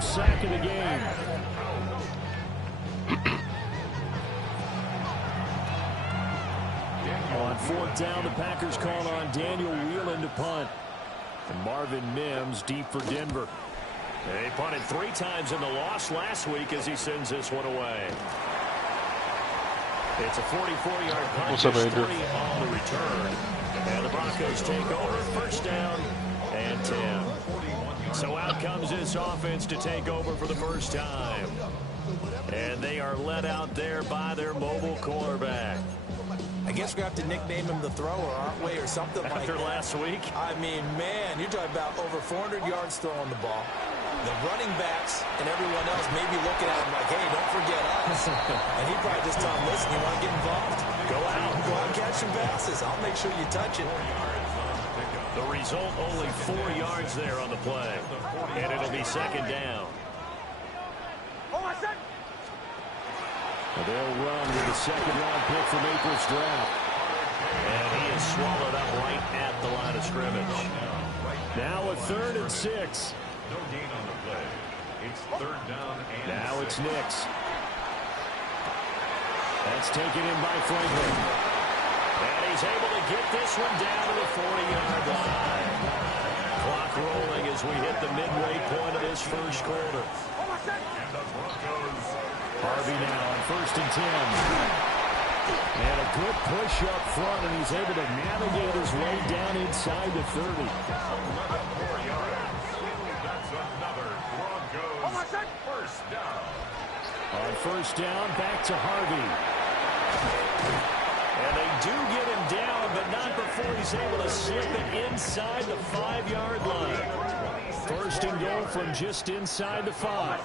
Sack of the game. On fourth down, the Packers call on Daniel Whelan to punt. And Marvin Mims deep for Denver. They punted 3 times in the loss last week as he sends this one away. It's a 44-yard punt. What's up, Andrew? On the return. And the Broncos take over. First down and 10. So out comes this offense to take over for the first time. And they are led out there by their mobile quarterback. I guess we have to nickname him the thrower, aren't we, or something like that. After last week? I mean, man, you're talking about over 400 yards throwing the ball. The running backs and everyone else may be looking at him like, hey, don't forget us. And he probably just tell him, listen, you want to get involved? Go out and catch some passes. I'll make sure you touch it. The result, only 4 yards there on the play. And it'll be second down. They'll run with a second-round pick from April's draft. And he is swallowed up right at the line of scrimmage. Now a 3rd and 6. No gain on the play. It's 3rd down and now 6. It's Nix. That's taken in by Franklin. And he's able to get this one down to the 40-yard line. Clock rolling as we hit the midway point of this first quarter. And the Broncos. Harvey now on 1st and 10. And a good push up front, and he's able to navigate his way down inside the 30. 11 more yards. That's another Broncos first down. On 1st down, back to Harvey. And they do get him down, but not before he's able to slip it inside the 5-yard line. 1st and goal from just inside the 5.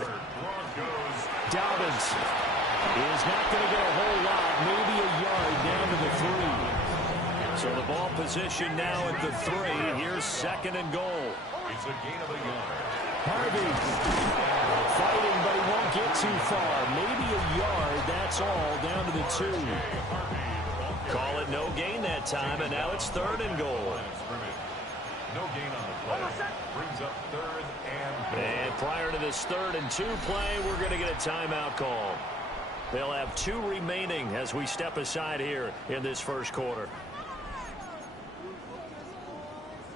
Dobbins is not going to get a whole lot, maybe a yard down to the 3. So the ball position now at the 3. Here's 2nd and goal. It's a gain of a yard. Harvey fighting, but he won't get too far. Maybe a yard, that's all, down to the 2. Call it no gain that time, and now it's 3rd and goal. No gain on the play. Brings up 3rd and goal. And prior to this 3rd and 2 play, we're going to get a timeout call. They'll have 2 remaining as we step aside here in this first quarter.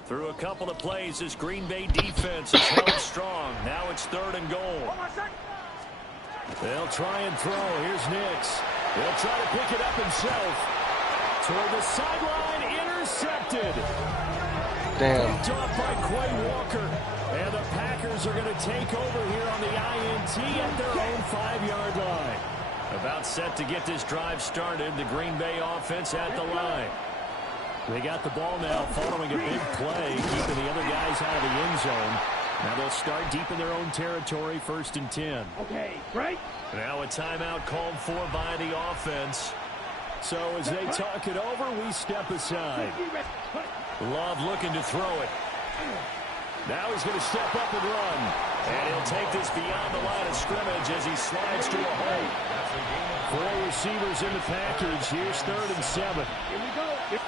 Through a couple of plays, this Green Bay defense is held strong. Now it's 3rd and goal. They'll try and throw. Here's Nix. He'll try to pick it up himself. Toward the sideline, intercepted. Damn. Picked off by Quay Walker. And the Packers are going to take over here on the INT at their own 5-yard line. About set to get this drive started. The Green Bay offense at the line. They got the ball now following a big play, keeping the other guys out of the end zone. Now they'll start deep in their own territory, 1st and 10. Okay, right? Now a timeout called for by the offense. So as they talk it over, we step aside. Love looking to throw it. Now he's going to step up and run. And he'll take this beyond the line of scrimmage as he slides to a hole. 4 receivers in the package. Here's 3rd and 7. Here we go.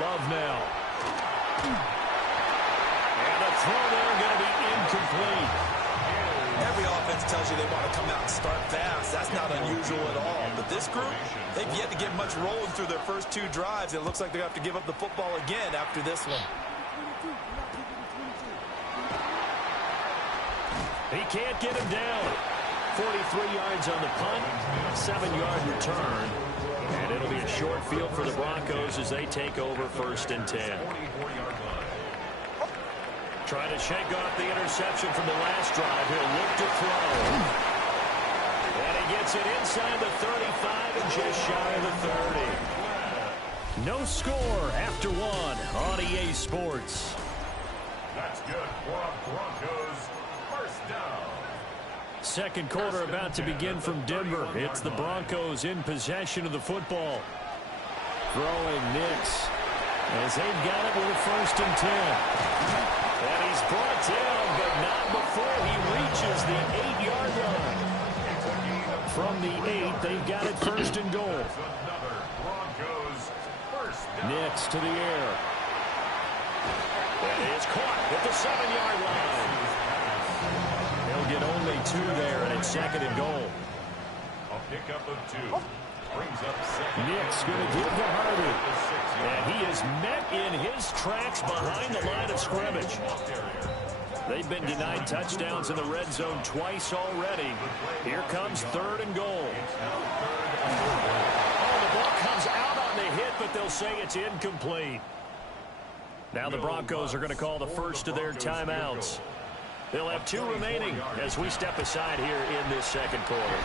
Love now. And a throw there going to be incomplete. Every offense tells you they want to come out and start fast. That's not unusual at all. But this group, they've yet to get much rolling through their first 2 drives. It looks like they have to give up the football again after this one. He can't get him down. 43 yards on the punt, 7-yard return. And it'll be a short field for the Broncos as they take over 1st and 10. Trying to shake off the interception from the last drive. He'll look to throw. And he gets it inside the 35 and just shy of the 30. No score after 1 on EA Sports. That's good for a Broncos first down. Second quarter about to begin from Denver. It's the Broncos in possession of the football. Throwing Nix as they've got it with a 1st and 10. And he's brought down, but not before he reaches the 8-yard line. From the 8, they've got it 1st and goal. Nix to the air. And he is caught at the 7-yard line. He'll They'll get only 2 there, and it's 2nd and goal. A pickup of 2. Brings up 2nd. Nick's going to give to Harvey. And he is met in his tracks behind the line of scrimmage. They've been denied touchdowns in the red zone twice already. Here comes 3rd and goal. Oh, the ball comes out on the hit, but they'll say it's incomplete. Now the Broncos are going to call the first of their timeouts. They'll have 2 remaining as we step aside here in this 2nd quarter.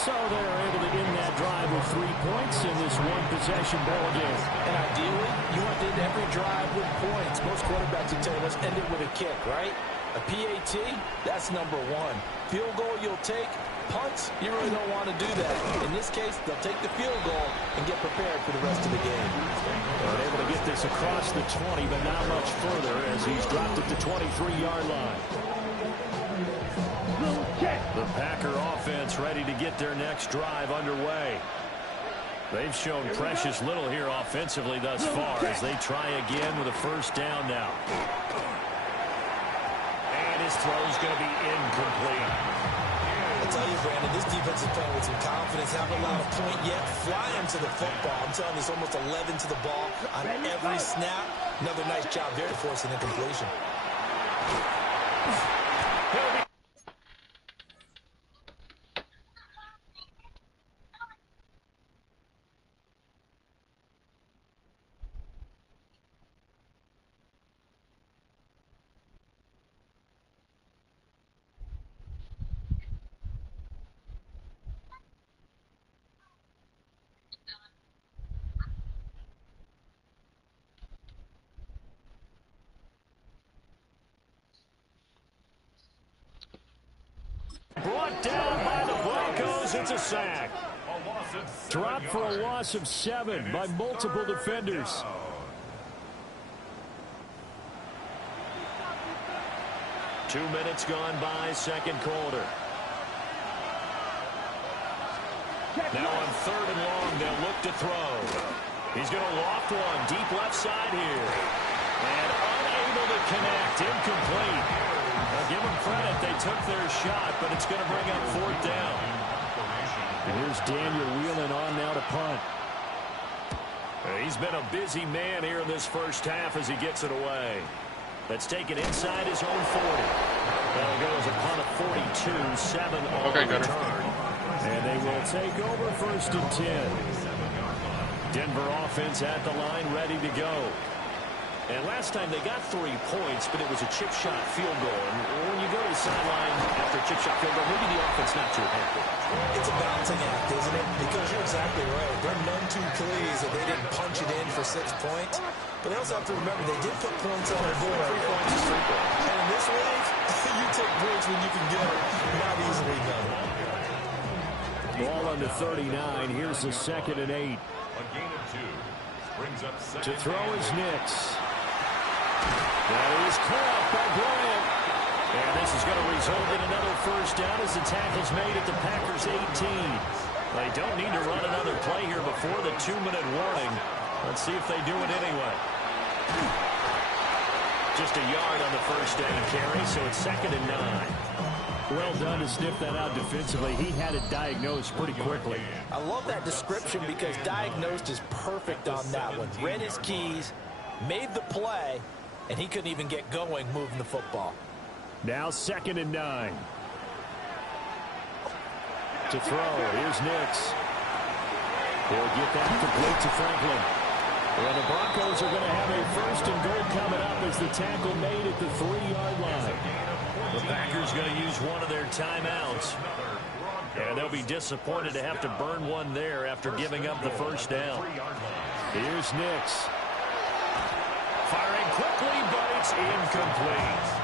So they're able to end that drive with 3 points in this one-possession ball game. And ideally, you want to end every drive with points. Most quarterbacks would tell you, let's end it with a kick, right? A PAT, that's number 1. Field goal you'll take. Punts, you really don't want to do that. In this case, they'll take the field goal and get prepared for the rest of the game. They're able to get this across the 20, but not much further as he's dropped at the 23-yard line. The Packer offense ready to get their next drive underway. They've shown precious little here offensively thus far as they try again with a 1st down now. And his throw is going to be incomplete. I'll tell you, Brandon, this defense is playing with some confidence. Haven't allowed a point yet. Flying to the football. I'm telling you, it's almost 11 to the ball on every snap. Another nice job there to force an incompletion. Brought down by the Broncos. It's a sack. Dropped for a loss of 7 by multiple defenders. Two minutes gone by, 2nd quarter. Now on 3rd and long, they'll look to throw. He's going to loft one deep left side here. And unable to connect. Incomplete. Now give them credit. They took their shot, but it's going to bring up 4th down. And here's Daniel Whelan on now to punt. He's been a busy man here in this 1st half as he gets it away. Let's take it inside his own 40. That'll go as a punt of 42, 7 on the return. And they will take over 1st and 10. Denver offense at the line, ready to go. And last time they got 3 points, but it was a chip shot field goal. And when you go to the sideline after a chip shot field goal, maybe the offense not too happy. It's a balancing act, isn't it? Because you're exactly right. They're none too pleased that they didn't punch it in for 6 points. But they also have to remember they did put points on the board. 3 points is 3 points. And in this league, you take points when you can get them. Not easily done. Ball under 39. Here's the 2nd and 8. A gain of 2. Brings up 2nd. To throw is Nix. That is caught by Bryant. And this is going to result in another 1st down as the tackle's made at the Packers' 18. They don't need to run another play here before the 2-minute warning. Let's see if they do it anyway. Just a yard on the 1st down carry, so it's 2nd and 9. Well done to sniff that out defensively. He had it diagnosed pretty quickly. I love that description because diagnosed is perfect on that one. Read his keys, made the play, and he couldn't even get going moving the football. Now 2nd and 9. To throw, here's Nix. He'll get that complete to Franklin. And the Broncos are going to have a 1st and goal coming up as the tackle made at the 3-yard line. The Packers going to use one of their timeouts. And they'll be disappointed to have to burn one there after giving up the 1st down. Here's Nix. Firing quickly, but it's incomplete.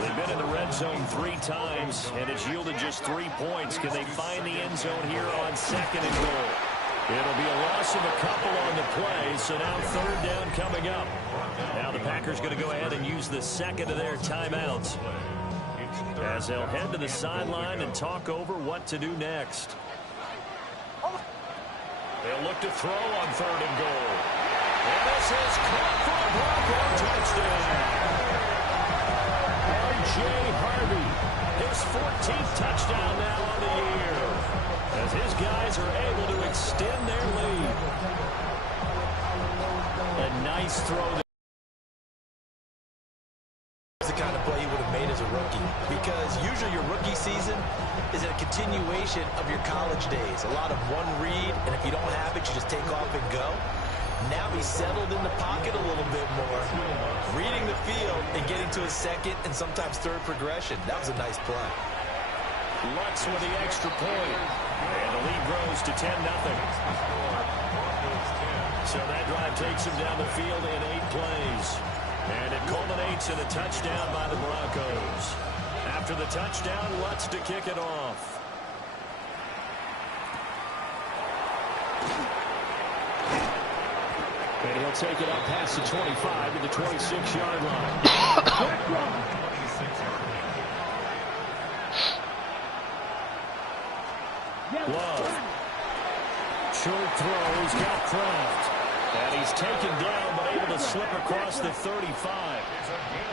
They've been in the red zone 3 times, and it's yielded just 3 points. Can they find the end zone here on 2nd and goal? It'll be a loss of a couple on the play, so now 3rd down coming up. Now the Packers going to go ahead and use the 2nd of their timeouts as they'll head to the sideline and talk over what to do next. They'll look to throw on 3rd and goal. And this is caught for a Bronco touchdown. And J. Harvey. His 14th touchdown now on the year, as his guys are able to extend their lead. A nice throw there. The kind of play you would have made as a rookie, because usually your rookie season is a continuation of your college days. A lot of one read, and if you don't have it, you just take off and go. Now he's settled in the pocket a little bit more, reading the field and getting to his second and sometimes third progression. That was a nice play. Lutz with the extra point, and the lead grows to 10-0. So that drive takes him down the field in 8 plays. And it culminates in a touchdown by the Broncos. After the touchdown, Lutz to kick it off. And he'll take it up past the 25 to the 26-yard line. Love. Short throw. He's got Kraft. And he's taken down, but able to slip across the 35.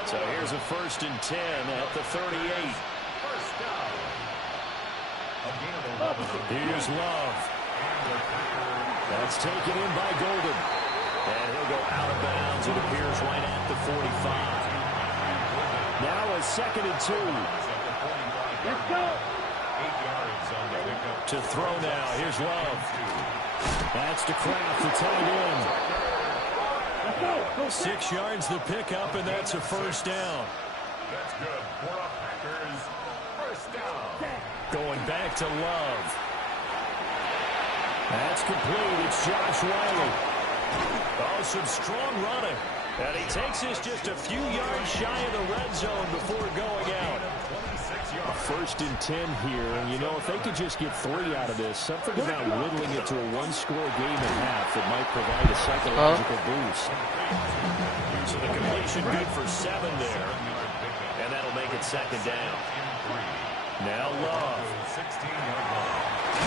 So here's a 1st and 10 at the 38. Here's Love. That's taken in by Golden. And he'll go out of bounds. It appears right at the 45. Now a 2nd and 2. Let's go. 8 yards on the pickup. To throw now. Here's Love. That's to Kraft, the tight end. 6 yards the pickup, and that's a 1st down. That's good. For the Packers, 1st down. Going back to Love. That's complete. It's Josh Wiley. Oh, some strong running. And he takes this just a few yards shy of the red zone before going out. A 1st and 10 here, and you know, if they could just get 3 out of this, something about whittling it to a 1-score game and a half that might provide a psychological boost. So the completion good for 7 there, and that'll make it 2nd down. Now Love.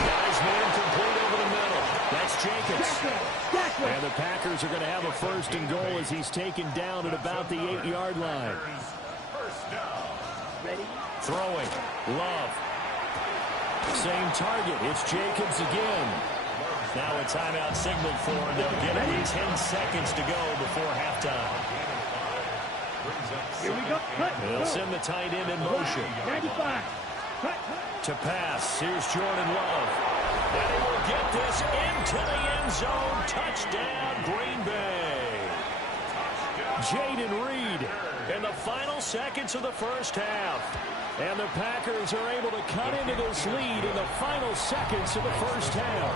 Guys, man, complete over the middle. That's Jacobs. And the Packers are going to have a 1st and goal as he's taken down at about the 8-yard line. Throwing. Love. Same target. It's Jacobs again. Now a timeout signaled for him. They'll get it with 10 seconds to go before halftime. Here we go. They'll send the tight end in motion. 95. To pass. Here's Jordan Love. And he will get this into the end zone. Touchdown, Green Bay. Jaden Reed in the final seconds of the 1st half. And the Packers are able to cut into this lead in the final seconds of the 1st half.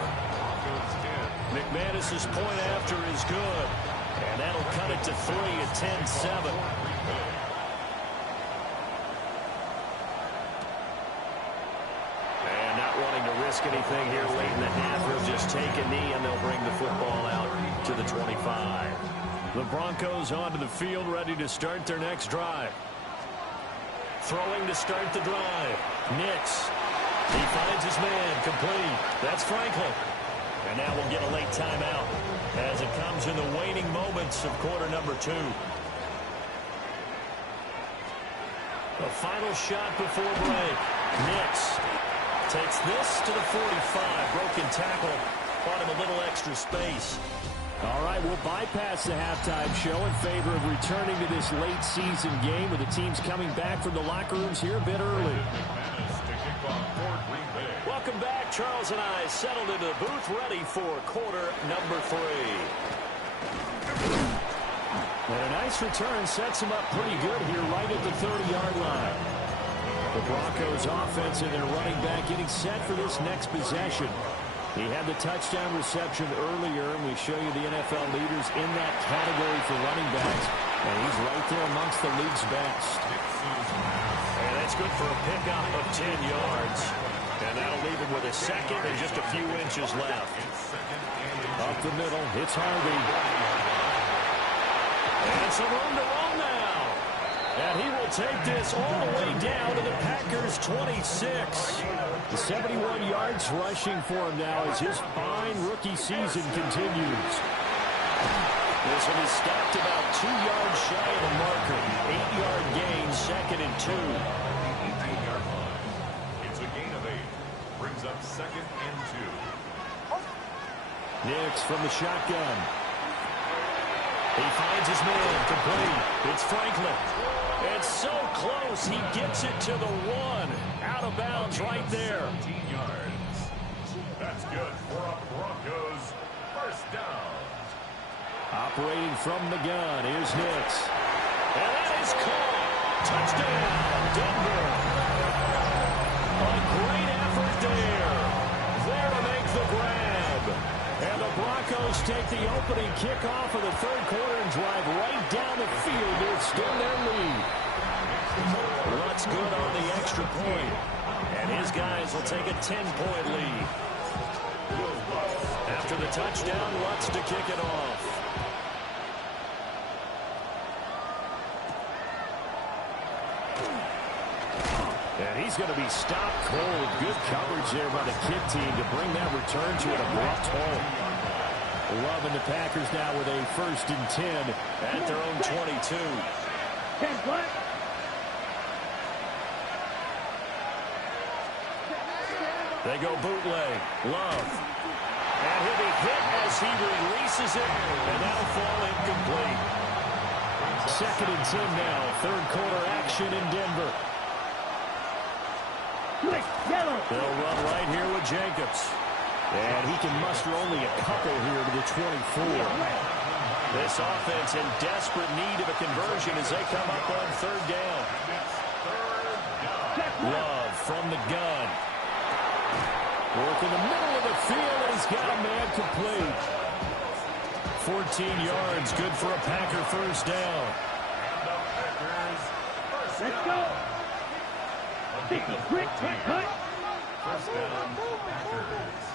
McManus's point after is good. And that'll cut it to 3 at 10-7. And not wanting to risk anything here late in the half, he'll just take a knee and they'll bring the football out to the 25. The Broncos onto the field, ready to start their next drive. Throwing to start the drive. Nix. He finds his man. Complete. That's Franklin. And now we'll get a late timeout as it comes in the waning moments of quarter number 2. The final shot before break. Nix takes this to the 45. Broken tackle. Bought him a little extra space. All right, we'll bypass the halftime show in favor of returning to this late season game with the teams coming back from the locker rooms here a bit early. Welcome back. Charles and I settled into the booth ready for quarter number 3. And a nice return sets them up pretty good here right at the 30-yard line. The Broncos offense and their running back getting set for this next possession. He had the touchdown reception earlier, and we show you the NFL leaders in that category for running backs. And he's right there amongst the league's best. And that's good for a pickup of 10 yards. And that'll leave him with a 2nd and just a few inches left. Up the middle, it's Harvey. And some room to run now. And he will take this all the way down to the Packers' 26. The 71 yards rushing for him now as his fine rookie season continues. This one is stopped about 2 yards shy of the marker. 8-yard gain, 2nd and 2. 18-yard line. It's a gain of 8. Brings up 2nd and 2. Nix from the shotgun. He finds his man, complete. It's Franklin. It's so close, he gets it to the 1. Out of bounds right there. 17 yards. That's good for a Broncos first down. Operating from the gun, here's Nix. And that is caught. Touchdown, Denver. A great effort there. There to make the grab. And the Broncos take the opening kickoff of the third quarter and drive right down the field to extend their lead. Lutz good on the extra point. And his guys will take a 10-point lead. After the touchdown, Lutz to kick it off. And he's going to be stopped cold. Good coverage there by the Kid team to bring that return to an abrupt halt. Loving the Packers now with a 1st and 10 at their own 22. They go bootleg. Love. And he'll be hit as he releases it, and that'll fall incomplete. 2nd and 10 now. Third quarter action in Denver. They'll run right here with Jacobs. And he can muster only a couple here to the 24. This offense in desperate need of a conversion as they come up on 3rd down. Love from the gun. Work in the middle of the field, and he's got a man complete. 14 yards, good for a Packer first down. Let's go. Quick, cut. First down, Packers.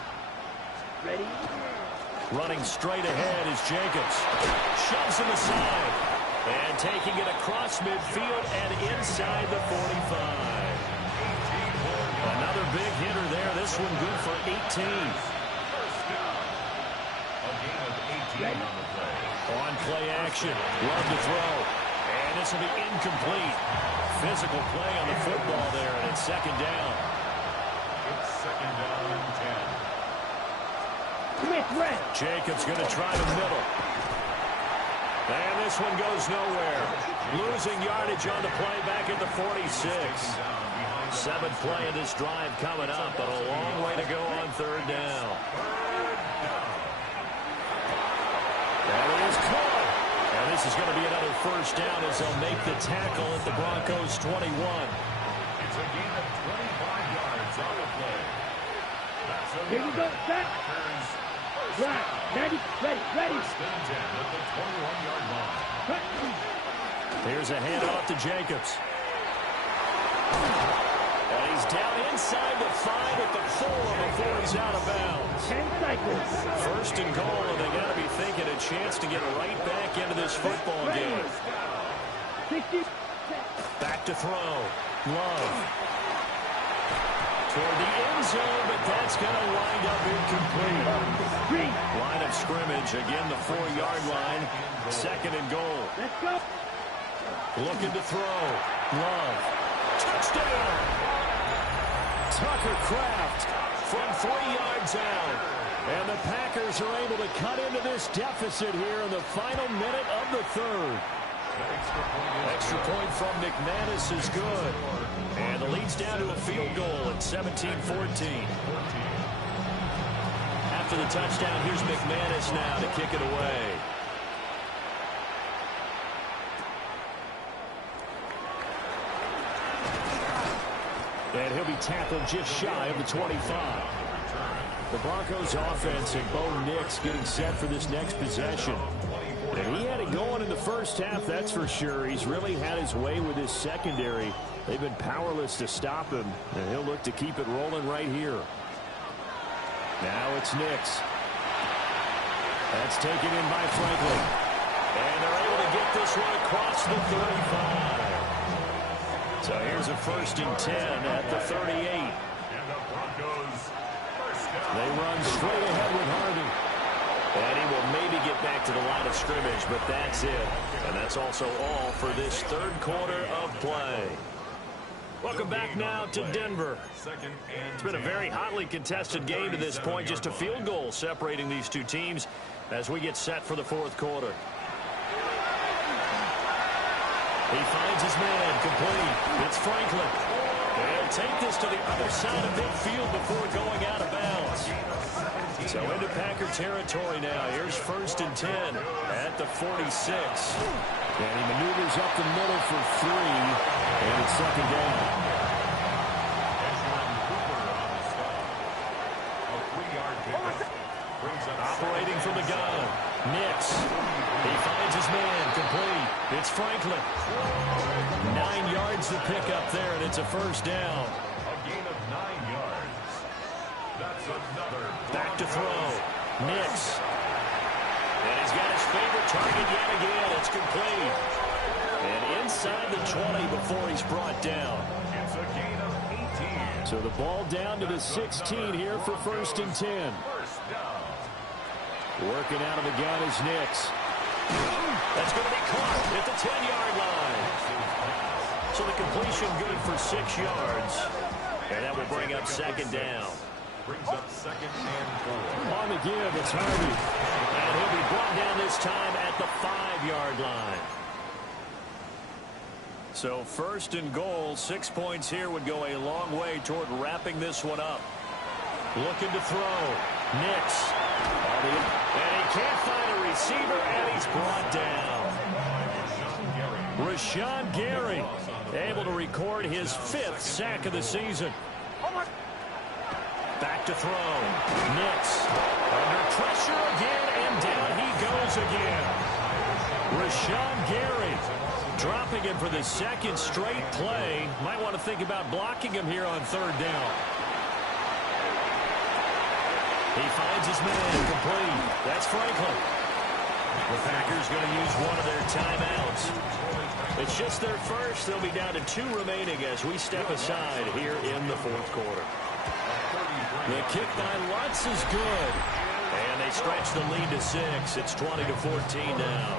Ready? Running straight ahead is Jacobs. Shoves him aside. And taking it across midfield and inside the 45. Another big hitter there. This one good for 18. First down. A gain of 18 on the play. On play action. Love to throw. And this will be incomplete. Physical play on the football there, and it's 2nd down. It's 2nd down and 10. Smith, red. Jacobs going to try the middle. And this one goes nowhere. Losing yardage on the play back at the 46. 7th play of this drive coming up, but a long way to go on 3rd down. That is caught. And this is going to be another first down as they'll make the tackle at the Broncos 21. It's a gain of 25 yards on the play. That's a Here we go, set. Packers first Right, ready. First and 10 at the 21-yard line. Cut. Here's a handoff to Jacobs. And he's down inside the 5 at the 4 before he's out of bounds. 10 seconds. 1st and goal, and they got to be thinking a chance to get right back into this football game. 60. Back to throw. Love. Toward the end zone, but that's going to wind up incomplete. Line of scrimmage, again the 4-yard line. 2nd and goal. Let's go. Looking to throw. Love. Touchdown! Tucker Kraft from 3 yards out. And the Packers are able to cut into this deficit here in the final minute of the 3rd. Extra point from McManus is good. And the lead's down to a field goal at 17-14. After the touchdown, here's McManus now to kick it away. And he'll be tackled just shy of the 25. The Broncos offense and Bo Nix getting set for this next possession. And he had it going in the first half, that's for sure. He's really had his way with his secondary. They've been powerless to stop him, and he'll look to keep it rolling right here. Now it's Nix. That's taken in by Franklin. And they're able to get this one across the 35. So here's a 1st and 10 at the 38. And the Broncos first down. They run straight ahead with Harvey. And he will maybe get back to the line of scrimmage, but that's it. And that's also all for this third quarter of play. Welcome back now to Denver. It's been a very hotly contested game to this point. Just a field goal separating these two teams as we get set for the fourth quarter. He finds his man complete. It's Franklin. They'll take this to the other side of midfield before going out of bounds. So into Packer territory now. Here's 1st and 10 at the 46. And he maneuvers up the middle for 3. And it's 2nd down. Operating from the gun. Nix. He finds his man complete. It's Franklin. 9 yards to pick up there, and it's a 1st down. A gain of 9 yards. That's another. Back to throw. Nix. And he's got his favorite target yet again. It's complete. And inside the 20 before he's brought down. It's a gain of 18. So the ball down to the 16 here for 1st and 10. First down. Working out of the gun is Nix. That's going to be caught at the 10-yard line. So the completion good for 6 yards. And that will bring up 2nd down. Brings up 2nd and 4. On the give, it's Harvey. And he'll be brought down this time at the 5-yard line. So 1st and goal, 6 points here would go a long way toward wrapping this one up. Looking to throw. Nix. And he can't find a receiver, and he's brought down. Rashawn Gary able to record his 5th sack of the season. Back to throw. Nix. Under pressure again, and down he goes again. Rashawn Gary dropping him for the 2nd straight play. Might want to think about blocking him here on 3rd down. He finds his man complete. That's Franklin. The Packers going to use one of their timeouts. It's just their first. They'll be down to 2 remaining as we step aside here in the 4th quarter. The kick by Lutz is good. And they stretch the lead to 6. It's 20-14 now.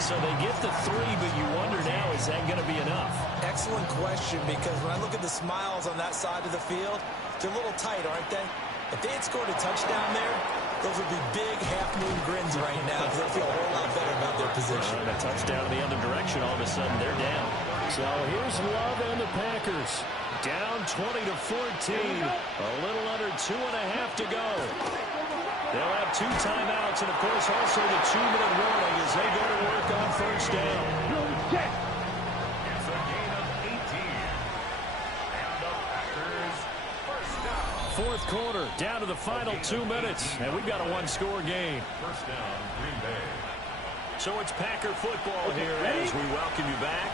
So they get the 3, but you wonder now, is that going to be enough? Excellent question, because when I look at the smiles on that side of the field, they're a little tight, aren't they? If they had scored a touchdown there, those would be big half-moon grins right now because they feel a whole lot better about their position. And a touchdown in the other direction, all of a sudden they're down. So here's Love and the Packers. Down 20-14. A little under 2.5 to go. They'll have 2 timeouts and, of course, also the 2-minute warning as they go to work on 1st down. It's a gain of 18. And the Packers first down. 4th quarter, down to the final 2 minutes, and we've got a 1-score game. First down, Green Bay. So it's Packer football here as we welcome you back.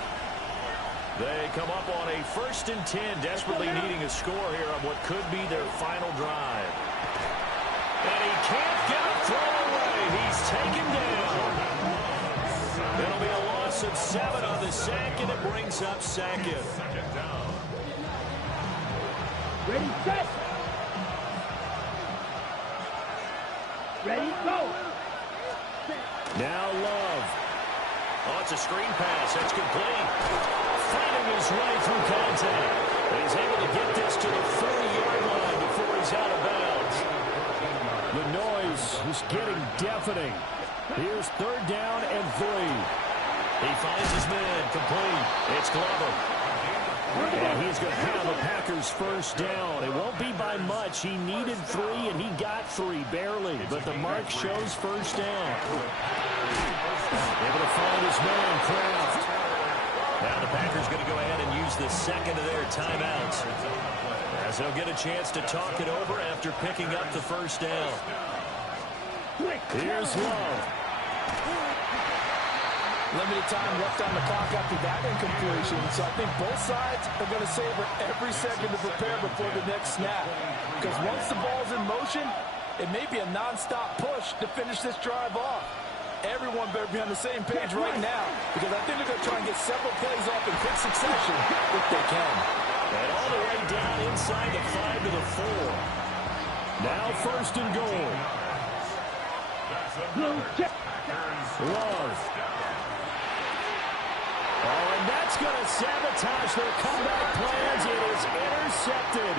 They come up on a 1st and 10, desperately needing a score here on what could be their final drive. And he can't get a throw away. He's taken down. It'll be a loss of 7 on the sack, and it brings up 2nd. Second down. Ready, set. Ready, go. Now Love. Oh, it's a screen pass. That's complete. Fighting his way through contact. He's able to get this to the 30-yard line before he's out of bounds. The noise is getting deafening. Here's 3rd down and 3. He finds his man complete. It's Glover. And he's going to have the Packers 1st down. It won't be by much. He needed 3, and he got 3, barely. But the mark shows 1st down. Able to find his man, Kraft. Now the Packers going to go ahead and use the 2nd of their timeouts, as they'll get a chance to talk it over after picking up the 1st down. Here's Love. Limited time left on the clock after that incompletion, so I think both sides are going to savor every second to prepare before the next snap. Because once the ball's in motion, it may be a non-stop push to finish this drive off. Everyone better be on the same page right now, because I think they're going to try and get several plays off in quick succession if they can. And all the way down inside the 5 to the 4. Now 1st and goal. Blue check. Love. Oh, and that's going to sabotage their comeback plans. It is intercepted.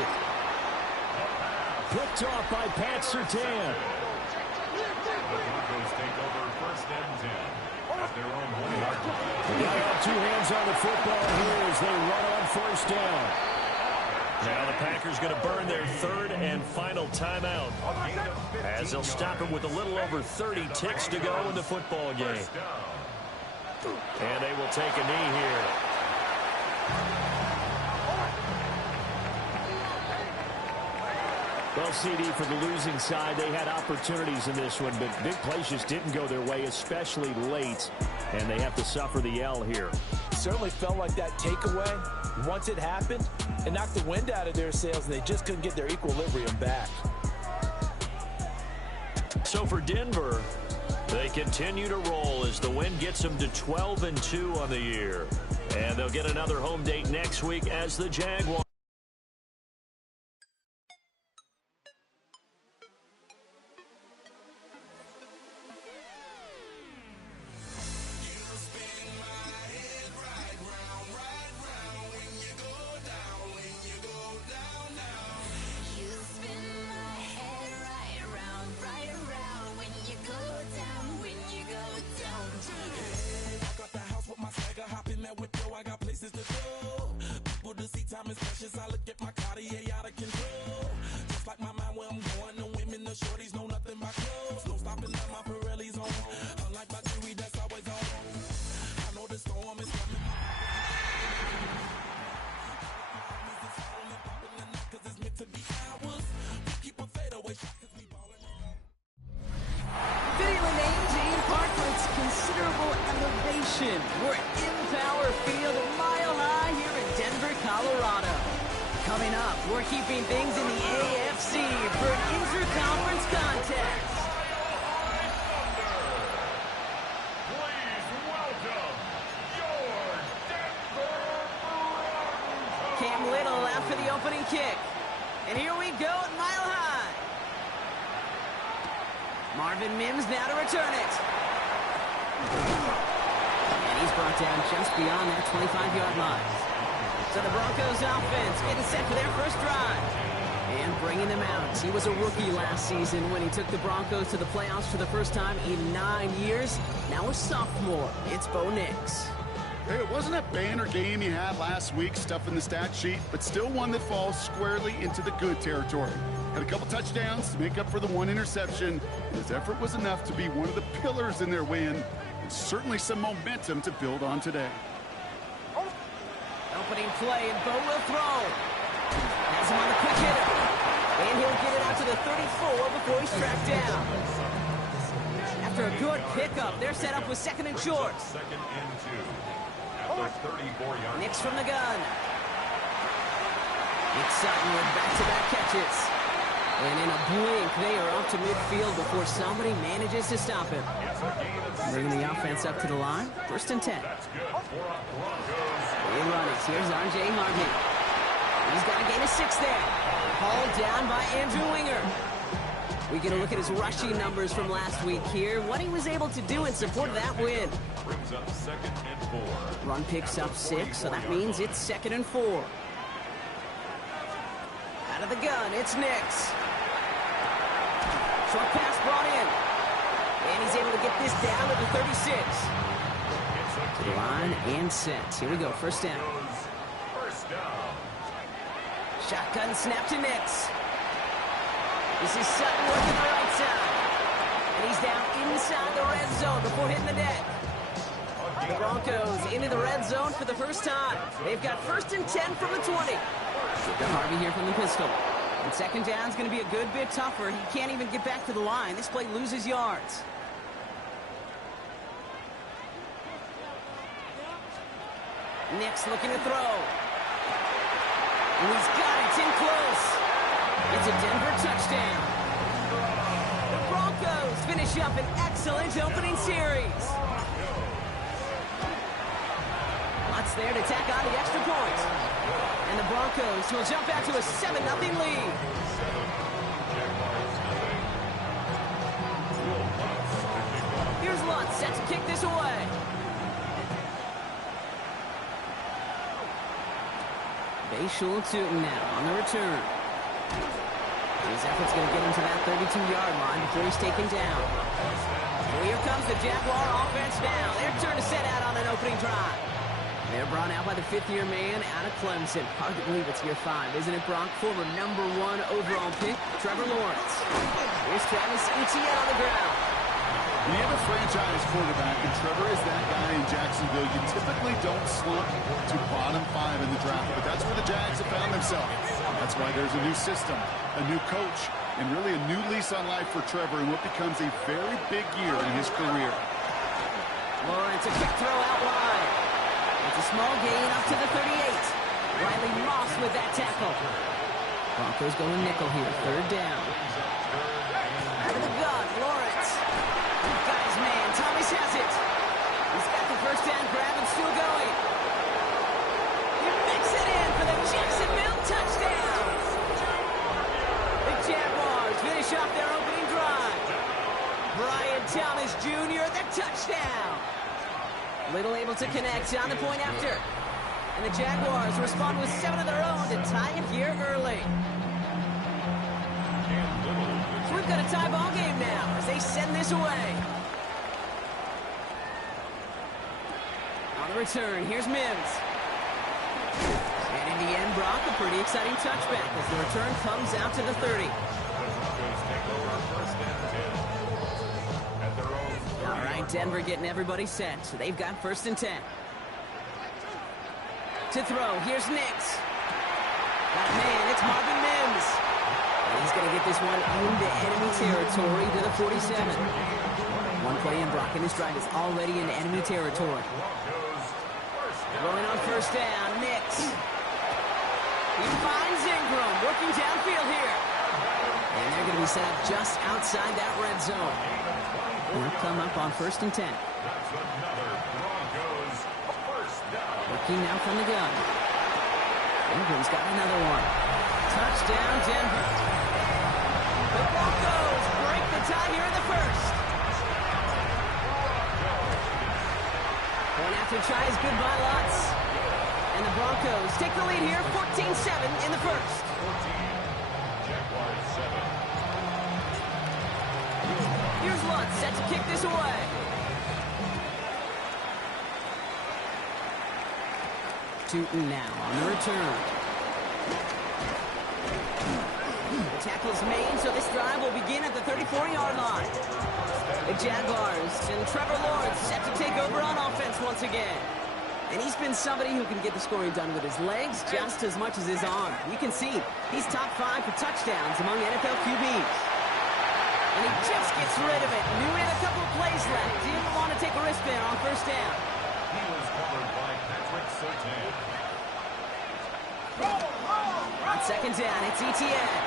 Picked off by Pat Surtain. They have two hands on the football here as they run on first down. Now the Packers going to burn their third and final timeout as they'll stop it with a little over 30 ticks to go in the football game. And they will take a knee here. Well, CD, for the losing side, they had opportunities in this one, but big plays just didn't go their way, especially late, and they have to suffer the L here. Certainly felt like that takeaway, once it happened, it knocked the wind out of their sails, and they just couldn't get their equilibrium back. So for Denver, they continue to roll as the win gets them to 12-2 on the year. And they'll get another home date next week as the Jaguars. We're in Power Field, a mile high here in Denver, Colorado. Coming up, we're keeping things in the AFC for an interconference contest. Please welcome your Denver Broncos. Cam Little after the opening kick. And here we go at Mile High. Marvin Mims now to return it. He's brought down just beyond that 25-yard line. So the Broncos offense getting set for their first drive. And bringing them out. He was a rookie last season when he took the Broncos to the playoffs for the first time in 9 years. Now a sophomore. It's Bo Nix. Hey, it wasn't a banner game he had last week, stuff in the stat sheet, but still one that falls squarely into the good territory. Had a couple touchdowns to make up for the one interception. And his effort was enough to be one of the pillars in their win. Certainly some momentum to build on today. Opening play, and Bo will throw. Has him on the quick hitter. And he'll get it out to the 34 before he's tracked down. After a good pickup, they're set up with second and short. Second and 2. After 34 yards. Nix from the gun. Nick Sutton with back-to-back catches. And in a blink, they are off to midfield before somebody manages to stop him. Bringing the offense up to the line. First and 10. They run it. Here's R.J. Harvey. He's got a gain of 6 there. Hauled down by Andrew Winger. We get a look at his rushing numbers from last week here. What he was able to do in support of that win. Brings up second and 4. Run picks up 6, so that means it's second and 4. Out of the gun, it's Nix. Short pass brought in. And he's able to get this down to the 36. To the line and set. Here we go, first down. First down. Shotgun snap to Nix. This is Sutton working the right side. And he's down inside the red zone before hitting the net. The Broncos into the red zone for the first time. They've got first and 10 from the 20. Harvey here from the pistol. And second down's going to be a good bit tougher. He can't even get back to the line. This play loses yards. Nix looking to throw. And he's got it. It's in close. It's a Denver touchdown. The Broncos finish up an excellent opening series. Lots there to tack on the extra point. And the Broncos will jump out to a 7-0 lead. this away. Bayshul Tootin now on the return. His effort's going to get him to that 32-yard line before he's taken down. So here comes the Jaguar offense now. Their turn to set out on an opening drive. They're brought out by the fifth-year man out of Clemson. Hard to believe it's year 5, isn't it, Brock? Former #1 overall pick, Trevor Lawrence. Here's Travis Etienne on the ground. When you have a franchise quarterback, and Trevor is that guy in Jacksonville, you typically don't slump to bottom 5 in the draft, but that's where the Jags have found themselves. That's why there's a new system, a new coach, and really a new lease on life for Trevor in what becomes a very big year in his career. Lawrence, a quick throw out wide. It's a small gain up to the 38. Riley Moss with that tackle. Broncos going nickel here, 3rd down. Out of the gun, Lawrence. Got his man, Thomas has it. He's got the first down grab and still going. He mix it in for the Jacksonville touchdown. The Jaguars finish off their opening drive. Brian Thomas Jr., the touchdown. Little able to connect on the point after. And the Jaguars respond with 7 of their own to tie it here early. So we've got a tie ball game now as they send this away. On the return, here's Mims. And in the end, Brock, a pretty exciting touchback as the return comes out to the 30. All right, Denver getting everybody set. So they've got 1st and 10. To throw, here's Nix. That man, it's Marvin Mims. And he's going to get this one into enemy territory to the 47. One play in, Brock, and this drive is already into enemy territory. Throwing on 1st down, Nix. He finds Ingram, working downfield here. And they're going to be set up just outside that red zone. We'll come up on 1st and 10. Working now from the gun. Ingram's got another one. Touchdown, Denver. The Broncos break the tie here in the 1st. Point after try is good by Lutz. And the Broncos take the lead here, 14-7 in the 1st. Here's Lutz set to kick this away. Tootin now on the return. The tackle's made, so this drive will begin at the 34-yard line. The Jaguars and Trevor Lawrence set to take over on offense once again. And he's been somebody who can get the scoring done with his legs just as much as his arm. You can see he's top 5 for touchdowns among NFL QBs. And he just gets rid of it. Knew he had a couple of plays left. Didn't want to take a risk there on 1st down. He was covered by Patrick Surtain. On 2nd down, it's Etienne.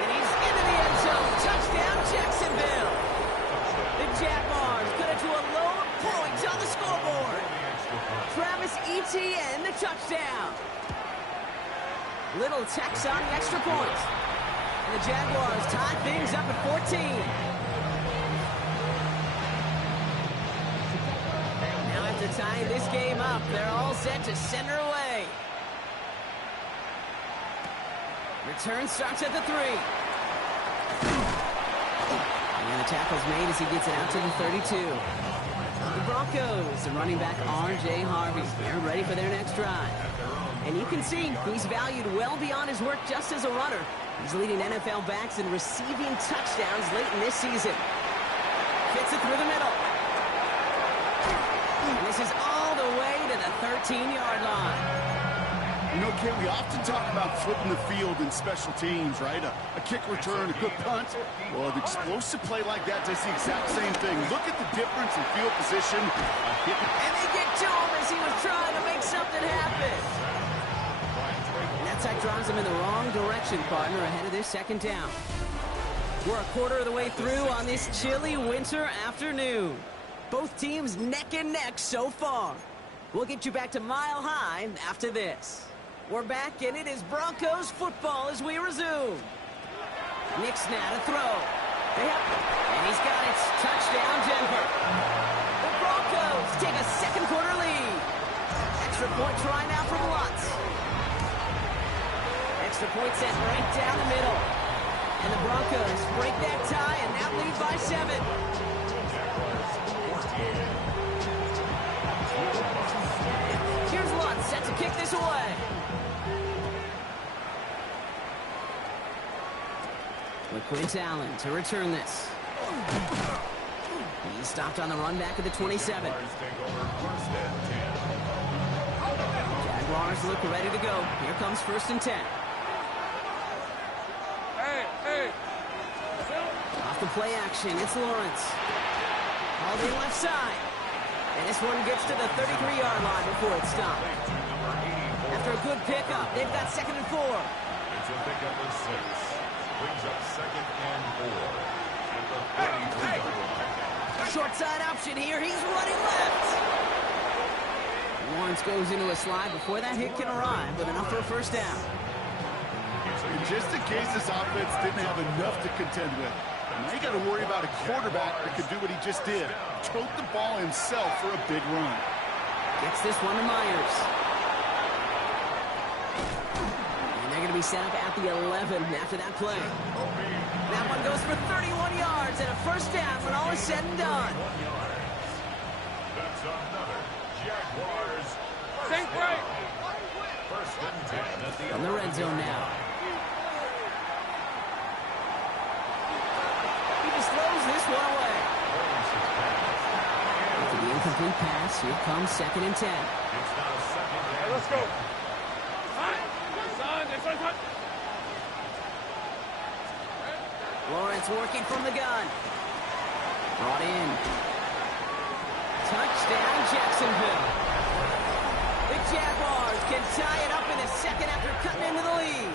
And he's into the end zone. Touchdown, Jacksonville. The Jaguars cut it to a low point on the scoreboard. Travis Etienne, the touchdown. Little tax on the extra point. And the Jaguars tie things up at 14. Now after tying this game up, they're all set to send her away. Return starts at the 3. And the tackle's made as he gets it out to the 32. The Broncos, the running back R.J. Harvey. They're ready for their next drive. And you can see he's valued well beyond his work just as a runner. He's leading NFL backs in receiving touchdowns late in this season. Fits it through the middle. And this is all the way to the 13-yard line. You know, Ken, we often talk about flipping the field in special teams, right? A kick return, a good punt. Well, an explosive play like that does the exact same thing. Look at the difference in field position. And they get to him as he was trying to make something happen. And that drives him in the wrong direction, partner, ahead of this 2nd down. We're a quarter of the way through on this chilly winter afternoon. Both teams neck and neck so far. We'll get you back to Mile High after this. We're back, and it is Broncos football as we resume. Nick's now to throw. And he's got it. Touchdown, Denver. The Broncos take a second quarter lead. Extra point try now from Lutz. Extra point set right down the middle. And the Broncos break that tie and now lead by 7. Here's Lutz set to kick this away. Quint Allen to return this. He's stopped on the run back at the 27. Jaguars look ready to go. Here comes 1st and 10. Off the play action, it's Lawrence. Hauled in left side. And this one gets to the 33-yard line before it's stopped. After a good pickup, they've got 2nd and 4. It's a pickup of 6. Brings up 2nd and 4 at the 33-yard line. Short side option here. He's running left. Lawrence goes into a slide before that hit can arrive, but enough for a 1st down. And just in case this offense didn't have enough to contend with, now you got to worry about a quarterback that could do what he just did. Tote the ball himself for a big run. Gets this one to Myers. They're going to be set up at the 11 after that play. That one goes for 31 yards and a 1st down when all is said and done. That's another Jaguars. Think right. 1st and 10 at the From the red zone now. He just throws this one away. After the incomplete pass, here comes 2nd and 10. It's now 2nd and Let's go. Lawrence working from the gun. Brought in. Touchdown, Jacksonville. The Jaguars can tie it up in a second after cutting into the lead.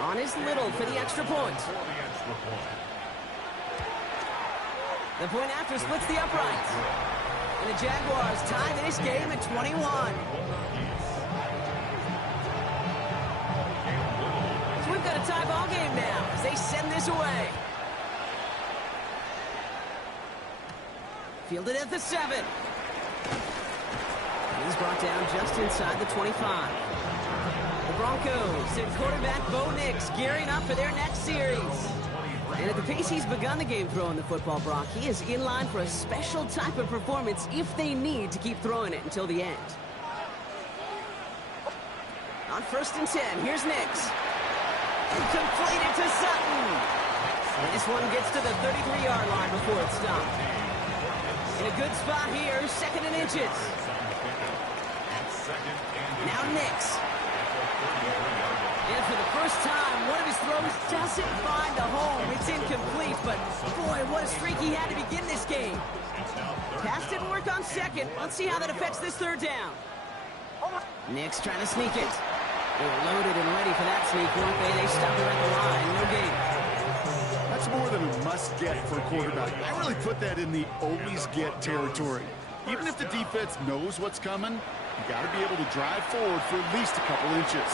On his Little for the extra point. The point after splits the uprights. And the Jaguars tie this game at 21. So we've got a tie ball game now as they send this away. Fielded at the 7. He's brought down just inside the 25. The Broncos and quarterback Bo Nix gearing up for their next series. And at the pace he's begun the game throwing the football, Brock, he is in line for a special type of performance if they need to keep throwing it until the end. On 1st and 10, here's Nix. Completed to Sutton. And this one gets to the 33-yard line before it's stopped. In a good spot here, 2nd and inches. Now Nix. And for the first time, one of his throws doesn't find a home. It's incomplete, but boy, what a streak he had to begin this game. Pass didn't work on 2nd. Let's see how that affects this 3rd down. Nix trying to sneak it. They were loaded and ready for that sneak, weren't they? They stopped him at the line. No gain. That's more than a must-get for a quarterback. I really put that in the always-get territory. Even if the defense knows what's coming, you got to be able to drive forward for at least a couple inches.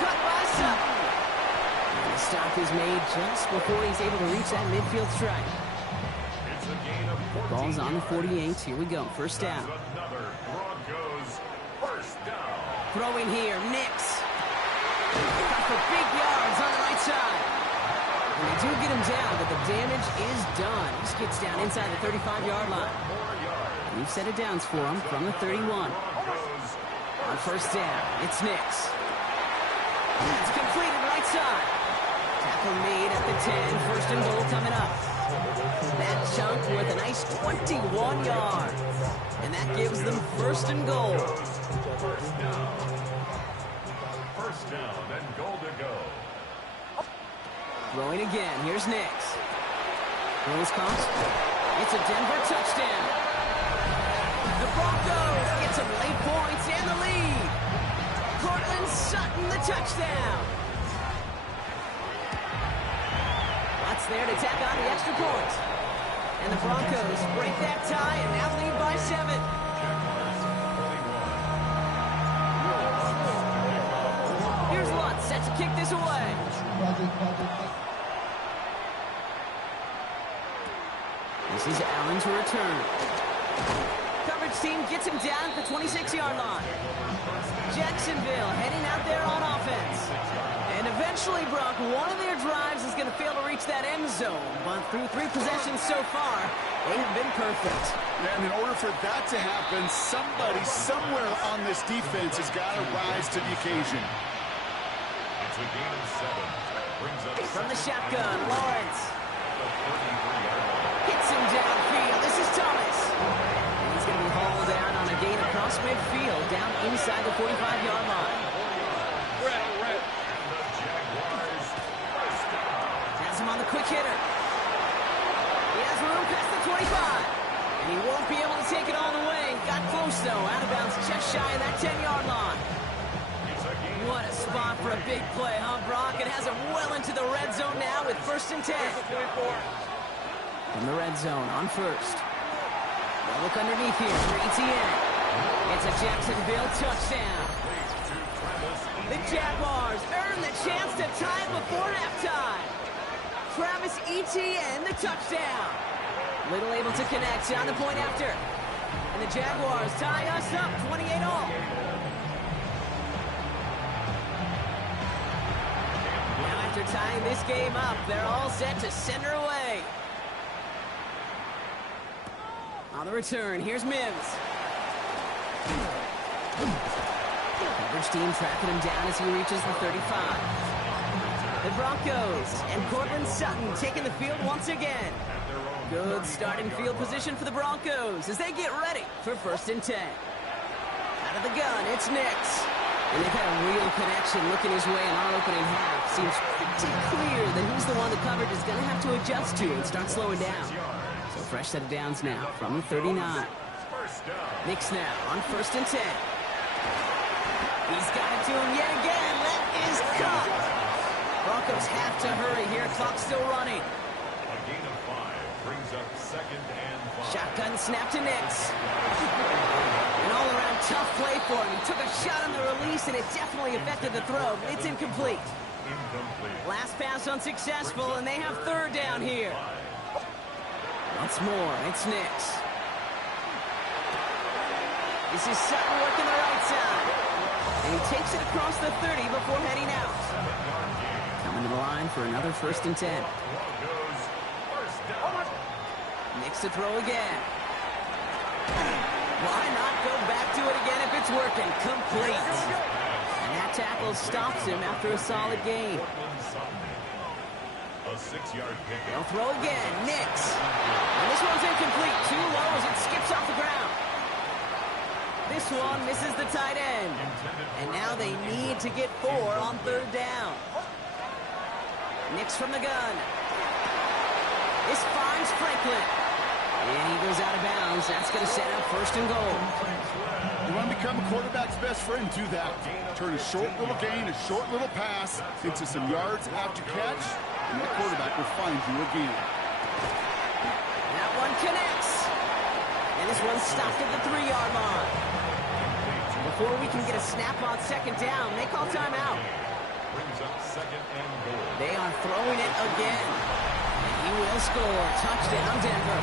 Cut by Sutton. And the stop is made just before he's able to reach that midfield strike. It's a gain of 14. Ball's on the 48. Here we go. 1st down. Another Broncos 1st down. Throwing here, Nix. Got for big yards on the right side. And they do get him down, but the damage is done. He skids down inside the 35-yard line. New set of downs for him from the 31. On 1st down, it's Nix. It's completed right side. Tackle made at the 10. 1st and goal coming up. That chunk with a nice 21 yards. And that gives them 1st and goal. 1st down and goal to go. Throwing again. Here's Nix. Throws caught. It's a Denver touchdown. The Broncos get some late points and the lead. Cortland Sutton, the touchdown. Watts there to tack on the extra point. And the Broncos break that tie and now lead by 7. Here's Lutz set to kick this away. This is Allen to return. Coverage team gets him down at the 26-yard line. Jacksonville heading out there on offense. And eventually, Brock, one of their drives is going to fail to reach that end zone. But through 3 possessions so far, they have been perfect. And in order for that to happen, somebody somewhere on this defense has got to rise to the occasion. It's a gain of 7. Brings up From the shotgun, Lawrence. Hits him downfield. This is Thomas. And he's going to be hauled down on a gain across midfield, down inside the 45-yard line. Has him on the quick hitter. He has room past the 25. And he won't be able to take it all the way. Got close, though. Out of bounds just shy of that 10-yard line. What a spot for a big play, huh, Brock? It has him well into the red zone now with 1st and 10. From the red zone on 1st. They'll look underneath here for ETN. It's a Jacksonville touchdown. The Jaguars earn the chance to tie it before halftime. Travis Etienne, the touchdown. Little able to connect on the point after. And the Jaguars tie us up 28-all. Now after tying this game up, they're all set to send her away. On the return, here's Mims. Coverage team tracking him down as he reaches the 35. The Broncos and Cortland Sutton taking the field once again. Good starting field position for the Broncos as they get ready for 1st and 10. Out of the gun, it's Nix. And they've had a real connection looking his way in our opening half. Seems pretty clear that he's the one the coverage is going to have to adjust to and start slowing down. So fresh set of downs now from the 39. Nix now on 1st and 10. He's got it to him yet again. That is caught. Broncos have to hurry here. Clock still running. a gain of 5. Brings up 2nd and 5. Shotgun snap to Nix. An all-around tough play for him. He took a shot on the release, and it definitely affected the throw. It's incomplete. Last pass unsuccessful, and they have 3rd down here. Once more, it's Nix. This is Sutton working the right side. And he takes it across the 30 before heading out. Coming to the line for another 1st and 10. Nix to throw again. Why not go back to it again if it's working? Complete. And that tackle stops him after a solid gain. A 6-yard pickup. They'll throw again. Nix. And this one's incomplete. Too low as it skips off the ground. This one misses the tight end. And now they need to get 4 on 3rd down. Nix from the gun. This finds Franklin. And he goes out of bounds. That's going to set up 1st and goal. You want to become a quarterback's best friend, do that. Turn a short little gain, a short little pass into some yards after catch, and that quarterback will find you again. That one connects. And this one's stopped at the 3-yard line. Before we can get a snap on 2nd down, they call timeout. Brings up 2nd and goal. They are throwing it again. And he will score. Touchdown, Denver.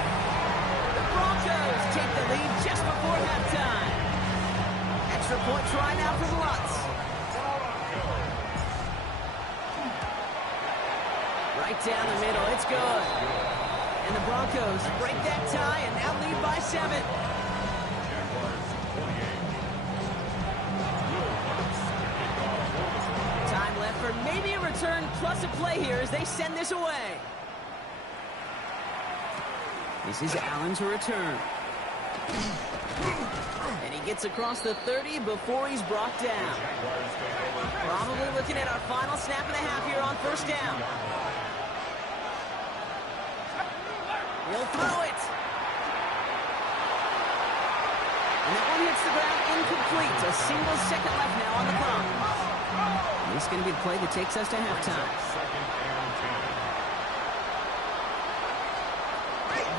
The Broncos take the lead just before halftime. Extra point try now from Lutz. Right down the middle. It's good. And the Broncos break that tie and now lead by 7. Time left for maybe a return plus a play here as they send this away. This is Allen to return. And he gets across the 30 before he's brought down. Probably looking at our final snap and a half here on 1st down. He'll throw it. And that one hits the ground incomplete. A single second left now on the clock. And this is going to be the play that takes us to halftime.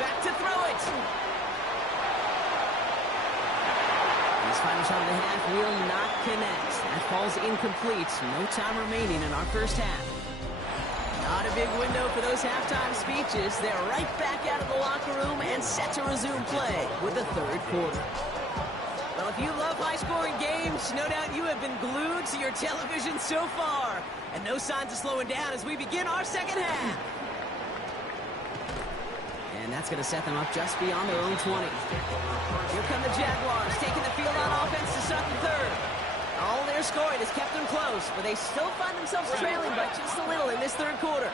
Back to throw it. His final shot of the half will not connect. That falls incomplete. No time remaining in our 1st half. Not a a big window for those halftime speeches. They're right back out of the locker room and set to resume play with the third quarter. Well, if you love high-scoring games, no doubt you have been glued to your television so far. And no signs of slowing down as we begin our second half. And that's going to set them up just beyond their own 20. Here come the Jaguars, taking the field on offense to start the third. All their scoring has kept them close, but they still find themselves trailing by just a little in this third quarter.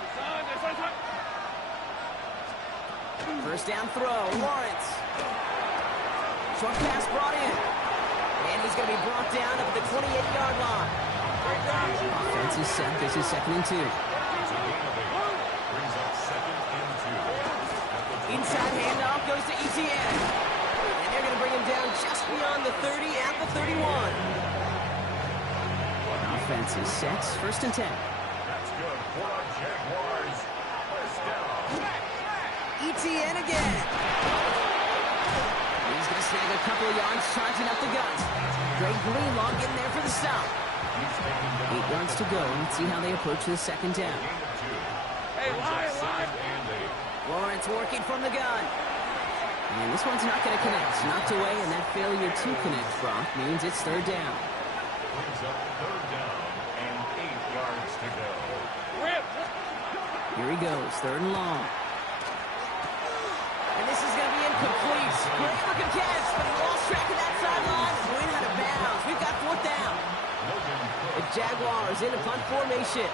First down throw, Lawrence. Short pass brought in. And he's going to be brought down up at the 28-yard line. Offense is set. This is 2nd and 2. Inside handoff goes to Etienne. And they're going to bring him down just beyond the 30 at the 31. Offense is set. 1st and 10. That's good for our Jaguars. First down. Etienne again. He's going to snag a couple of yards, charging up the gut. Greg Greenlaw getting there for the stop. 8 yards to go. Let's see how they approach this second down. Hey, line. Lawrence working from the gun. And this one's not going to connect. Knocked away, and that failure to connect, Brock, means it's third down. Brings up third down and 8 yards to go. Here he goes, 3rd and long. And this is going to be incomplete. Great looking catch, but he lost track of that sideline. Went out of bounds. We've got 4th down. The Jaguars in a punt formation.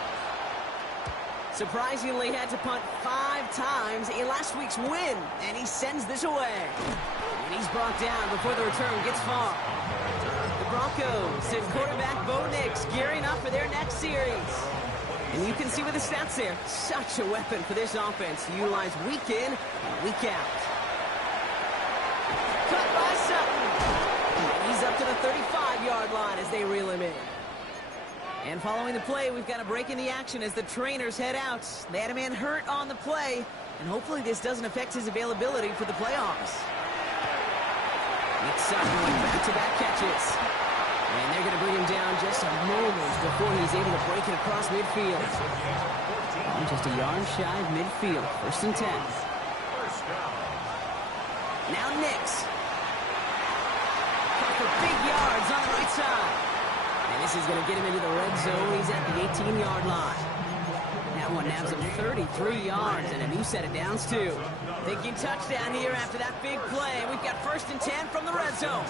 Surprisingly had to punt 5 times in last week's win, and he sends this away. And he's brought down before the return gets far. The Broncos and quarterback Bo Nix gearing up for their next series. And you can see with the stats there, such a weapon for this offense to utilize week in and week out. Cut by Sutton. He's up to the 35-yard line as they reel him in. And following the play, we've got a break in the action as the trainers head out. They had a man hurt on the play, and hopefully this doesn't affect his availability for the playoffs. Nick Sutton with back-to-back catches. And they're going to bring him down just a moment before he's able to break it across midfield. Just a yard shy of midfield. 1st and 10. Now Nix. For big yards on the right side. And this is going to get him into the red zone. He's at the 18-yard line. That one nabs him 33 yards and a new set of downs, too. Thinking touchdown here after that big play. We've got 1st and 10 from the red zone.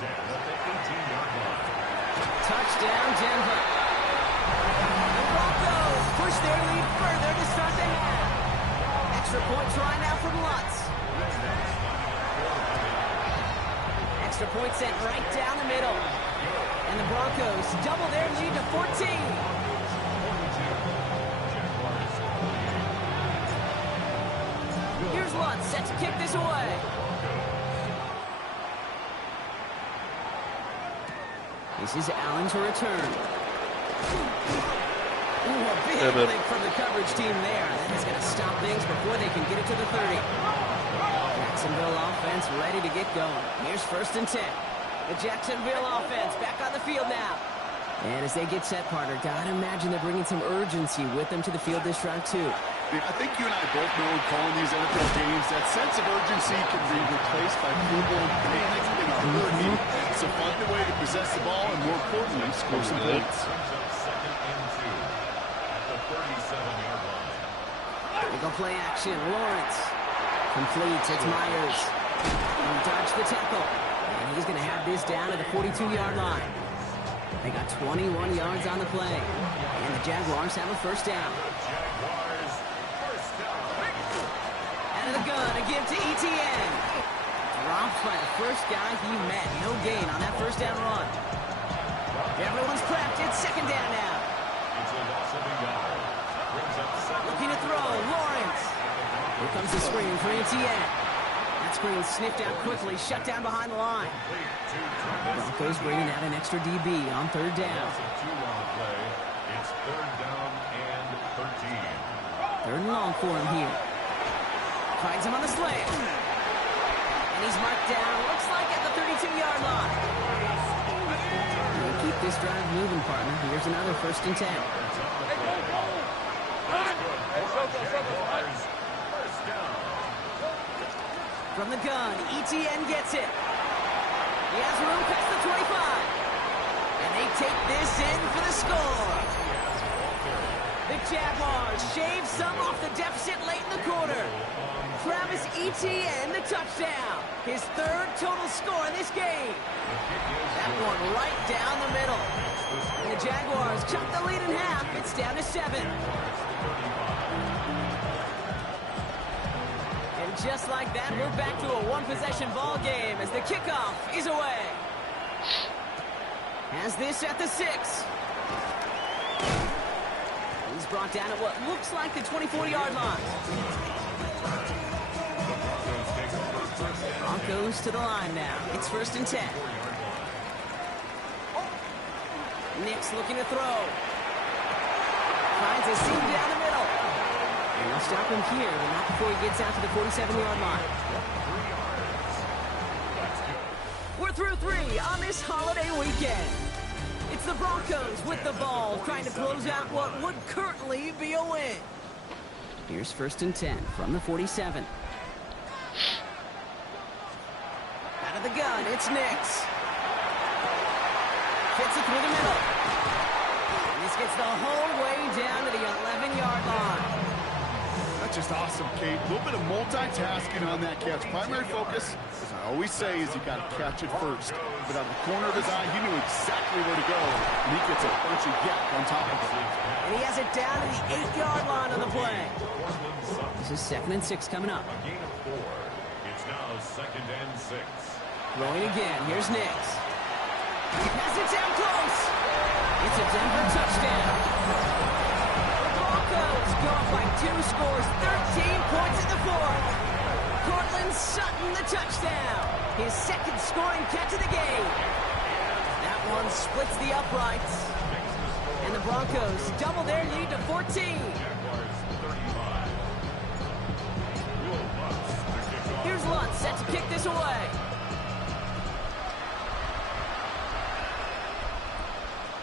Touchdown, Denver. The Broncos push their lead further to start the half. Extra point try now from Lutz. Extra point sent right down the middle. And the Broncos double their lead to 14. Here's Lutz set to kick this away. This is Allen to return. Ooh, a big lick from the coverage team there. That is going to stop things before they can get it to the 30. Jacksonville offense ready to get going. Here's 1st and 10. The Jacksonville offense back on the field now. And as they get set, partner, gotta imagine they're bringing some urgency with them to the field this drive, too. I think you and I both know in calling these NFL games, that sense of urgency can be replaced by full-blown panic in a hurry. So find a way to possess the ball and, more importantly, score some points. They go play action. Lawrence completes. It's Myers. He dodged the tackle. And he's going to have this down at the 42-yard line. They got 21 yards on the play. And the Jaguars have a 1st down. Out of the gun, a give to Etienne. Dropped by the first guy he met. No gain on that 1st down run. Everyone's prepped. It's 2nd down now. Looking to throw. Lawrence. Here comes the screen for Etienne. That screen sniffed out quickly. Shut down behind the line. Broncos bringing out an extra DB on 3rd down. It's 3rd down and 13. 3rd and long for him here. Finds him on the slant. And he's marked down, looks like at the 32-yard line. We'll keep this drive moving, partner. Here's another 1st and 10. Jaguars, first down. From the gun, ETN gets it. He has room past the 25. And they take this in for the score. The Jaguars shave some off the deficit late in the quarter. Travis Etienne, the touchdown. His third total score in this game. That one right down the middle. And the Jaguars cut the lead in half. It's down to 7. And just like that, we're back to a one-possession ball game as the kickoff is away. Has this at the 6. He's brought down at what looks like the 24-yard line. Broncos to the line now. It's 1st and 10. Nick's looking to throw. Finds a seam down the middle. And they'll stop him here, but not before he gets out to the 47-yard line. We're through 3 on this holiday weekend. It's the Broncos with the ball, trying to close out what would currently be a win. Here's 1st and 10 from the 47. Out of the gun, it's Nix. Fits it through the middle. And this gets the whole way down to the 11-yard line. That's just awesome, Kate. A little bit of multitasking on that catch. Primary focus, as I always say, is you got to catch it first. But out of the corner of his eye, he knew exactly where to go. And he gets a bunch of yak on top of it. And he has it down to the 8-yard line on the play. This is 2nd and 6 coming up. A gain of 4. It's now 2nd and 6. Throwing again. Here's Nix. Has it down close. It's a Denver touchdown. The Broncos go up by 2 scores, 13 points in the 4th. Cortland Sutton, the touchdown. His 2nd scoring catch of the game. That one splits the uprights. And the Broncos double their lead to 14. Jaguars 35. Will Lutz to kick off. Here's Lutz set to kick this away.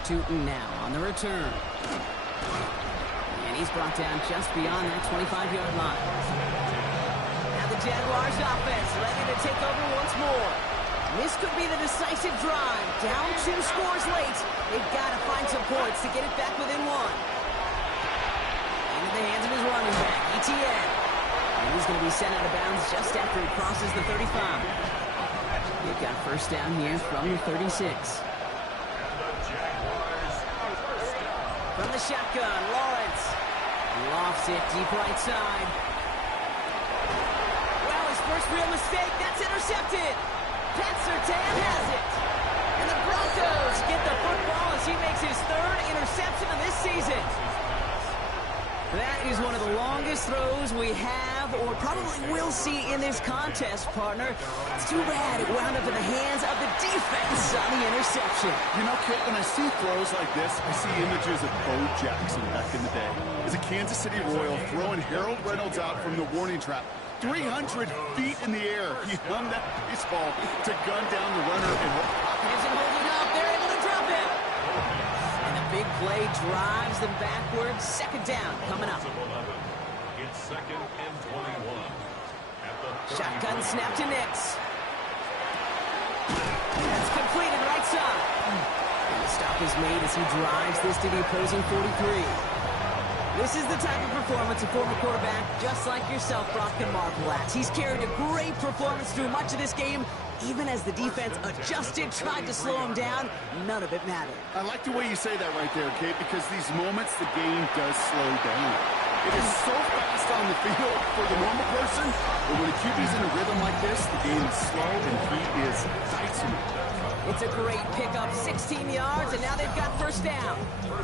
Tootin now on the return. And he's brought down just beyond that 25-yard line. Now the Jaguars offense ready to take over once more. This could be the decisive drive. Down 2 scores late. They've got to find some points to get it back within 1. Into the hands of his running back, ETN. And he's going to be sent out of bounds just after he crosses the 35. They've got 1st down here from the 36. From the shotgun, Lawrence lofts it deep right side. Well, his first real mistake, that's intercepted. Pat Surtain has it. And the Broncos get the football as he makes his 3rd interception of this season. That is one of the longest throws we have or probably will see in this contest, partner. It's too bad it wound up in the hands of the defense on the interception. You know, Kate, when I see throws like this, I see images of Bo Jackson back in the day. As a Kansas City Royal throwing Harold Reynolds out from the warning trap. 300 feet in the air. He hung that baseball to gun down the runner and Isn't holding up. They're able to drop it. And the big play drives them backwards. 2nd down coming up. It's 2nd and 21. At the Shotgun snap to Nix. That's completed right side. And the stop is made as he drives this to the opposing 43. This is the type of performance a former quarterback just like yourself, Brock, can marvel at. He's carried a great performance through much of this game. Even as the defense adjusted, tried to slow him down, none of it mattered. I like the way you say that right there, Kate, because these moments the game does slow down. It is so fast on the field for the normal person, but when a QB's in a rhythm like this, the game is slow and he is dicing it. It's a great pickup, 16 yards, and now they've got 1st down.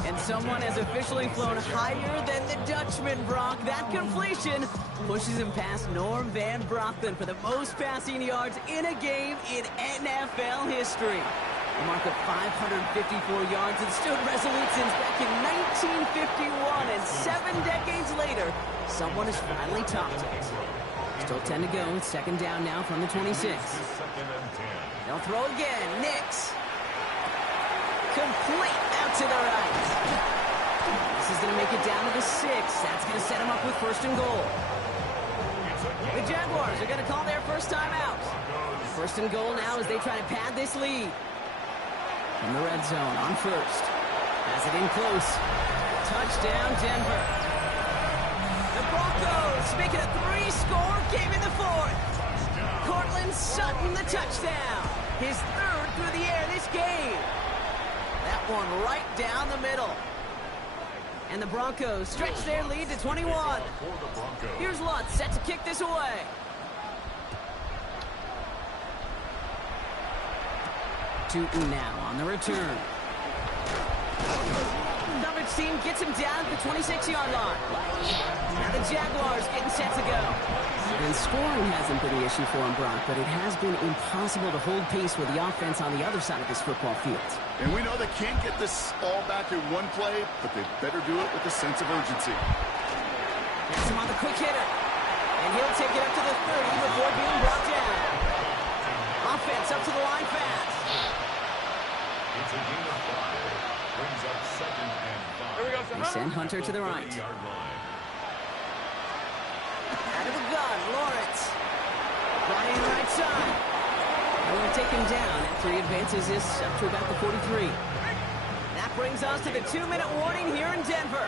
And someone has officially flown higher than the Dutchman, Brock. That completion pushes him past Norm Van Brocklin for the most passing yards in a game in NFL history. A mark of 554 yards and stood resolute since back in 1951. And 7 decades later, someone has finally topped it. Still 10 to go. 2nd down now from the 26. 2nd and 10. They'll throw again. Nix. Complete out to the right. This is is going to make it down to the 6. That's going to set him up with first and goal. The Jaguars are going to call their first time out. First and goal now as they try to pad this lead. In the red zone on first. Has it in close. Touchdown, Denver. The Broncos make it a 3-score game in the 4th. Cortland Sutton, the touchdown. His 3rd through the air this game. That one right down the middle. And the Broncos stretch their lead to 21. Here's Lutz set to kick this away. Tootin now on the return. Coverage team gets him down at the 26-yard line. Now the Jaguars getting set to go. And scoring hasn't been the issue for him, Brock, but it has been impossible to hold pace with the offense on the other side of this football field. And we know they can't get this all back in one play, but they better do it with a sense of urgency. Gets him on the quick hitter. And he'll take it up to the 30 before being brought down. Offense up to the line fast. It's a gain of 5. Brings up 2nd and 5. They send Hunter to the right. Out of the gun, Lawrence. Brought in right side. They're going to take him down after he advances this up to about the 43. That brings us to the 2-minute warning here in Denver.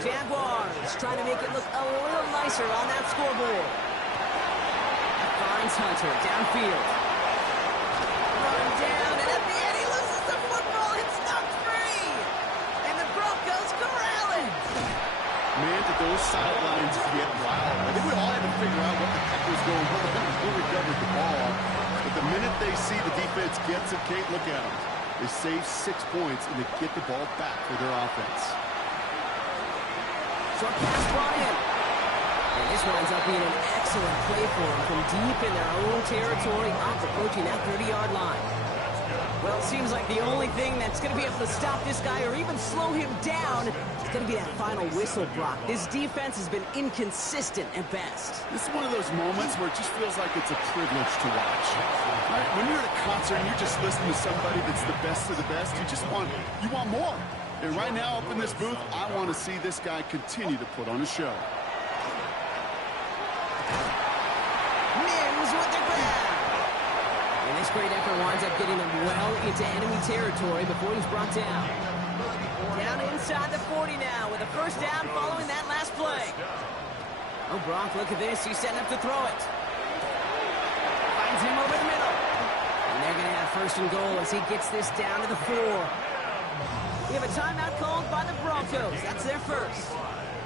Jaguars trying to make it look a little nicer on that scoreboard. Finds Hunter downfield. Run down, and at the end he loses the football. It's knocked free. And the Broncos corral it. Man, did those sidelines get wild. I think we all had to figure out what the heck was going on and who recovered the ball. But the minute they see the defense gets it, Kate, look at them. They save 6 points, and they get the ball back for their offense. Short pass brought in. And this winds up being an excellent play for them from deep in their own territory, up approaching that 30-yard line. Well, it seems like the only thing that's going to be able to stop this guy or even slow him down is going to be that final whistle, Brock. This defense has been inconsistent at best. This is one of those moments where it just feels like it's a privilege to watch. Right? When you're at a concert and you're just listening to somebody that's the best of the best, you want more. And right now up in this booth, I want to see this guy continue to put on a show. Mims with the grab. And this great effort winds up getting him well into enemy territory before he's brought down. Down inside the 40 now with a first down following that last play. Oh, Brock, look at this. He's setting up to throw it. Finds him over the middle. And they're going to have first and goal as he gets this down to the 4. We have a timeout called by the Broncos. That's their first.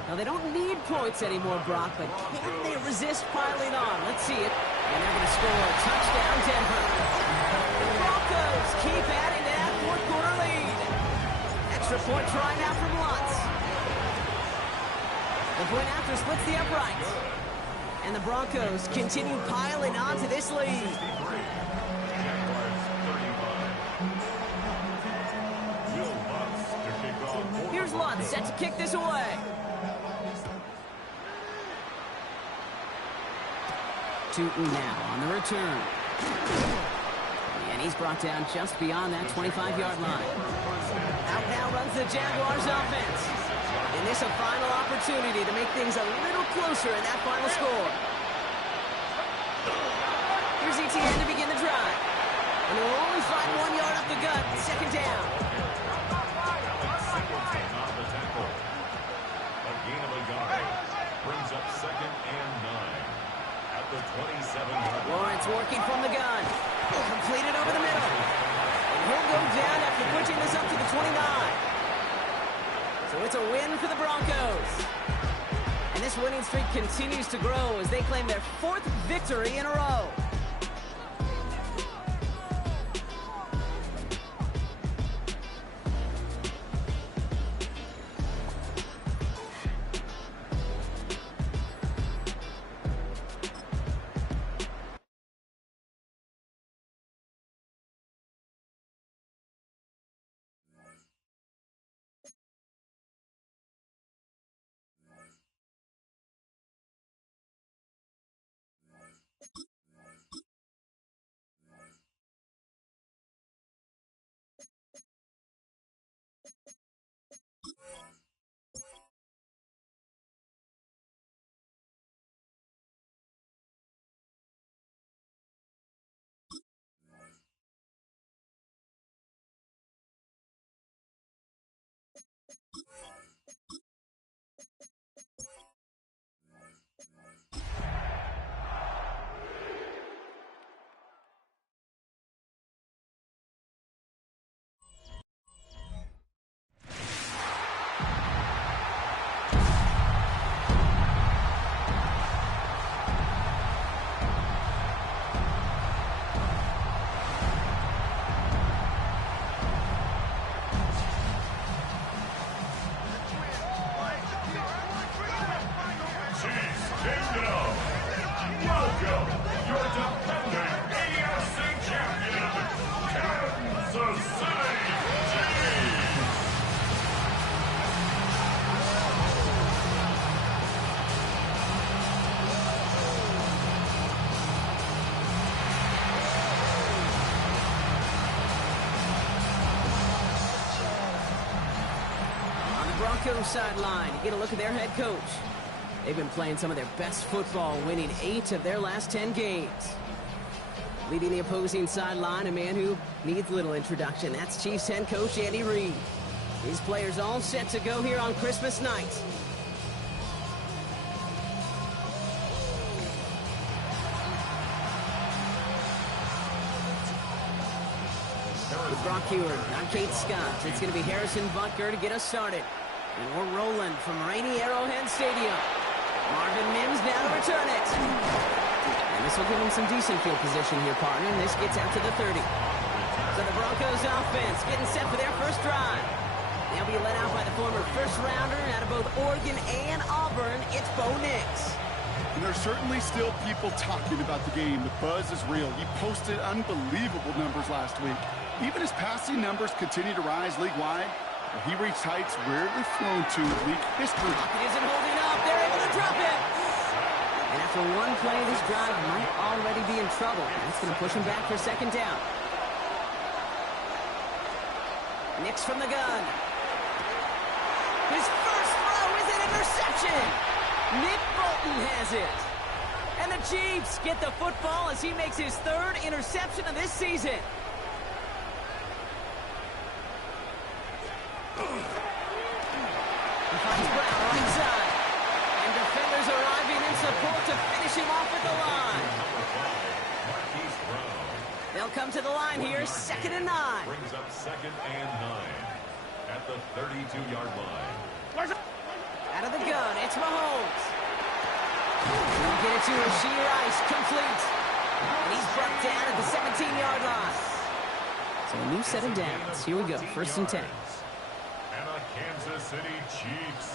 Now, they don't need points anymore, Brock, but can they resist piling on? Let's see it. And they're going to score. Touchdown, Denver. The Broncos keep adding to that fourth-quarter lead. Extra point try now from Lutz. The point after splits the uprights. And the Broncos continue piling on to this lead. Here's Lutz set to kick this away. Tootin now on the return. And he's brought down just beyond that 25-yard line. Out now runs the Jaguars offense. And this a final opportunity to make things a little closer in that final score. Here's ETN to begin the drive. And they'll only find 1 yard up the gut. Second down. Brings up 2nd and 9 at the 27-yard line. Lawrence working from the gun. Completed over the middle. And he'll go down after pushing this up to the 29. So it's a win for the Broncos. And this winning streak continues to grow as they claim their 4th victory in a row. Broncos sideline. You get a look at their head coach. They've been playing some of their best football, winning 8 of their last 10 games. Leading the opposing sideline, a man who needs little introduction. That's Chiefs head coach Andy Reid. His players all set to go here on Christmas night. With Brock Heward, not Kate Scott. It's going to be Harrison Butker to get us started. And we're rolling from rainy Arrowhead Stadium. Marvin Mims now to return it. And this will give him some decent field position here, partner. And this gets out to the 30. So the Broncos offense getting set for their first drive. They'll be led out by the former first-rounder out of both Oregon and Auburn. It's Bo Nix. And there's certainly still people talking about the game. The buzz is real. He posted unbelievable numbers last week. Even his passing numbers continue to rise league-wide. He reached heights rarely flown to in league history. It isn't holding up. They're able to drop it. And after one play, this drive might already be in trouble. That's going to push him back for second down. Nix from the gun. His first throw is an interception. Nick Bolton has it. And the Chiefs get the football as he makes his 3rd interception of this season. He finds Brown right side. And defenders arriving in support to finish him off at the line. They'll come to the line here, 2nd and 9. Brings up 2nd and 9 at the 32-yard line. Out of the gun, it's Mahomes. He'll get it to Rashee Rice, complete. And he's brought down at the 17-yard line. So a new set of downs. Here we go, 1st and 10. And a Kansas City Chiefs.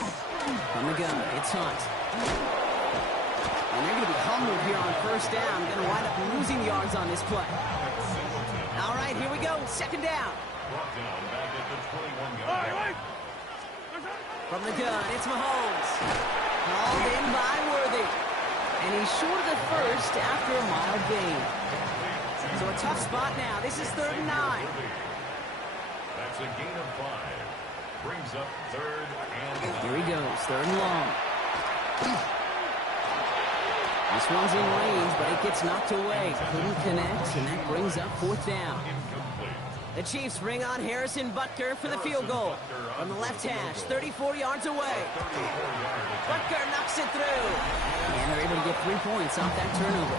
From the gun, it's Hunt. And they're going to be humbled here on 1st down. Going to wind up losing yards on this play. All right, here we go, 2nd down. Brought down back at the 21-yard line. From the gun, it's Mahomes. Called in by Worthy. And he's short of the 1st after a mild gain. So a tough spot now. This is 3rd and 9. That's a gain of 5. Brings up 3rd and 9. Here he goes, 3rd and long. This one's in range, but it gets knocked away. Couldn't connect, and that brings up 4th down. Incomplete. The Chiefs bring on Harrison Butker for the field goal. From the left hash, 34 yards away. Butker knocks it through. And they're able to get 3 points off that turnover.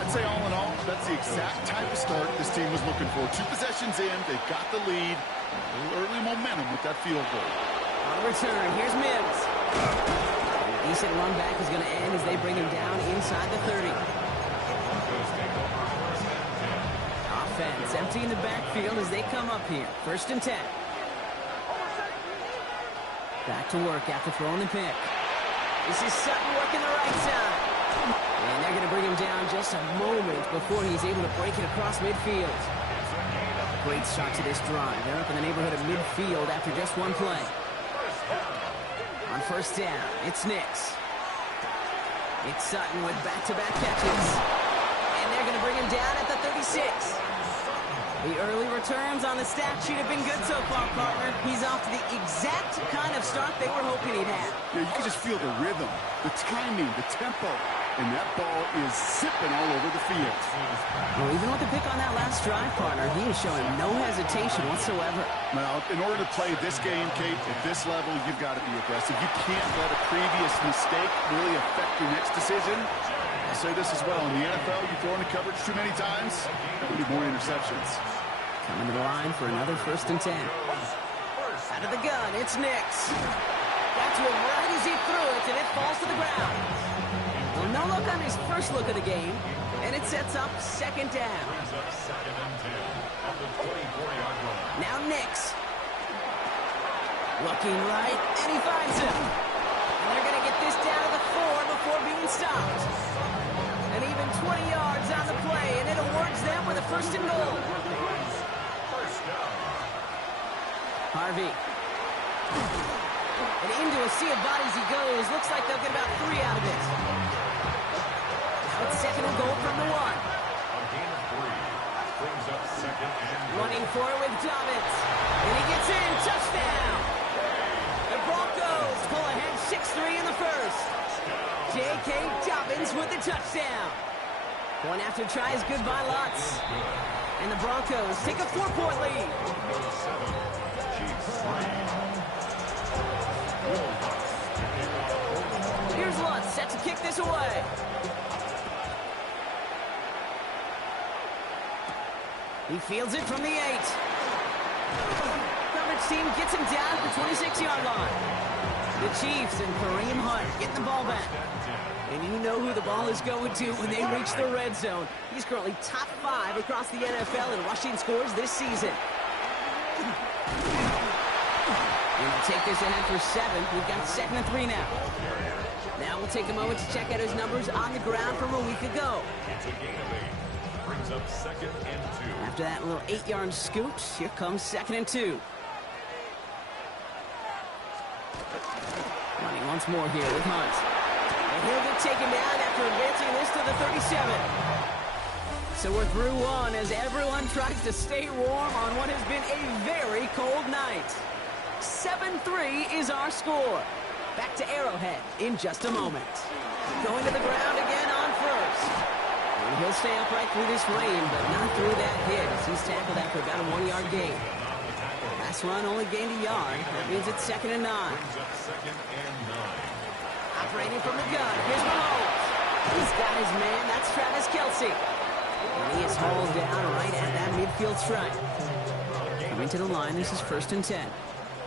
I'd say all in all, that's the exact type of start this team was looking for. 2 possessions in, they got the lead. A little early momentum with that field goal. On return, here's Mims. The decent run back is going to end as they bring him down inside the 30. Offense emptying the backfield as they come up here. 1st and 10. Back to work after throwing the pick. This is Sutton working the right side. And they're going to bring him down just a moment before he's able to break it across midfield. Great start to this drive. They're up in the neighborhood of midfield after just one play. On 1st down, it's Nix. It's Sutton with back-to-back catches. And they're going to bring him down at the 36. The early returns on the stat sheet have been good so far, partner. He's off to the exact kind of start they were hoping he'd have. Yeah, you can just feel the rhythm, the timing, the tempo. And that ball is zipping all over the field. Well, even with the pick on that last drive, partner, he is showing no hesitation whatsoever. Now, in order to play this game, Kate, at this level, you've got to be aggressive. You can't let a previous mistake really affect your next decision. I'll say this as well. In the NFL, you throw into coverage too many times, you need more interceptions. Coming to the line for another 1st and 10. Out of the gun, it's Nix. Got to him right as he threw it, and it falls to the ground. Well, no look on his first look of the game, and it sets up 2nd down. Now Nix. Looking right, and he finds him. And they're going to get this down to the 4 before being stopped. And even 20 yards on the play, and it awards them with a 1st and goal. Harvey. And into a sea of bodies he goes. Looks like they'll get about 3 out of it. Now it's 2nd and goal from the 1. A gain of 3. Brings up 2nd and 1. Running for it with Dobbins. And he gets in. Touchdown. J.K. Dobbins with the touchdown. Point after try is good by Lutz. And the Broncos take a 4-point lead. Here's Lutz set to kick this away. He fields it from the 8. Coverage team gets him down at the 26-yard line. The Chiefs and Kareem Hunt get the ball back. And you know who the ball is going to when they reach the red zone. He's currently top 5 across the NFL in rushing scores this season. We'll take this ahead for 7. We've got 2nd and 3 now. Now we'll take a moment to check out his numbers on the ground from a week ago. It's a gain of 8. Brings up 2nd and 2. After that little 8-yard scoot, here comes 2nd and 2. Running once more here with Hunt. And he'll get taken down after advancing this to the 37. So we're through one as everyone tries to stay warm on what has been a very cold night. 7-3 is our score. Back to Arrowhead in just a moment. Going to the ground again on first. And he'll stay upright through this rain, but not through that hit as he's tackled after about a 1-yard gain. Last run only gained a yard. That means it's 2nd and 9. Operating from the gun. Here's Mahomes. He's got his man. That's Travis Kelce. And he is hauled down right at that midfield stripe. Coming to the line, this is 1st and 10.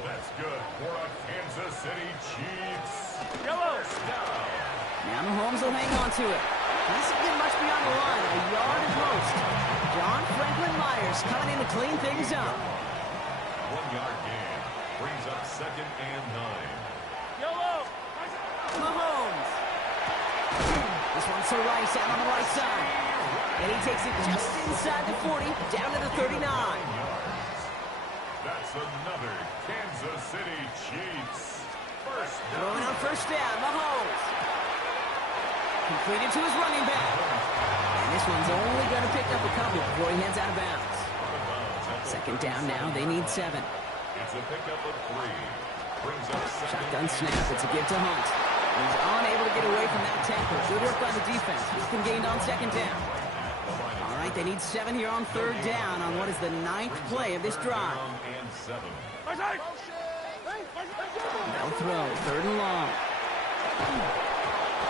That's good for a Kansas City Chiefs. Now Mahomes will hang on to it. Doesn't get much beyond the line. A yard at most. John Franklin Myers coming in to clean things up. 1-yard gain. Brings up 2nd and 9. Mahomes. This one's to Rice out on the right side. And he takes it just inside the 40, down to the 39. That's another Kansas City Chiefs. First down. Throwing on 1st down, Mahomes. Completed to his running back. And this one's only going to pick up a couple before he heads out of bounds. 2nd down now, they need 7. It's a pickup of 3. Brings up 2nd. Shotgun snap, it's a give to Hunt. He's unable to get away from that tackle. Good work by the defense. He's been gained on 2nd down. All right, they need 7 here on 3rd down on what is the 9th play of this drive. And 7. No throw, 3rd and long.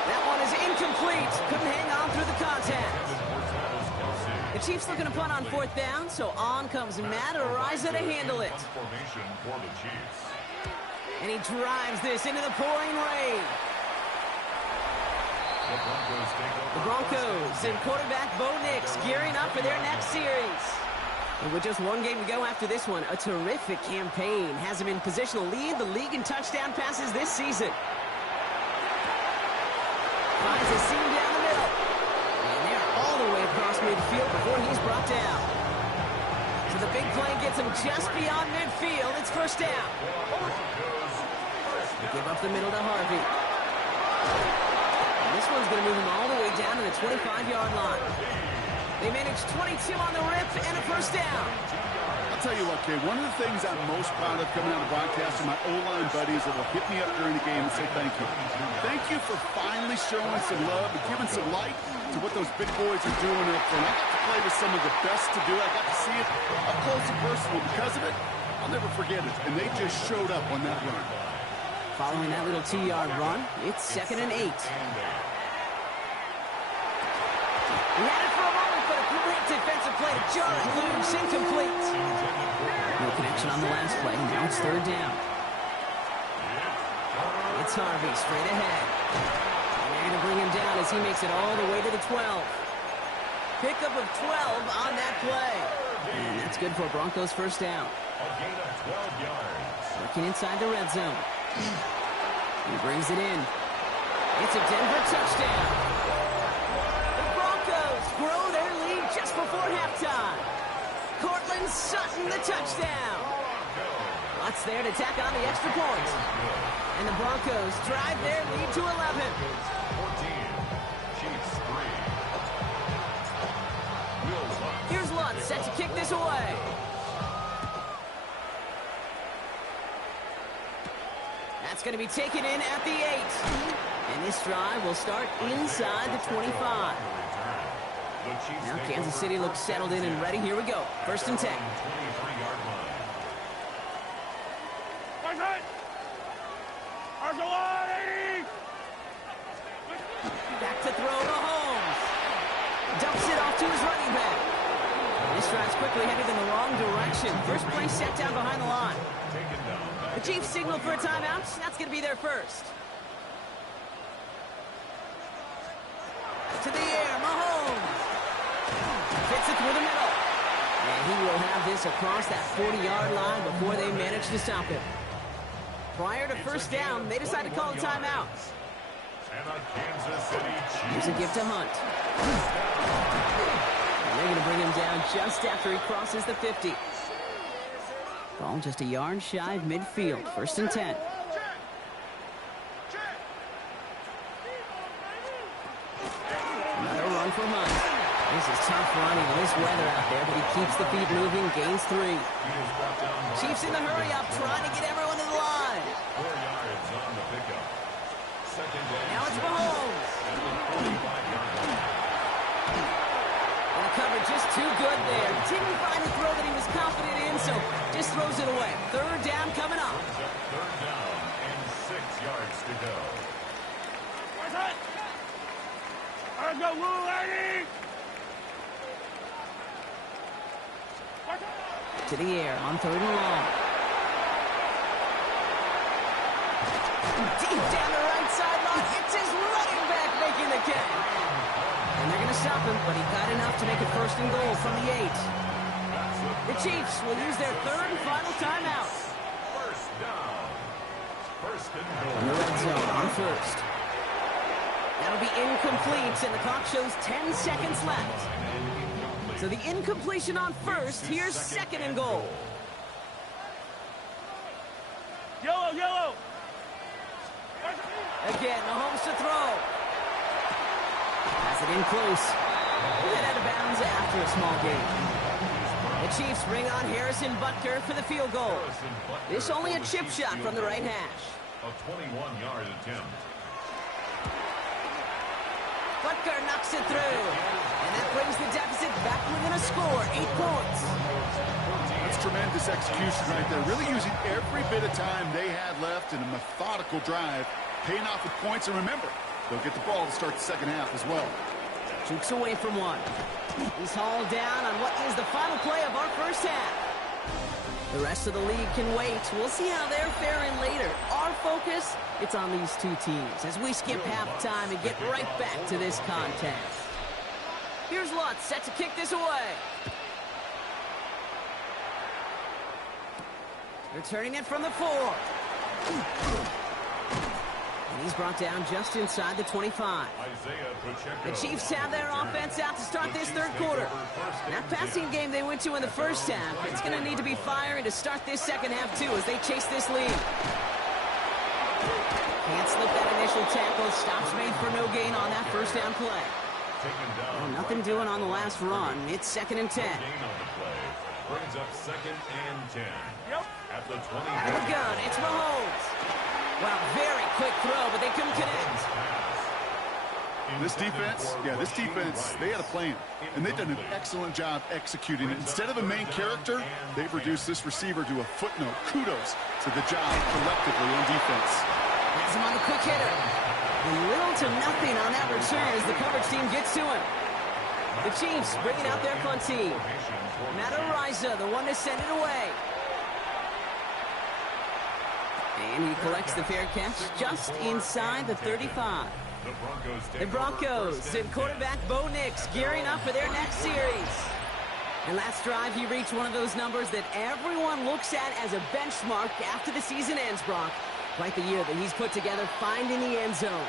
That one is incomplete. Couldn't hang on through the contact. The Chiefs looking to punt on 4th down, so on comes Matt Araiza to handle it. Formation for the Chiefs. And he drives this into the pouring rain. The Broncos and quarterback Bo Nix gearing up for their next series. And with just 1 game to go after this one, a terrific campaign has him in position to lead the league in touchdown passes this season. Finds a seam down the middle. And they're all the way across midfield before he's brought down. So the big play gets him just beyond midfield. It's 1st down. They give up the middle to Harvey. And this one's going to move him all the way down to the 25-yard line. They managed 22 on the rip and a 1st down. I'll tell you what, kid, one of the things I'm most proud of coming out of the broadcast are my O-line buddies that will hit me up during the game and say thank you. Thank you for finally showing some love and giving some light to what those big boys are doing up front. I got to play with some of the best to do it. I got to see it up close and personal. Because of it, I'll never forget it. And they just showed up on that run. Following that little 2-yard run, it's 2nd and 8. He had it for a moment, but a great defensive play to jar it loose, incomplete. No connection on the last play. Now it's 3rd down. It's Harvey straight ahead. And they're going to bring him down as he makes it all the way to the 12. Pickup of 12 on that play. And that's good for Broncos 1st down. A gain of 12 yards. Working inside the red zone. He brings it in. It's a Denver touchdown. The Broncos grow their lead just before halftime. Cortland Sutton, the touchdown. Lutz there to tack on the extra point. And the Broncos drive their lead to 11. 14. Chiefs 3. Here's Lutz set to kick this away. That's going to be taken in at the 8. And this drive will start inside the 25. Now Kansas City looks settled in and ready. Here we go. 1st and 10. Back to throw to Holmes. Dumps it off to his running back. This drive's quickly headed in the wrong direction. First play set down behind the line. The Chiefs signal for a timeout. That's going to be their first. To the air, Mahomes. Fits it through the middle. And he will have this across that 40-yard line before they manage to stop him. Prior to first down, they decide to call a timeout. Here's a gift to Hunt. And they're going to bring him down just after he crosses the 50. Ball just a yard shy of midfield. 1st and 10. Another run for Hunt. This is tough running in this weather out there, but he keeps the feet moving, gains 3. Chiefs in the hurry up, trying to get everyone to the line. 4 yards on the pickup. Now it's Mahomes. And the cover just too good there. Didn't find a throw that he was confident in, so just throws it away. 3rd down coming up. 3rd down and 6 yards to go. Let's go, Woo, lady! To the air on 3rd and long. Deep down the right sideline. It's his running back making the catch. And they're going to stop him, but he got enough to make it 1st and goal from the 8. The Chiefs will use their 3rd and final timeout. 1st down. 1st and goal. In the red zone on 1st. That'll be incomplete, and the clock shows 10 seconds left. So the incompletion on 1st. Here's 2nd and goal. Yellow! Again, Mahomes to throw. Pass it in close. Head out of bounds after a small gain. The Chiefs bring on Harrison Butker for the field goal. This only a chip shot from the right hash. A 21-yard attempt. Butker knocks it through. And that brings the deficit back within a score, 8 points. That's tremendous execution right there. Really using every bit of time they had left in a methodical drive, paying off with points. And remember, they'll get the ball to start the 2nd half as well. Jukes away from one. He's hauled down on what is the final play of our 1st half. The rest of the league can wait. We'll see how they're faring later. Our focus, it's on these two teams as we skip halftime and get right back to this contest. Here's Lutz set to kick this away. Returning it from the 4. And he's brought down just inside the 25. The Chiefs have their offense out to start this 3rd quarter. That passing game they went to in the 1st half, it's going to need to be firing to start this 2nd half too as they chase this lead. Can't slip that initial tackle. Stops made for no gain on that 1st down play. Well, nothing doing on the last run. It's 2nd and 10. Brings up 2nd and 10. At the 20. Out of the gun, it's Mahomes. Well, very quick throw, but they couldn't connect. This defense, they had a plan, and they've done an excellent job executing it. Instead of a main character, they've reduced this receiver to a footnote. Kudos to the job collectively on defense. Has him on the quick hitter. And little to nothing on that return as the coverage team gets to him. The Chiefs bringing out their punt team. Matt Ariza, the one to send it away. And he collects the fair catch just inside the 35. The Broncos and quarterback Bo Nix gearing up for their next series. And last drive, he reached one of those numbers that everyone looks at as a benchmark after the season ends, Brock. Quite the year that he's put together, finding the end zone.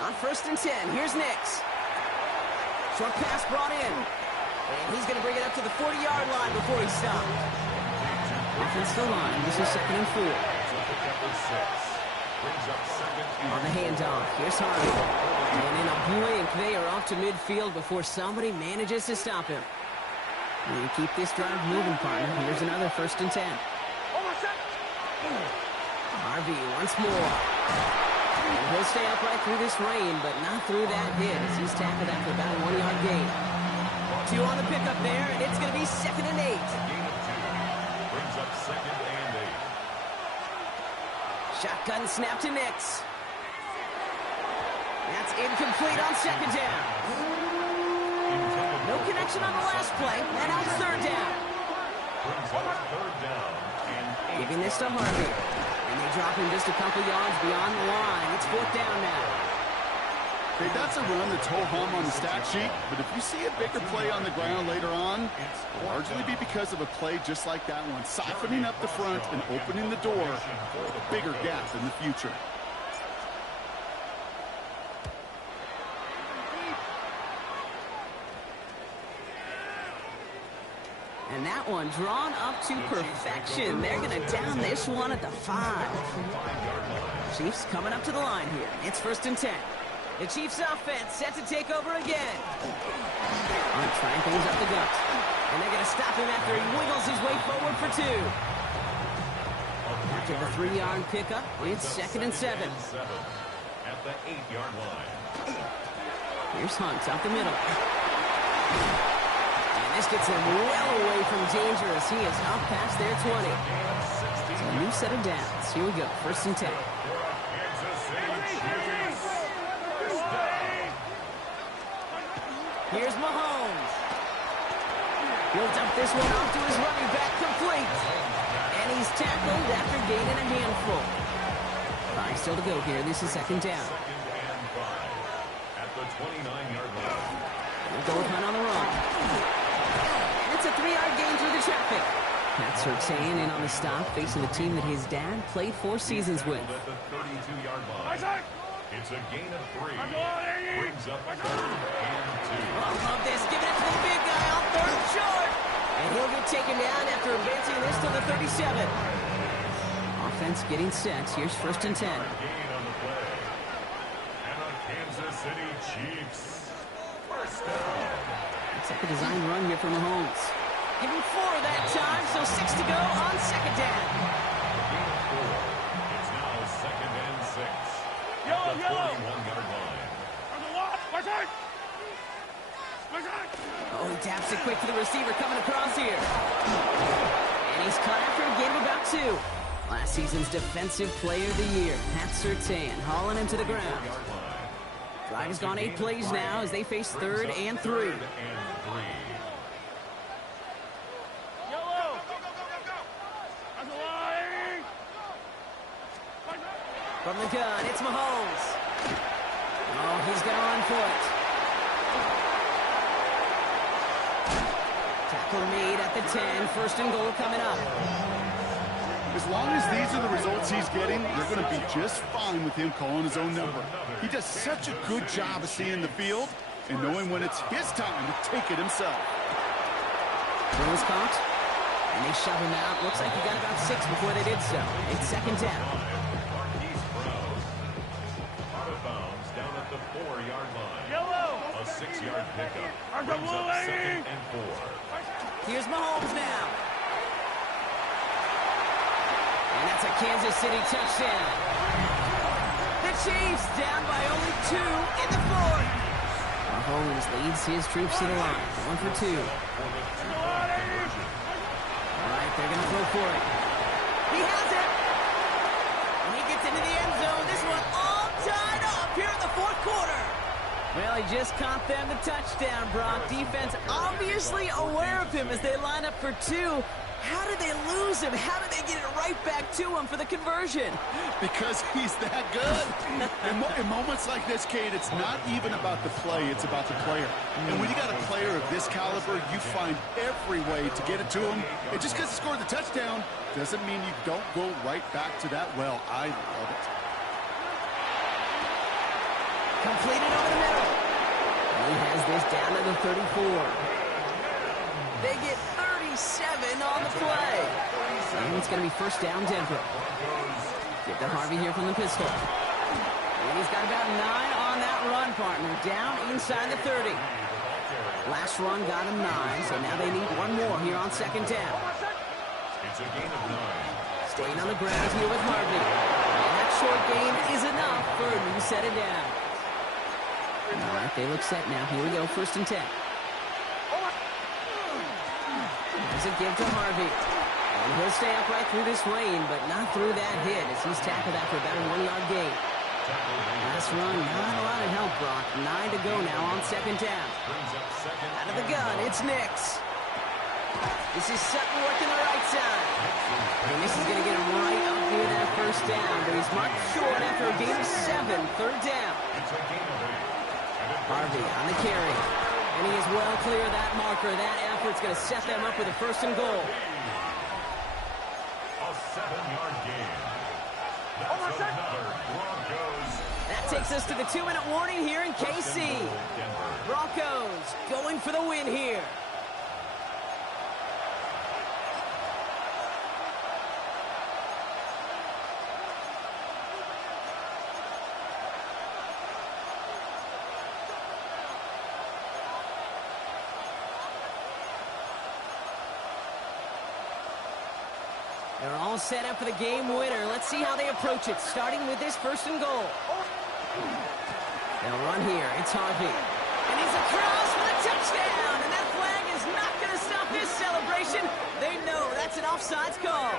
On 1st and 10, here's Nix. Short pass brought in. And he's going to bring it up to the 40-yard line before he stopped. Offense the line. This is 2nd and 4. On the handoff, here's Hardy. And in a blink, they are off to midfield before somebody manages to stop him. And you keep this drive moving, partner. Here's another 1st and 10. Harvey once more. And he'll stay upright through this rain, but not through that hit as he's tackled after about a 1-yard gain. 2 on the pickup there, and it's going to be 2nd and 8. Gain of 2. Brings up 2nd and 8. Shotgun snap to Nix. That's incomplete on 2nd down. No connection on the last play. And on 3rd down. Brings up 3rd down and 8. Giving this to Harvey. And they drop him just a couple yards beyond the line. It's 4th down now. Okay, that's a run that's ho-hum on the stat sheet, but if you see a bigger play on the ground later on, it'll largely be because of a play just like that one, softening up the front and opening the door for a bigger gap in the future. And that one drawn up to perfection. They're going to down this one at the 5. Chiefs coming up to the line here. It's 1st and 10. The Chiefs offense set to take over again. Hunt trying things up the gut. And they're going to stop him after he wiggles his way forward for 2. After the 3-yard pickup, it's 2nd and 7. At the 8-yard line. Here's Hunt up the middle. And this gets him well away from danger as he is up past their 20. So a new set of downs. Here we go, 1st and 10. Here's Mahomes. He'll dump this one off to his running back, complete. And he's tackled after gaining a handful. 5 still to go here. This is 2nd down. 2nd and 5. At the 29-yard line. We'll go with Hunt on the run. And it's a 3-yard gain through the traffic. Pat Surtain in on the stop, facing the team that his dad played 4 seasons with. At the 32-yard line. It's a gain of 3. Brings up 3rd and 2. I love this. Giving it to the big guy on 3rd and short. And he'll get taken down after advancing this to the 37. Offense getting set. Here's 1st and 10. Gain on the play. And the Kansas City Chiefs. 1st down. Looks like a design run here from Mahomes. Give him 4 that time, so 6 to go on 2nd down. Gain of 4. It's now 2nd and 6. Yellow, At the yellow. 41-yard line. Oh, he taps it quick to the receiver coming across here. And he's caught after a gain of about 2. Last season's Defensive Player of the Year, Pat Surtain, hauling him to the ground. Drive has gone 8 plays now as they face 3rd and 3. From the gun, it's Mahomes. Oh, he's going to run for it. Tackle made at the 10. 1st and goal coming up. As long as these are the results he's getting, they're going to be just fine with him calling his own number. He does such a good job of seeing the field and knowing when it's his time to take it himself. Throws caught, and they shove him out. Looks like he got about 6 before they did so. It's 2nd down. The 4-yard line. Yellow. A 6-yard pickup. Brings up 2nd and 4. Here's Mahomes now. And that's a Kansas City touchdown. The Chiefs down by only 2 in the 4th. Mahomes leads his troops to the line. 1 for 2. All right, they're going to throw for it. He has it. And he gets into the end zone. This one all tied up here in the 4th quarter. Well, he just caught them the touchdown, Brock. Defense obviously aware of him as they line up for 2. How did they lose him? How did they get it right back to him for the conversion? Because he's that good. In moments like this, Kate, it's not even about the play, it's about the player. And when you got a player of this caliber, you find every way to get it to him. And just because he scored the touchdown doesn't mean you don't go right back to that well. I love it. Completed over the middle. He has this down to the 34. They get 37 on the play. And it's going to be 1st down, Denver. Get to Harvey here from the pistol. And he's got about 9 on that run, partner. Down inside the 30. Last run got him 9, so now they need 1 more here on 2nd down. It's a gain of 9. Staying on the ground here with Harvey. short gain is enough for a new set of down. All right, they look set now. Here we go, 1st and 10. There's a give to Harvey. And he'll stay upright through this rain, but not through that hit as he's tackled after about a 1-yard gain. Last run, not a lot of help, Brock. 9 to go now on 2nd down. Out of the gun, it's Nix. This is Sutton working the right side. And this is going to get him right up near that 1st down, but he's marked short after a gain of 7, 3rd down. Harvey on the carry. And he is well clear of that marker. That effort's going to set them up with a 1st and goal. A 7-yard gain. That's another Broncos. That takes us to the 2-minute warning here in KC. Broncos going for the win here. They're all set up for the game winner. Let's see how they approach it, starting with this 1st and goal. They'll run here. It's Harvey. And he's across for the touchdown. And that flag is not going to stop this celebration. They know that's an offsides call.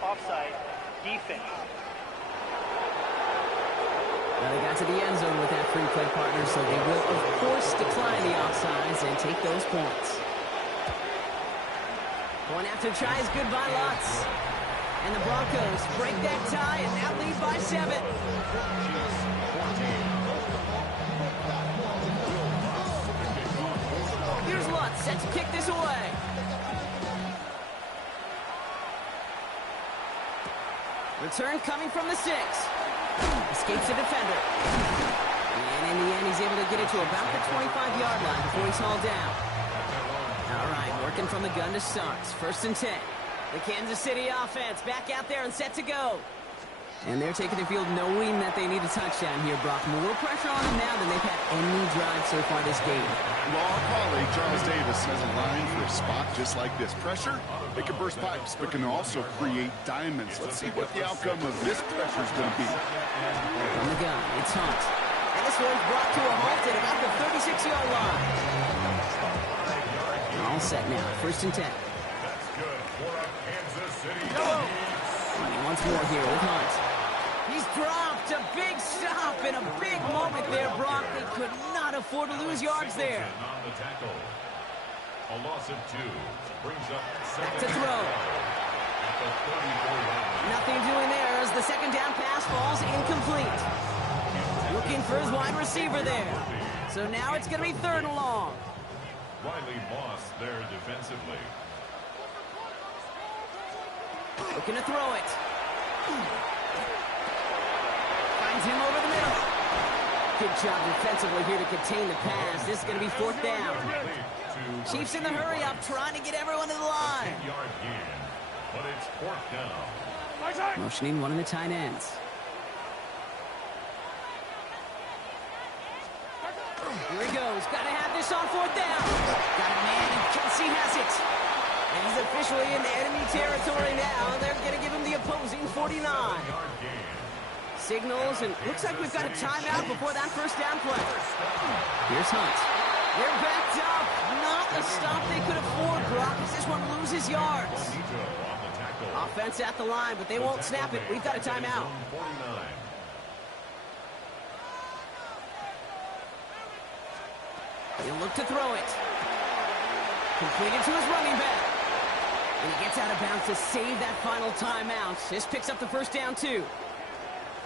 Offside. Defense. Now they got to the end zone with that free play partner, so they will, of course, decline the offsides and take those points. Going after try is good by Lutz. And the Broncos break that tie and now lead by 7. Here's Lutz, set to kick this away. Return coming from the 6. Escapes the defender. And in the end, he's able to get it to about the 25-yard line before he's hauled down. All right, working from the gun to start. 1st and 10. The Kansas City offense back out there and set to go. And they're taking the field knowing that they need a touchdown here, Brock. More pressure on them now than they've had any drive so far this game. Well, our colleague, Charles Davis, has a line for a spot just like this. Pressure, it can burst pipes, but can also create diamonds. Let's see what the outcome of this pressure is going to be. From the gun, it's Hunt. And this one's brought to a halt at about the 36-yard line. All set now, 1st and 10. That's good for a Kansas City. Running once more here with Hunt. He's dropped a big stop and a big moment there, Brock. They could not afford to lose yards there. On the tackle. A loss of 2 brings up Back to throw. at the 34-yard line. Nothing doing there as the 2nd down pass falls incomplete. Looking for his wide receiver there. So now it's going to be 3rd and long. Riley Moss there defensively. Looking to throw it. Finds him over the middle. Good job defensively here to contain the pass. This is going to be 4th down. Chiefs in the hurry up, trying to get everyone to the line. 10-yard gain, but it's 4th down. Motioning one of the tight ends. Here he goes. Got to have this on 4th down. Got a man, and Kelsey has it. And he's officially in enemy territory now. They're going to give him the opposing 49. Signals, and looks like we've got a timeout before that 1st down play. Here's Hunt. They're backed up. Not a stop they could afford, Brock, as this one loses yards. Offense at the line, but they won't snap it. We've got a timeout. He'll look to throw it. Completed to his running back. And he gets out of bounds to save that final timeout. This picks up the 1st down, 2.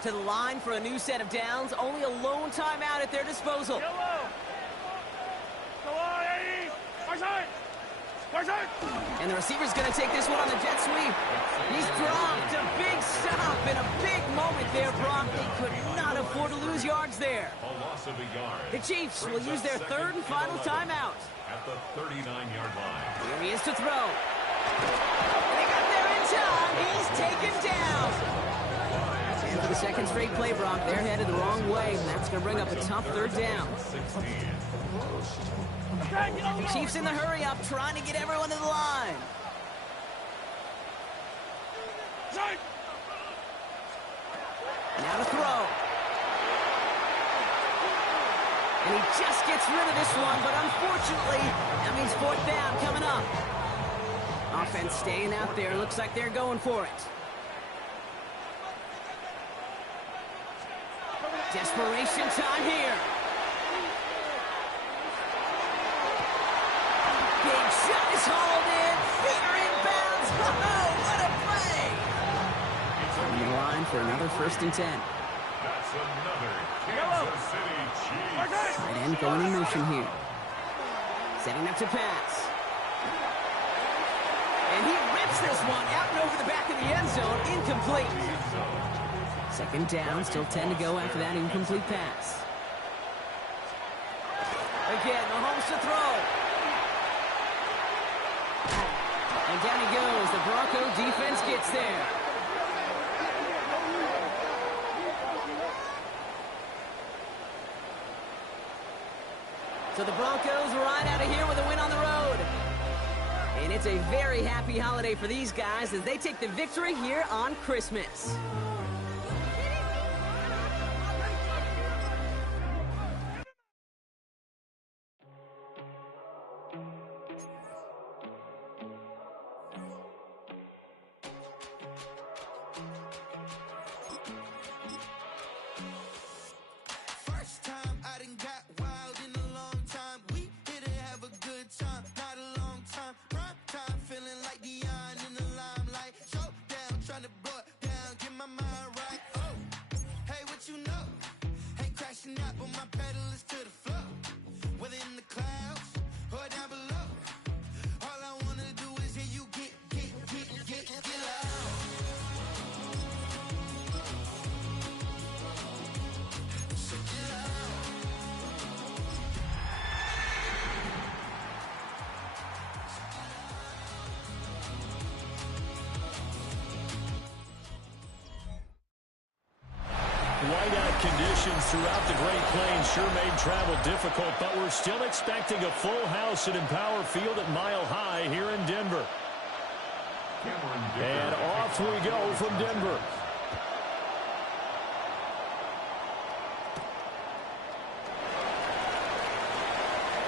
To the line for a new set of downs. Only a lone timeout at their disposal. And the receiver's going to take this one on the jet sweep. He's dropped a big stop and a big moment there, Brock. They could not afford to lose yards there. A loss of a yard. The Chiefs will use their 3rd and final timeout. At the 39-yard line. Here he is to throw. And he got there in time. He's taken down. And for the 2nd straight play, Brock, they're headed the wrong way, and that's going to bring up a tough 3rd down. Chiefs in the hurry up, trying to get everyone to the line. Now to throw. And he just gets rid of this one, but unfortunately, that means fourth down coming up. Offense staying out there. Looks like they're going for it. Desperation time here. Big shot is hauled in. Feet are in bounds. Oh, what a play! On the line for another 1st and 10. That's another Kansas City Chiefs. Tight end going in motion here. Setting up to pass. And he rips this one out and over the back of the end zone. Incomplete. 2nd down, still 10 to go after that incomplete pass. Again, Mahomes to throw. And down he goes. The Bronco defense gets there. So the Broncos ride out of here with a win on the road. And it's a very happy holiday for these guys as they take the victory here on Christmas. Whiteout conditions throughout the Great Plains sure made travel difficult, but we're still expecting a full house at Empower Field at Mile High here in Denver. And off we go from Denver.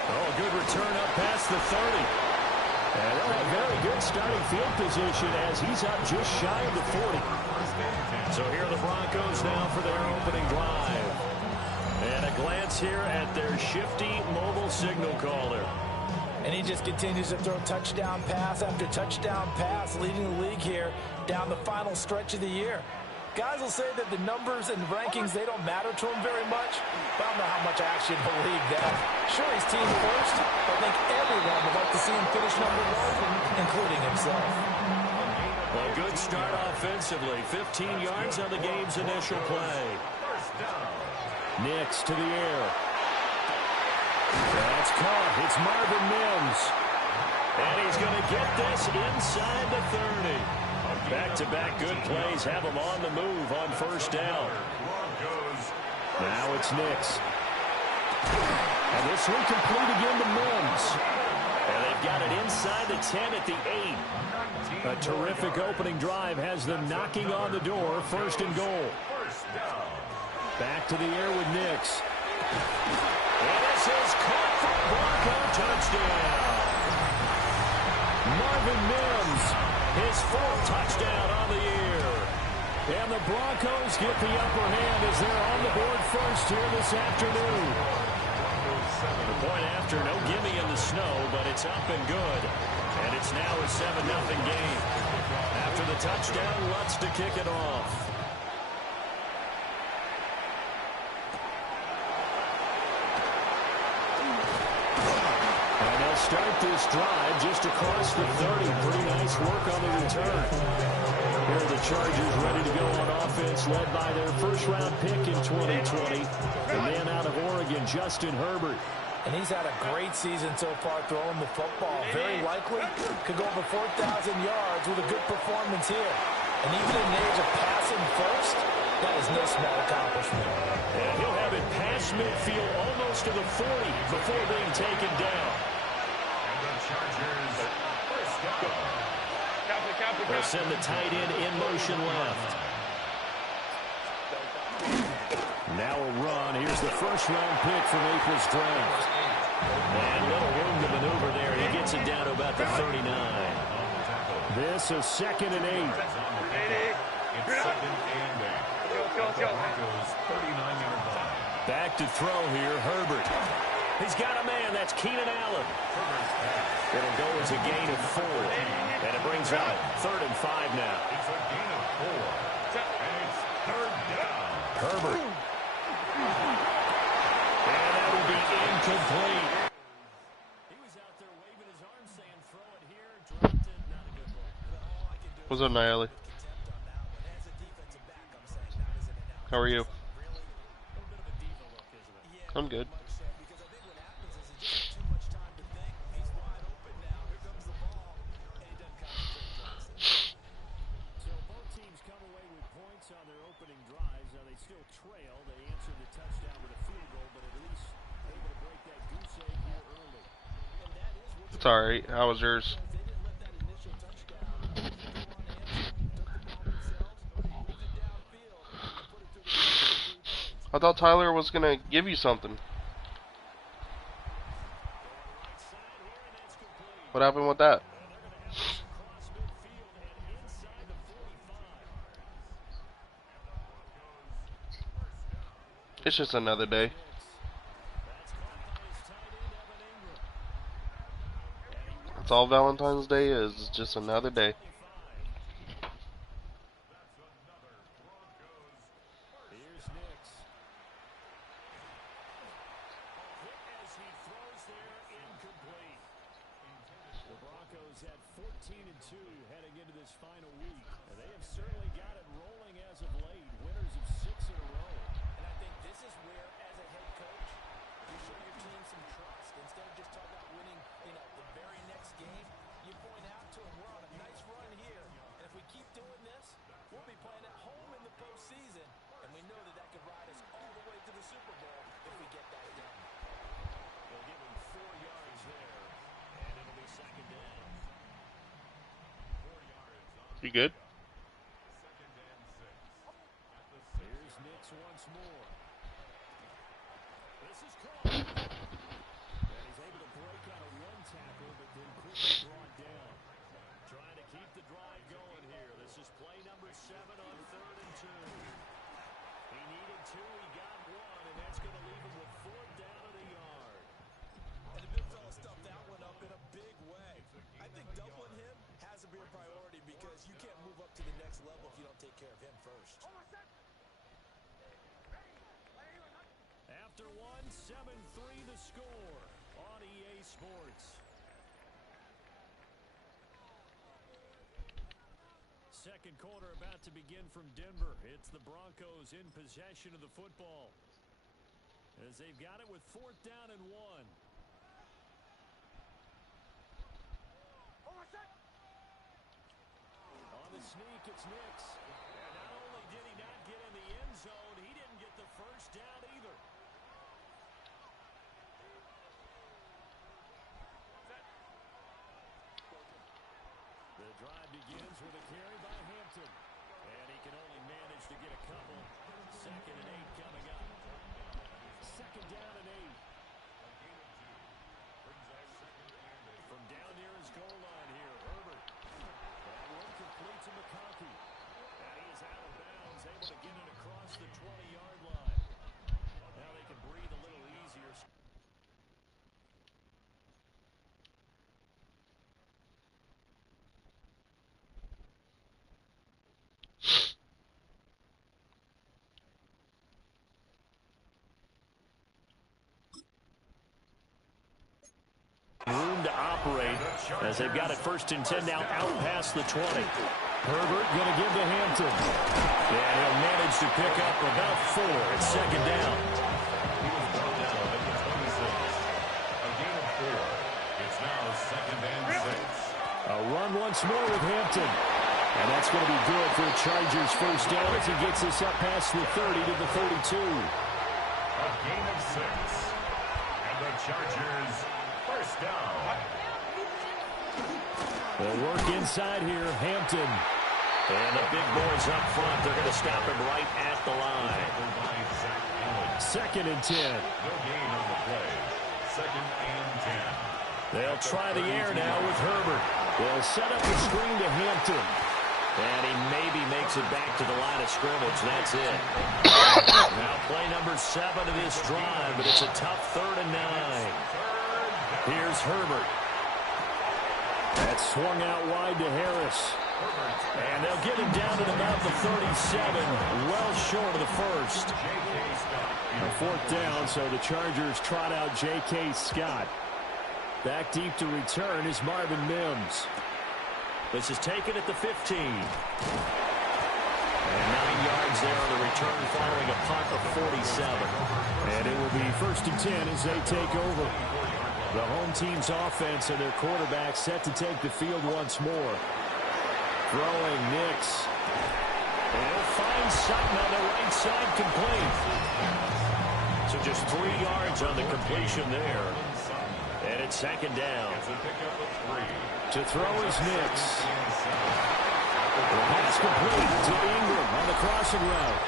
Oh, good return up past the 30. And they'll have very good starting field position as he's up just shy of the 40. So here are the Broncos now for their opening drive. And a glance here at their shifty mobile signal caller. And he just continues to throw touchdown pass after touchdown pass, leading the league here down the final stretch of the year. Guys will say that the numbers and rankings, they don't matter to him very much, but I don't know how much I actually believe that. Sure, he's team first, but I think everyone would like to see him finish number 1, including himself. Well, good start offensively. 15 yards on the game's initial play. Nix to the air. That's caught. It's Marvin Mims. And he's going to get this inside the 30. Back-to-back good plays have him on the move on 1st down. Now it's Nix. And this one complete again to Mims. And they've got it inside the 10 at the 8. A terrific opening drive has them knocking on the door. 1st and goal. Back to the air with Nix. And this is caught for a Bronco touchdown. Marvin Mims, his 4th touchdown on the year. And the Broncos get the upper hand as they're on the board first here this afternoon. The point after, no gimme in the snow, but it's up and good. And it's now a 7-0 game. After the touchdown, Lutz to kick it off. And they'll start this drive just across the 30. Pretty nice work on the return. Here are the Chargers ready to go on offense, led by their 1st-round pick in 2020. The man out of Oregon, Justin Herbert. And he's had a great season so far throwing the football. Very likely could go over 4,000 yards with a good performance here. And even in the age of passing first, that is no small accomplishment. And he'll have it past midfield almost to the 40 before being taken down. Chargers, first down. They'll send the tight end in motion left. Now a run. Here's the first-round pick from April's draft. And little room to maneuver there. He gets it down to about the 39. This is 2nd and 8. It's 2nd and 8. Broncos 39-yard line. Back to throw here, Herbert. He's got a man. That's Keenan Allen. It'll go as a gain of 4. And it brings out 3rd and 5 now. It's a gain of 4. And it's 3rd down. Herbert. And that will be incomplete. He was out there waving his arms saying, throw it here, dropped it. Not a good ball. What's up, Nialley? How are you? I'm good. It's alright. How was yours? I thought Tyler was gonna give you something. What happened with that? It's just another day. That's all Valentine's Day is. It's just another day. You good? Here's Nix once more. This is caught. And he's able to break out of one tackle, but then quickly brought down. Trying to keep the drive going here. This is play number 7 on 3rd and 2. He needed 2, he got 1, and that's going to leave him with 4th down at a yard. And the big fella stuffed that one up in a big way. I think doubling him has to be a priority because you can't move up to the next level if you don't take care of him first. After 1, 7-3 the score on EA Sports. Second quarter about to begin from Denver. It's the Broncos in possession of the football as they've got it with 4th down and 1. On the sneak, it's Nix. And not only did he not get in the end zone, he didn't get the first down either. The drive begins with a carry by Hampton. And he can only manage to get a couple. 2nd and 8 coming up. 2nd down and 8. From down near his goal line here, Herbert. That one complete to McConkey. And he is out of bounds, able to get it across the 20-yard line. Now they can breathe a little easier. Room to operate as they've got it 1st and 10 now out past the 20. Herbert going to give to Hampton. And he'll manage to pick up about 4. It's 2nd down. He was brought down at the 26. A gain of 4. It's now 2nd and 6. A run once more with Hampton. And that's going to be good for the Chargers' 1st down as he gets us up past the 30 to the 32. A gain of 6. And the Chargers 1st down. They'll work inside here. Hampton. And the big boys up front. They're going to stop him right at the line. 2nd and 10. No gain on the play. 2nd and 10. They'll try the air now with Herbert. They'll set up the screen to Hampton. And he maybe makes it back to the line of scrimmage. That's it. Now play number 7 of this drive, but it's a tough 3rd and 9. Here's Herbert. That swung out wide to Harris. And they'll get him down at about the 37, well short of the first. A 4th down, so the Chargers trot out J.K. Scott. Back deep to return is Marvin Mims. This is taken at the 15. And 9 yards there on the return following a punt of 47. And it will be 1st and 10 as they take over. The home team's offense and their quarterback set to take the field once more. Throwing Nix. And he'll find something on the right side complete. So just 3 yards on the completion there. And it's 2nd down. To throw is Nix. The pass complete to Ingram on the crossing route.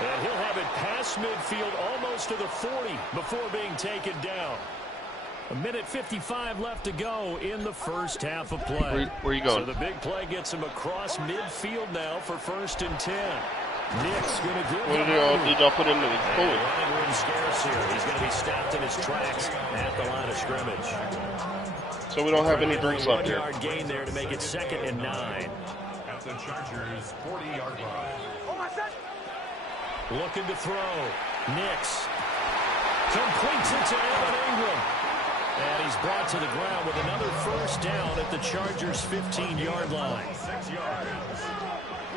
And he'll have it past midfield almost to the 40 before being taken down. 1:55 left to go in the first half of play. Where you going? So the big play gets him across midfield now for 1st and 10. Nick's going to give What did y'all put in the pool? Running room scarce here. He's going to be stopped in his tracks at the line of scrimmage. So we don't have any drinks left here. 1-yard gain there to make it 2nd and 9. At the Chargers' 40-yard line. Looking to throw. Nix completes it to Evan Ingram. And he's brought to the ground with another 1st down at the Chargers' 15-yard line. 6 yards.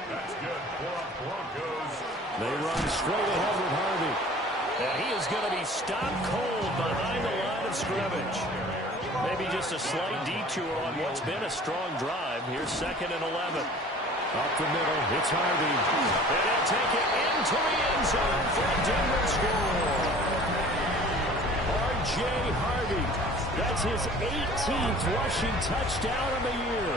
That's good for Broncos. They run straight ahead with Harvey. And he is going to be stopped cold behind the line of scrimmage. Maybe just a slight detour on what's been a strong drive. Here's 2nd and 11. Up the middle, it's Harvey. And he'll take it into the end zone for a Denver score. R.J. Harvey. That's his 18th rushing touchdown of the year.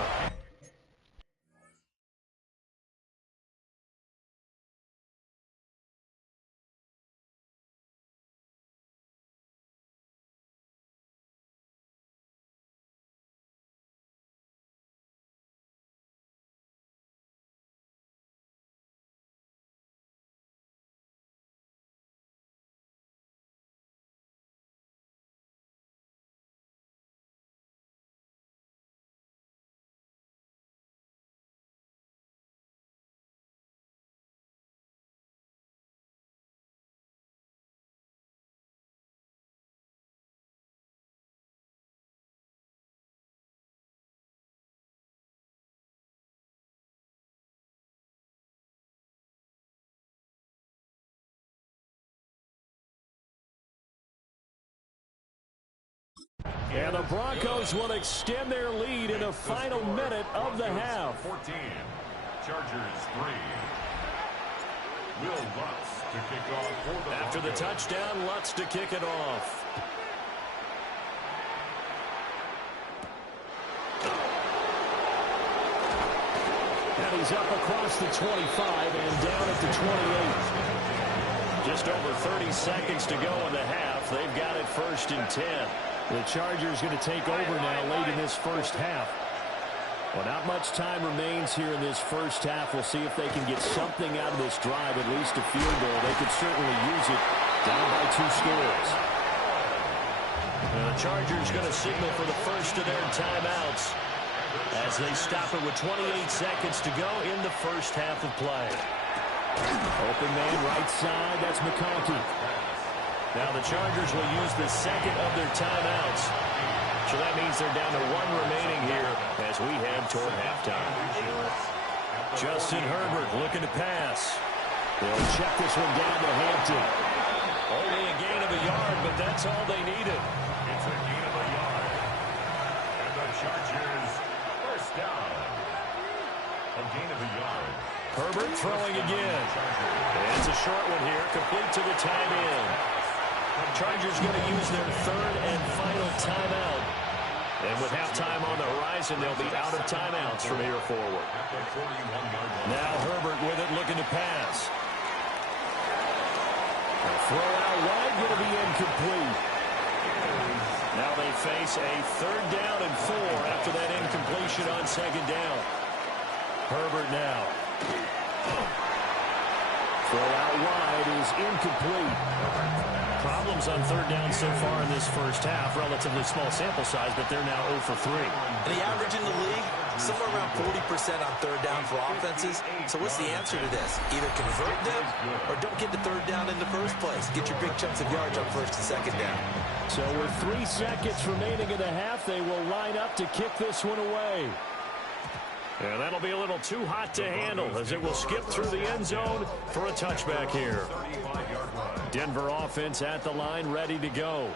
And the Broncos will extend their lead in the final minute of the half. 14. Chargers 3. Will Lutz to kick off for the After the Broncos. touchdown, Lutz to kick it off. And he's up across the 25 and down at the 28. Just over 30 seconds to go in the half. They've got it 1st and 10. The Chargers going to take over now late in this first half. Well, not much time remains here in this first half. We'll see if they can get something out of this drive, at least a field goal. They could certainly use it down by 2 scores. And the Chargers going to signal for the first of their timeouts as they stop it with 28 seconds to go in the first half of play. Open man right side. That's McConkey. Now the Chargers will use the 2nd of their timeouts. So that means they're down to 1 remaining here as we head toward halftime. Justin Herbert looking to pass. They'll check this one down to Hampton. Only a gain of a yard, but that's all they needed. It's a gain of a yard. And the Chargers 1st down. A gain of a yard. Herbert throwing again. And it's a short one here, complete to the tight end. Chargers going to use their 3rd and final timeout. And with halftime on the horizon, tries, and they'll be out of timeouts from here forward. Now Herbert with it, looking to pass. A throw out wide, going to be incomplete. Now they face a 3rd down and 4 after that incompletion on 2nd down. Herbert now. Throw out wide is incomplete. Problems on 3rd down so far in this first half. Relatively small sample size, but they're now 0 for 3. And the average in the league, somewhere around 40% on 3rd down for offenses. So what's the answer to this? Either convert them or don't get the 3rd down in the first place. Get your big chunks of yards on 1st and 2nd down. So with 3 seconds remaining in the half, they will line up to kick this one away. And that'll be a little too hot to handle as it will skip through the end zone for a touchback here. Denver offense at the line, ready to go.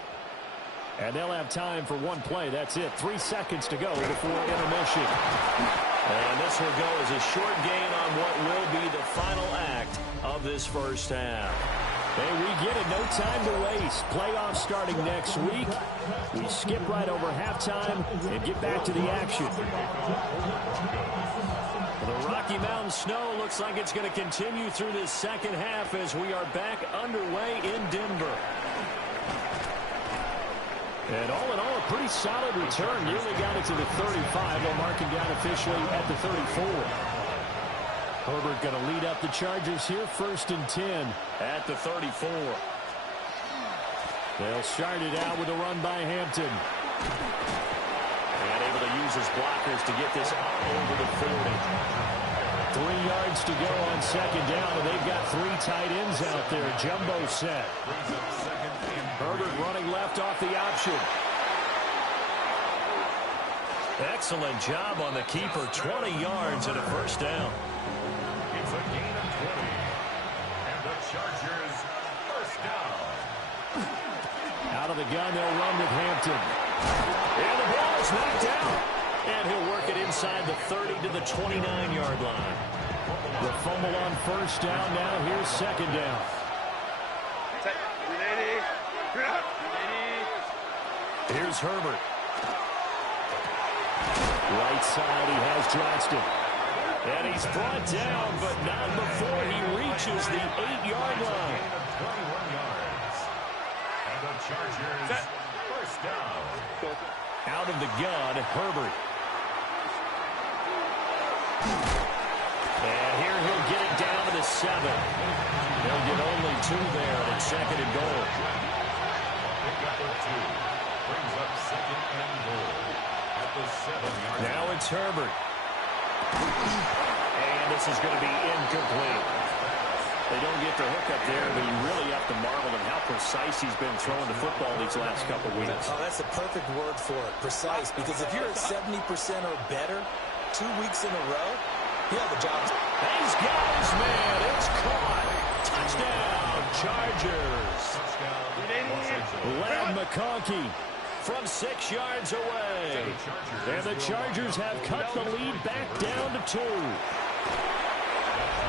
And they'll have time for one play. That's it. 3 seconds to go before intermission. And this will go as a short gain on what will be the final act of this first half. Hey, we get it. No time to waste. Playoffs starting next week. We skip right over halftime and get back to the action. The Rocky Mountain snow looks like it's going to continue through this second half as we are back underway in Denver. And all in all, a pretty solid return. Nearly got it to the 35. They'll mark him down officially at the 34. Herbert going to lead up the Chargers here, 1st and 10 at the 34. They'll start it out with a run by Hampton. And able to use his blockers to get this out over the 40. 3 yards to go on 2nd down, and they've got 3 tight ends out there. Jumbo set. Herbert running left off the option. Excellent job on the keeper. 20 yards and a 1st down. It's a gain of 20. And the Chargers, 1st down. Out of the gun, they'll run with Hampton. And the ball is knocked out. And he'll work it inside the 30 to the 29-yard line. The fumble on 1st down. Now here's 2nd down. Here's Herbert. Right side, he has Johnston. And he's brought down, but not before he reaches the 8-yard line. 21 yards. And the Chargers, 1st down. Out of the gun, Herbert. And here he'll get it down to the 7. They'll get only 2 there, and it's 2nd and goal. Pickup of 2. Brings up 2nd and goal. At the 7-yard line. Now it's Herbert. And this is going to be incomplete. They don't get the hook up there, but you really have to marvel at how precise he's been throwing the football these last couple weeks. Oh, that's the perfect word for it, precise, because if you're at 70% or better 2 weeks in a row, you have a job. He's got his man. It's caught. Touchdown, Chargers. Lad McConkey from 6 yards away. And the Chargers have cut the lead back down to 2.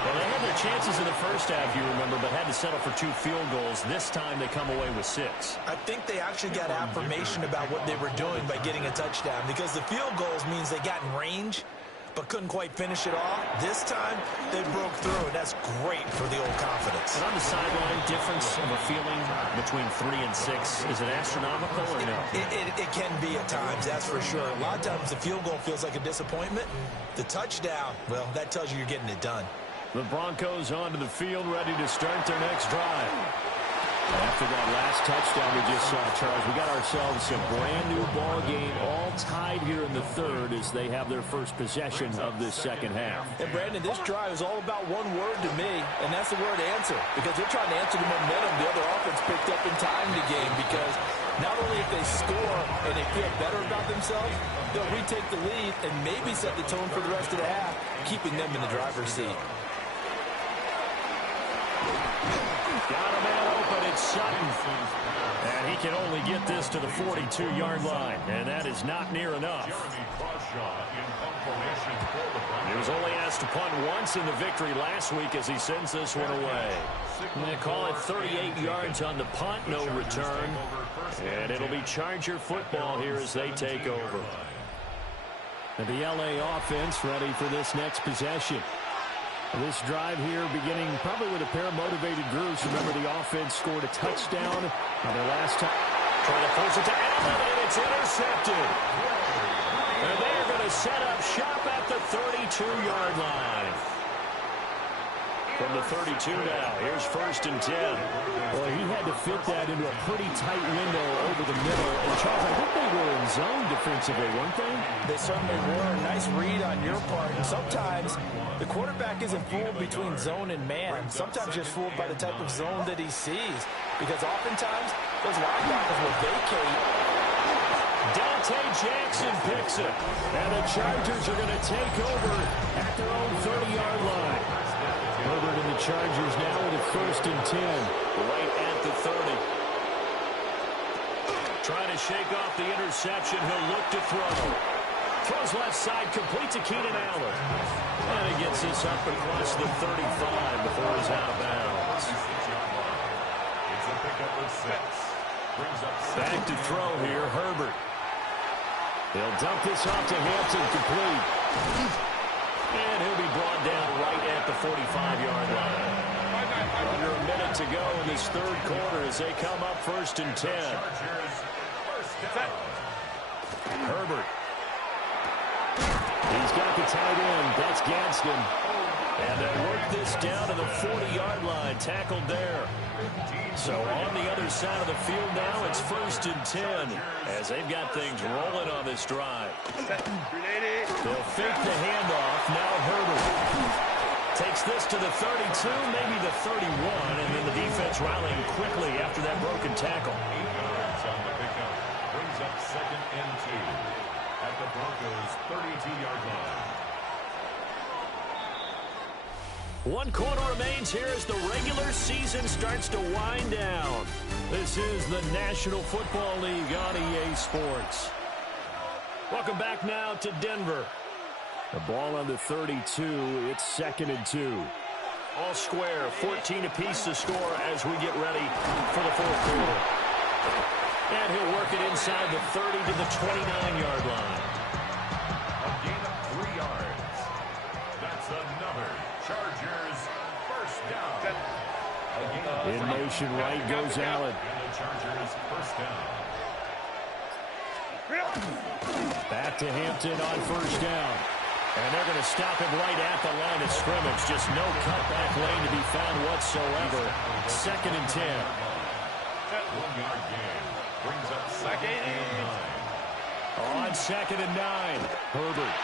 Well, they had their chances in the first half, you remember, but had to settle for 2 field goals. This time they come away with 6. I think they actually got affirmation about what they were doing by getting a touchdown, because the field goals means they got in range but couldn't quite finish it off. This time, they broke through, and that's great for the old confidence. And on the sideline, difference of a feeling between 3 and 6, is it astronomical or no? It can be at times, that's for sure. A lot of times the field goal feels like a disappointment. The touchdown, well, that tells you you're getting it done. The Broncos onto the field, ready to start their next drive. After that last touchdown we just saw, Charles, we got ourselves a brand-new ball game, all tied here in the 3rd as they have their first possession of this second half. And, Brandon, this drive is all about one word to me, and that's the word answer, because they're trying to answer the momentum the other offense picked up in time the game, because not only if they score and they feel better about themselves, they'll retake the lead and maybe set the tone for the rest of the half, keeping them in the driver's seat. Got a man open, it's Sutton. And he can only get this to the 42-yard line, and that is not near enough. He was only asked to punt once in the victory last week as he sends this one away. They call it 38 yards on the punt, no return. And it'll be Charger football here as they take over. And the LA offense ready for this next possession. This drive here beginning probably with a pair of motivated groups. Remember, the offense scored a touchdown on their last time. Trying to force it to Allen, and it's intercepted. And they're going to set up shop at the 32-yard line. From the 32 now, here's 1st and 10. Well, he had to fit that into a pretty tight window over the middle. And Charles, I think they were in zone defensively, weren't they? They certainly were. Nice read on your part. And sometimes the quarterback isn't fooled between zone and man. Sometimes just fooled by the type of zone that he sees. Because oftentimes, those linebackers will vacate. Dante Jackson picks it. And the Chargers are going to take over at their own 30-yard line. Herbert and the Chargers now with a 1st and 10. Right at the 30. Trying to shake off the interception. He'll look to throw. Throws left side, complete to Keenan Allen. And he gets this up across the 35 before he's out of bounds. It's a pickup of 6. Brings up 7. Back to throw here, Herbert. They'll dump this off to Hampton, complete. And he'll be brought down right at the 45-yard line. Under a minute to go in this 3rd quarter as they come up 1st and 10. Herbert. He's got the tight end. That's Gadsden. And they work this down to the 40-yard line. Tackled there. So on the other side of the field now, it's 1st and 10 as they've got things rolling on this drive. They'll fake the handoff. Now Herbert takes this to the 32, maybe the 31, and then the defense rallying quickly after that broken tackle. 8 yards on the pickup. Brings up 2nd and 2 at the Broncos' 32-yard line. 1 quarter remains here as the regular season starts to wind down. This is the National Football League on EA Sports. Welcome back now to Denver. The ball on the 32. It's 2nd and 2. All square, 14 apiece to score as we get ready for the 4th quarter. And he'll work it inside the 30 to the 29-yard line. A gain of 3 yards. That's another Chargers 1st down. In motion right goes Allen. And the Chargers 1st down. Back to Hampton on 1st down. And they're going to stop him right at the line of scrimmage. Just no cutback lane to be found whatsoever. 2nd and 10. 1-yard gain. Brings up 2nd and 9. On 2nd and 9. Herbert.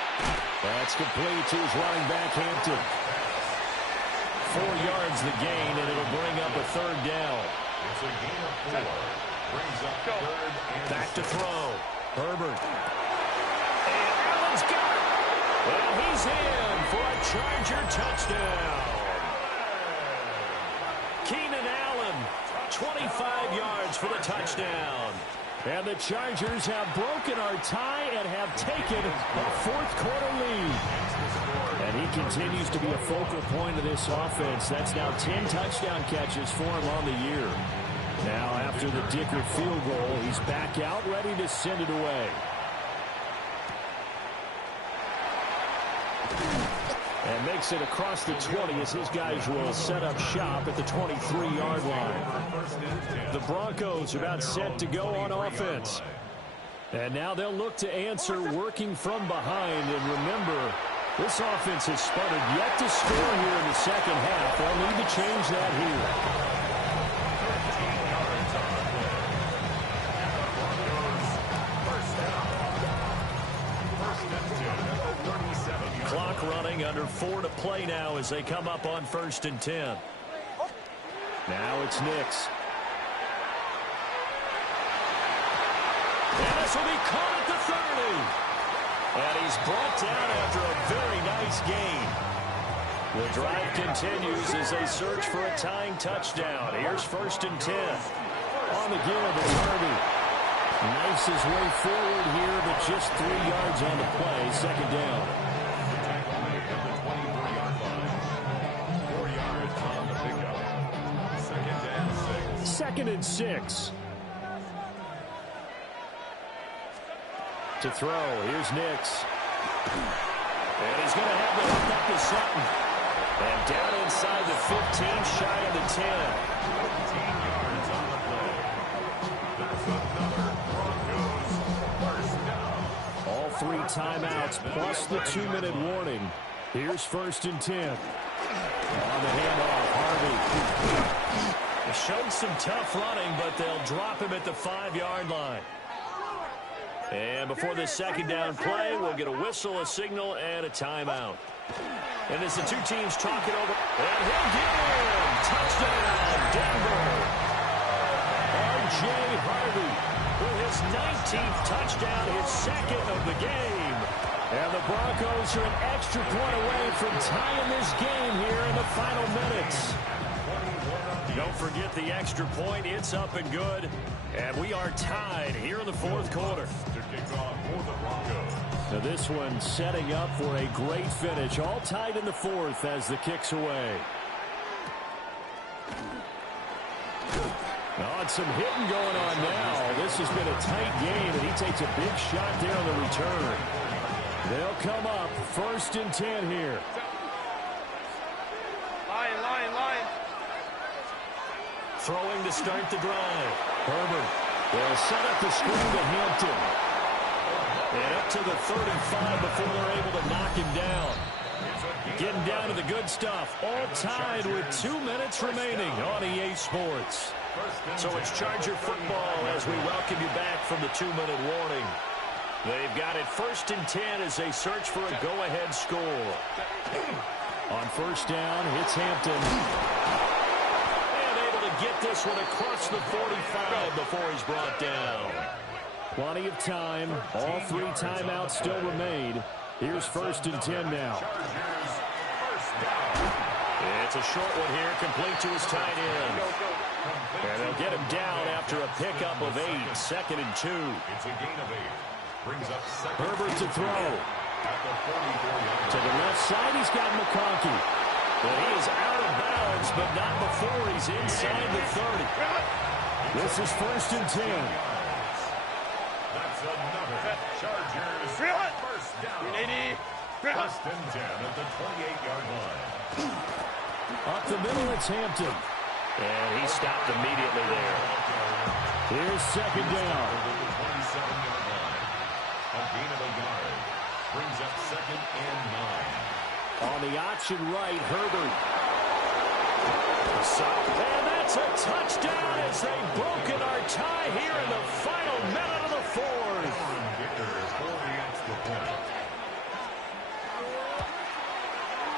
That's complete to his running back, Hampton. 4 yards the gain, and it'll bring up a 3rd down. It's a gain of 4. Brings up 3rd and Back to throw. Herbert. And Allen's got it. And he's in for a Charger touchdown. Keenan Allen, 25 yards for the touchdown. And the Chargers have broken our tie and have taken a 4th quarter lead. And he continues to be a focal point of this offense. That's now 10 touchdown catches for him on the year. Now, after the Dicker field goal, he's back out, ready to send it away. And makes it across the 20 as his guys will set up shop at the 23-yard line. The Broncos about set to go on offense. And now they'll look to answer working from behind. And remember, this offense has sputtered yet to score here in the 2nd half. They'll need to change that here. Clock running, under 4 to play now as they come up on 1st and 10. Now it's Nix. And this will be caught at the 30. And he's brought down after a very nice gain. The drive continues as they search for a tying touchdown. Here's 1st and 10. On the give, it's Harvey. Knifes his way forward here, but just 3 yards on the play. 2nd down. 2nd and 6. To throw. Here's Nix. And he's going to have the hook up to Sutton. And down inside the 15, shy of the 10. 15 yards on the play. That's another Broncos first down. All 3 timeouts plus the 2-minute warning. Here's 1st and 10. On the handoff, Harvey. They showed some tough running, but they'll drop him at the 5-yard line. And before this second down play, we'll get a whistle, a signal, and a timeout. And as the two teams talk it over, and he'll get in! Touchdown, Denver! R.J. Harvey with his 19th touchdown, his second of the game. And the Broncos are an extra point away from tying this game here in the final minutes. Don't forget the extra point. It's up and good. And we are tied here in the 4th quarter. To kick off for the Broncos. Now this one setting up for a great finish. All tied in the 4th as the kick's away. Oh, it's some hitting going on now. This has been a tight game, and he takes a big shot there on the return. They'll come up 1st and 10 here. Line. Throwing to start the drive. Herbert will set up the screen to Hampton. And up to the 35 before they're able to knock him down. Getting down to the good stuff. All tied with 2 minutes remaining on EA Sports. So it's Charger football as we welcome you back from the 2-minute warning. They've got it 1st and 10 as they search for a go-ahead score. On 1st down, it's Hampton. And able to get this one across the 45 before he's brought down. Plenty of time. All 3 timeouts still remain. Here's 1st and 10 now. It's a short one here, complete to his tight end. And they'll get him down after a pickup of 8, 2nd and 2. It's a gain of 8. Brings up second. Herbert to throw. At the 44-yard To the left side, he's got McConkey. But he is out of bounds, but not before he's inside the 30. This is 1st and 10. That's another Chargers first down. 1st and 10 at the 28-yard line. Up the middle, it's Hampton. And he stopped immediately there. Here's 2nd down. Over the 27-yard line. A gain of a yard. Brings up 2nd and 9. On the option right, Herbert. And that's a touchdown as they've broken our tie here in the final minute of the 4th. Victor for the extra point.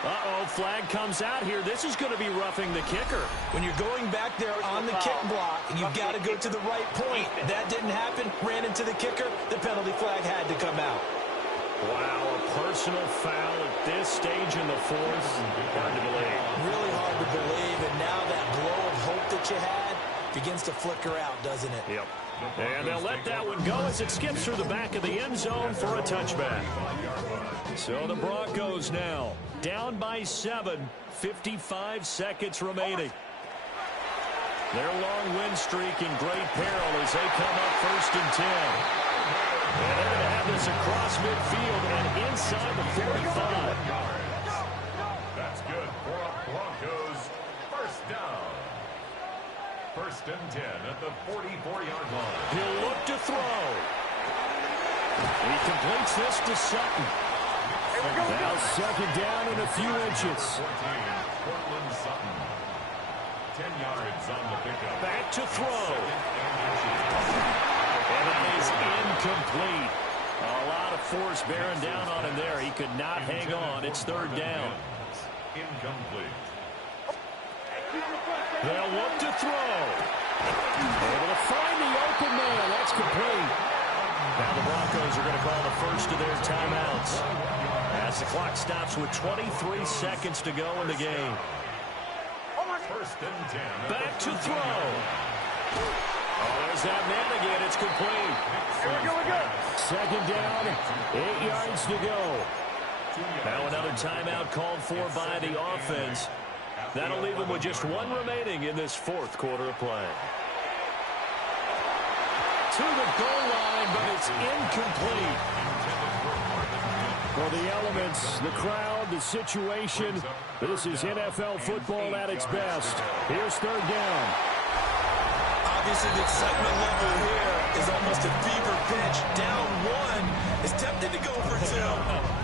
Uh-oh, flag comes out here. This is going to be roughing the kicker. When you're going back there on the kick block, you've got to go to the right point. That didn't happen. Ran into the kicker. The penalty flag had to come out. Wow, a personal foul at this stage in the 4th. Hard to believe. Really hard to believe, and now that glow of hope that you had begins to flicker out, doesn't it? Yep. And they'll let that one go as it skips through the back of the end zone for a touchback. So the Broncos now down by 7, 55 seconds remaining. Their long win streak in great peril as they come up 1st and 10. And they're going to have this across midfield and inside the 45. That's good for a Broncos first down. 1st and 10 at the 44-yard line. He'll look to throw. He completes this to Sutton. Now 2nd down and a few inches. 14, Cortland Sutton. 10 yards on the pickup. Back to throw. And that is incomplete. A lot of force bearing down on him there. He could not hang on. It's 3rd down. Incomplete. They'll look to throw. Able to find the open man. That's complete. Now the Broncos are going to call the first of their timeouts as the clock stops with 23 seconds to go in the game. 1st and 10. Back to throw. Oh, there's that man again. It's complete. Here we go. 2nd down, 8 yards to go. Now another timeout called for by the offense. That'll leave them with just 1 remaining in this 4th quarter of play. To the goal line, but it's incomplete. Well, the elements, the crowd, the situation, this is NFL football at its best. Here's third down. Obviously, the excitement level here is almost a fever pitch. Down one is tempted to go for two.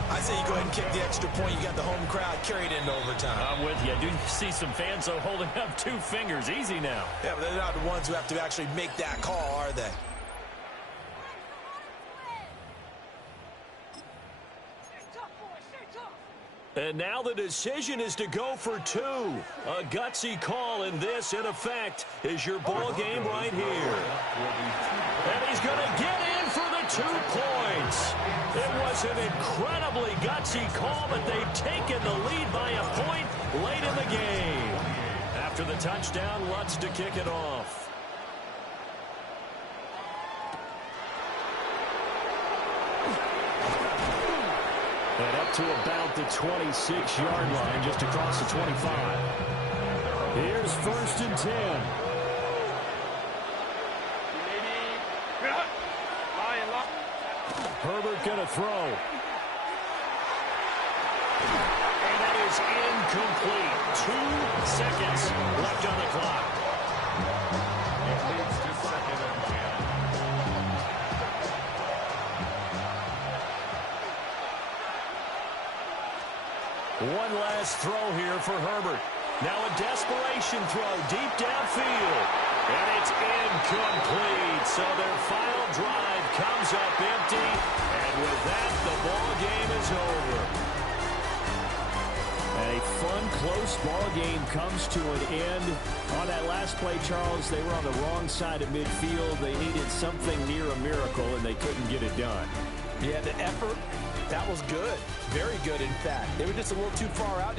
I say you go ahead and kick the extra point. You got the home crowd carried into overtime. I'm with you. I do see some fans though holding up 2 fingers. Easy now. Yeah, but they're not the ones who have to actually make that call, are they? And now the decision is to go for 2. A gutsy call, and this, in effect, is your ball game right here. And he's going to get in for the 2 points. It was an incredibly gutsy call, but they've taken the lead by a point late in the game. After the touchdown, Lutz to kick it off. And up to about the 26-yard line, just across the 25. Here's 1st and 10. Herbert going to throw. And that is incomplete. 2 seconds left on the clock. It leads to 2nd and 10. One last throw here for Herbert. Now a desperation throw deep downfield. And it's incomplete. So their final drive comes up empty. And with that, the ball game is over. And a fun, close ball game comes to an end. On that last play, Charles, they were on the wrong side of midfield. They needed something near a miracle, and they couldn't get it done. Yeah, the effort, that was good. Very good, in fact. They were just a little too far out.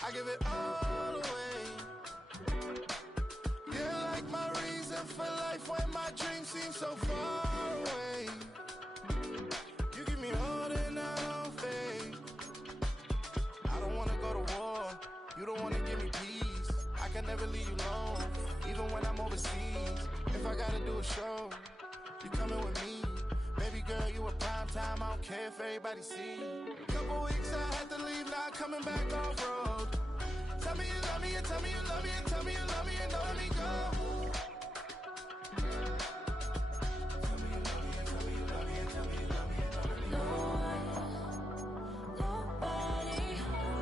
I give it all away. You're like my reason for life when my dreams seem so far away. You give me all that I don't fade. I don't wanna go to war. You don't wanna give me peace. I can never leave you alone, even when I'm overseas. If I gotta do a show, you coming with me. Baby girl, you a prime time. I don't care if everybody see. Couple weeks I had to leave, now coming back off road. Tell me you love me and tell me you love me and tell me you love me and don't let me go. Tell me you love me and tell me you love me and tell me you love me and don't let me go. Nobody,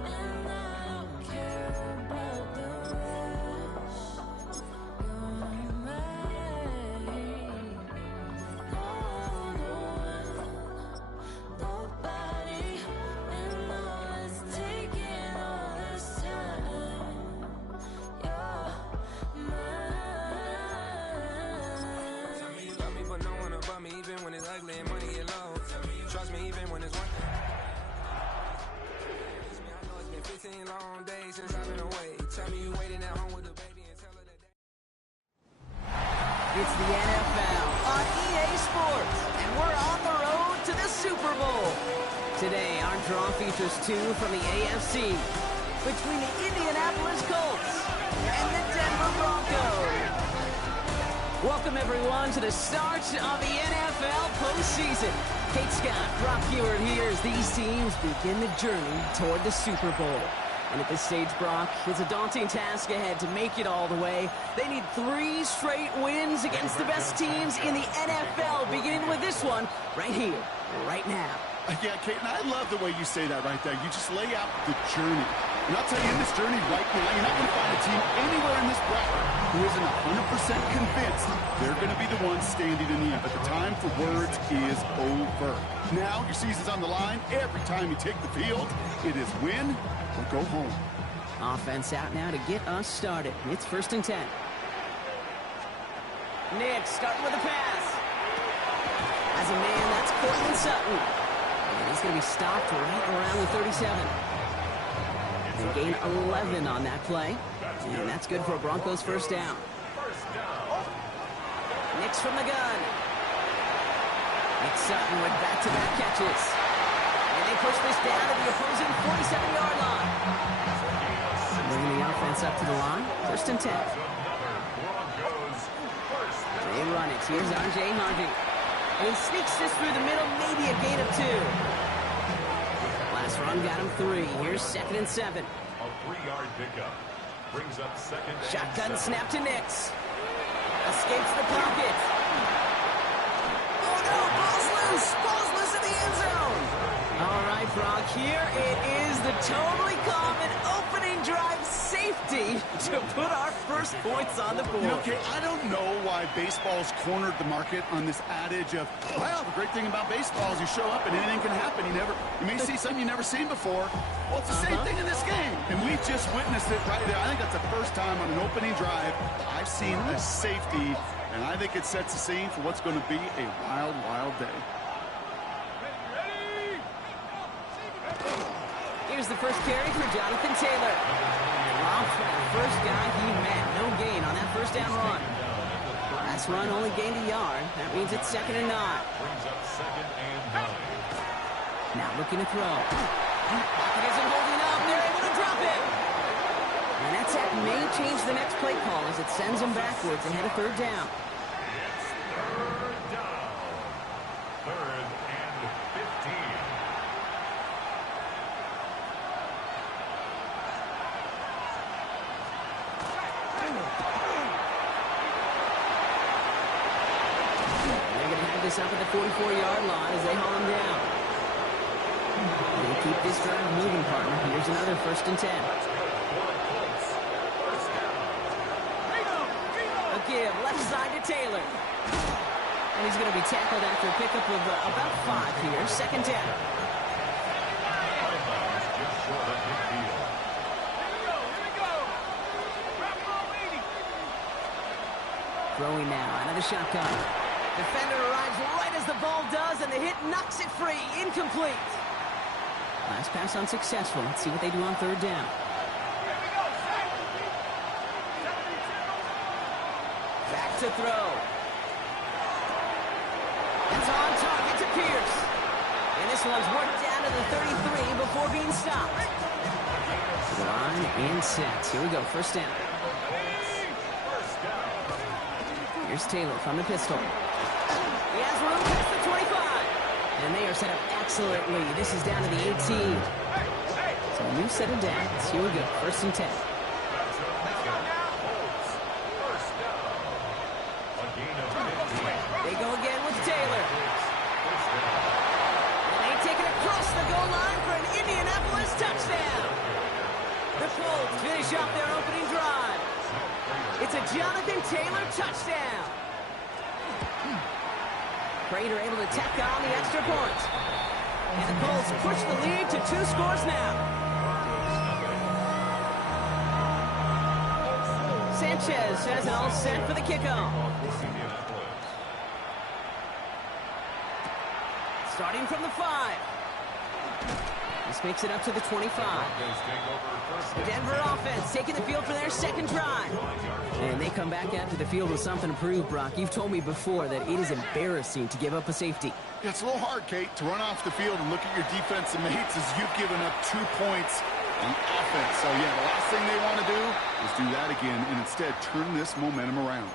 and I don't care about the rest. You're mine. Nobody, and all is taking all this time. You're mine. Tell me you love me, but no one above me, even when it's ugly and money get low. Trust me, even when it's one thing. I know it's been 15 long days since I've been away. Tell me you waiting at home with the baby and tell her that. It's the NFL on EA Sports, and we're on the road to the Super Bowl. Today, our draw features 2 from the AFC between the Indianapolis Colts and the Denver Broncos. Welcome, everyone, to the start of the NFL postseason. Kate Scott, Brock Heward here as these teams begin the journey toward the Super Bowl. And at this stage, Brock, it's a daunting task ahead to make it all the way. They need 3 straight wins against the best teams in the NFL, beginning with this one right here, right now. Yeah, Kate, and I love the way you say that right there. You just lay out the journey. And I'll tell you, in this journey right now, you're not going to find a team anywhere in this bracket who isn't 100% convinced they're going to be the ones standing in the end. But the time for words is over. Now, your season's on the line. Every time you take the field, it is win or go home. Offense out now to get us started. It's 1st and 10. Nick starting with a pass. As a man, that's Cortland Sutton. And he's going to be stopped right around the 37. And gain 11 on that play. And that's good for a Broncos first down. Nick's from the gun. Nick Sutton with back-to-back catches. And they to push this down to the opposing 47-yard line. Bringing the offense up to the line. 1st and 10. They run it. Here's R.J. Harvey. And he sneaks this through the middle, maybe a gain of 2. Last run got him 3. Here's 2nd and 7. A 3-yard pickup. Brings up 2nd and Shotgun 7. snap to Nix. Escapes the pocket. Oh no, ball's loose. Ball's loose in the end zone. All right, Brock, here it is, the totally common opening drive safety to put our first points on the board. You know, Kate, I don't know why baseball's cornered the market on this adage of, well, the great thing about baseball is you show up and anything can happen. You may see something you've never seen before. Well, it's the same thing in this game. And we just witnessed it right there. I think that's the first time on an opening drive I've seen a safety, and I think it sets the scene for what's going to be a wild, wild day. Here's the first carry for Jonathan Taylor. Off for the first guy he met. No gain on that first down run. Last run only gained a yard. That means it's 2nd and 9. Brings up 2nd and 9. Now looking to throw. Pocket isn't holding up. They're able to drop it. And that sack may change the next play call as it sends them backwards ahead of 3rd down. It's 3rd down. 3rd and 15. They're going to have this up at the 44-yard line as they haul him down. They keep this drive moving, partner. Here's another 1st and 10. A give left side to Taylor. And he's going to be tackled after a pickup of about 5 here. 2nd down. Throwing now out of the shotgun. Defender arrives right as the ball does, and the hit knocks it free. Incomplete. Last pass unsuccessful. Let's see what they do on 3rd down. Back to throw. It's on target to Pierce. And this one's worked down to the 33 before being stopped. Line and set. Here we go. 1st down. Here's Taylor from the pistol. He has room past the 25. And they are set up excellently. This is down to the 18. So a new set of downs. Here we go. 1st and 10. They go again with Taylor. And they take it across the goal line for an Indianapolis touchdown. The Colts finish off their opening drive. It's a Jonathan Taylor touchdown. Prater able to tack on the extra point. And the Colts push the lead to 2 scores now. Sanchez has it all set for the kickoff. Starting from the 5. This makes it up to the 25. Denver offense taking the field for their 2nd drive. And they come back out to the field with something to prove, Brock. You've told me before that it is embarrassing to give up a safety. Yeah, it's a little hard, Kate, to run off the field and look at your defensive mates as you've given up 2 points on offense. So, yeah, the last thing they want to do is do that again and instead turn this momentum around.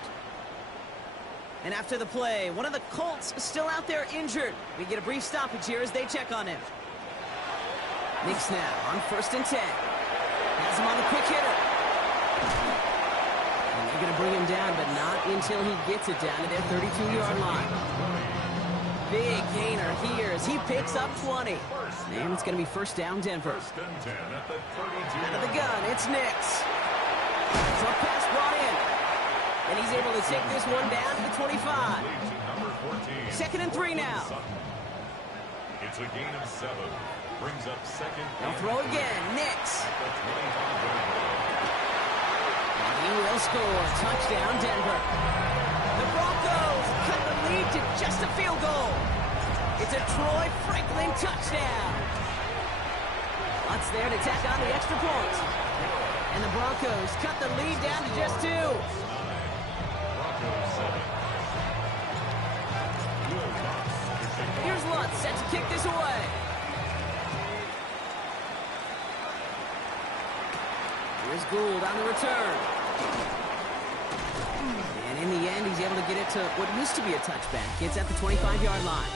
And after the play, one of the Colts still out there injured. We get a brief stoppage here as they check on him. Nix now on 1st and 10. Has him on the quick hitter. And they're going to bring him down, but not until he gets it down to their 32-yard line. Big gainer here as he picks up 20. And it's going to be 1st down, Denver. 1st and 10 at the 32. Out of the gun, it's Nix. Short pass brought in. And he's able to take this one down to the 25. 2nd and 3 now. It's a gain of 7. Brings up 2nd. They'll throw again. Nix. And he will score. Touchdown, Denver. The Broncos cut the lead to just a field goal. It's a Troy Franklin touchdown. Lutz there to tack on the extra point. And the Broncos cut the lead down to just 2. Here's Lutz set to kick this away. Here's Gould on the return. And in the end, he's able to get it to what used to be a touchback. It's at the 25-yard line.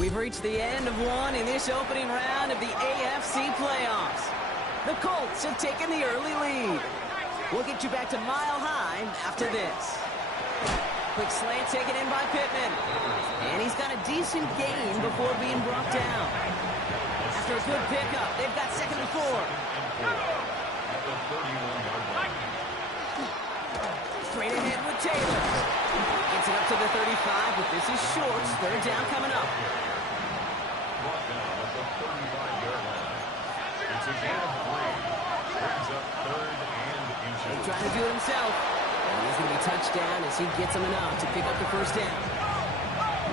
We've reached the end of one in this opening round of the AFC playoffs. The Colts have taken the early lead. We'll get you back to Mile High after this. Quick slant taken in by Pittman. And he's got a decent gain before being brought down. After a good pickup, they've got 2nd and 4. Straight ahead with Taylor. Gets it up to the 35, but this is short. 3rd down coming up. Brought down at the 35-yard line. It's a gain of 3. Brings up 3rd and inches. He's trying to do it himself. And he's going to be touchdown as he gets him enough to pick up the 1st down.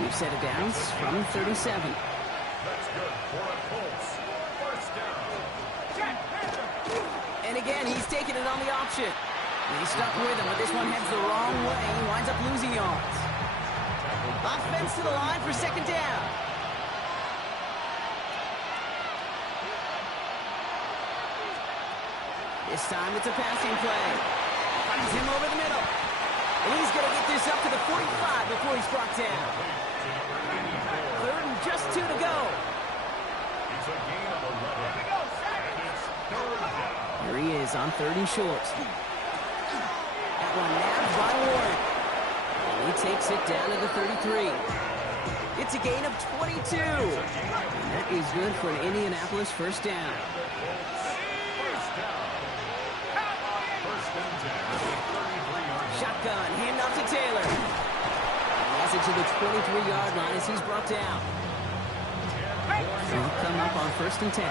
We've set it down from 37. That's good for the Colts. 1st down. And again, he's taking it on the option. And he's stuck with him, but this one heads the wrong way. He winds up losing yards. Offense to the line for 2nd down. This time it's a passing play. Finds him over the middle. And he's going to get this up to the 45 before he's brought down. 3rd and just 2 to go. It's a gain of 11. And it's 3rd down. Here he is on 3rd and short. That one nabbed by Warren. And he takes it down to the 33. It's a gain of 22. And that is good for an Indianapolis 1st down. Shotgun, hand off to Taylor. He has it to the 23-yard line as he's brought down. He'll come up on 1st and 10.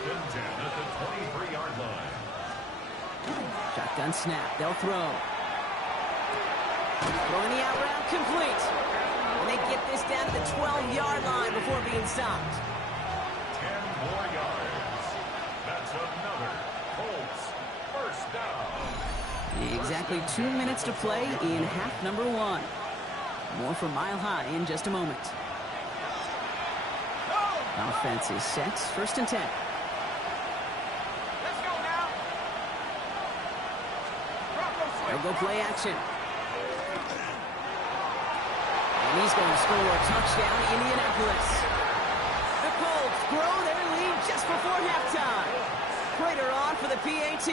At the 23-yard line. Shotgun snap. They'll throw. Throwing the out route complete. And they get this down to the 12-yard line before being stopped. 10 more yards. That's another Colts 1st down. Exactly 2 minutes to play in half number 1. More from Mile High in just a moment. Offense is set. 1st and 10. They'll go play action. And he's going to score a touchdown, Indianapolis. The Colts grow their lead just before halftime. Prater on for the PAT.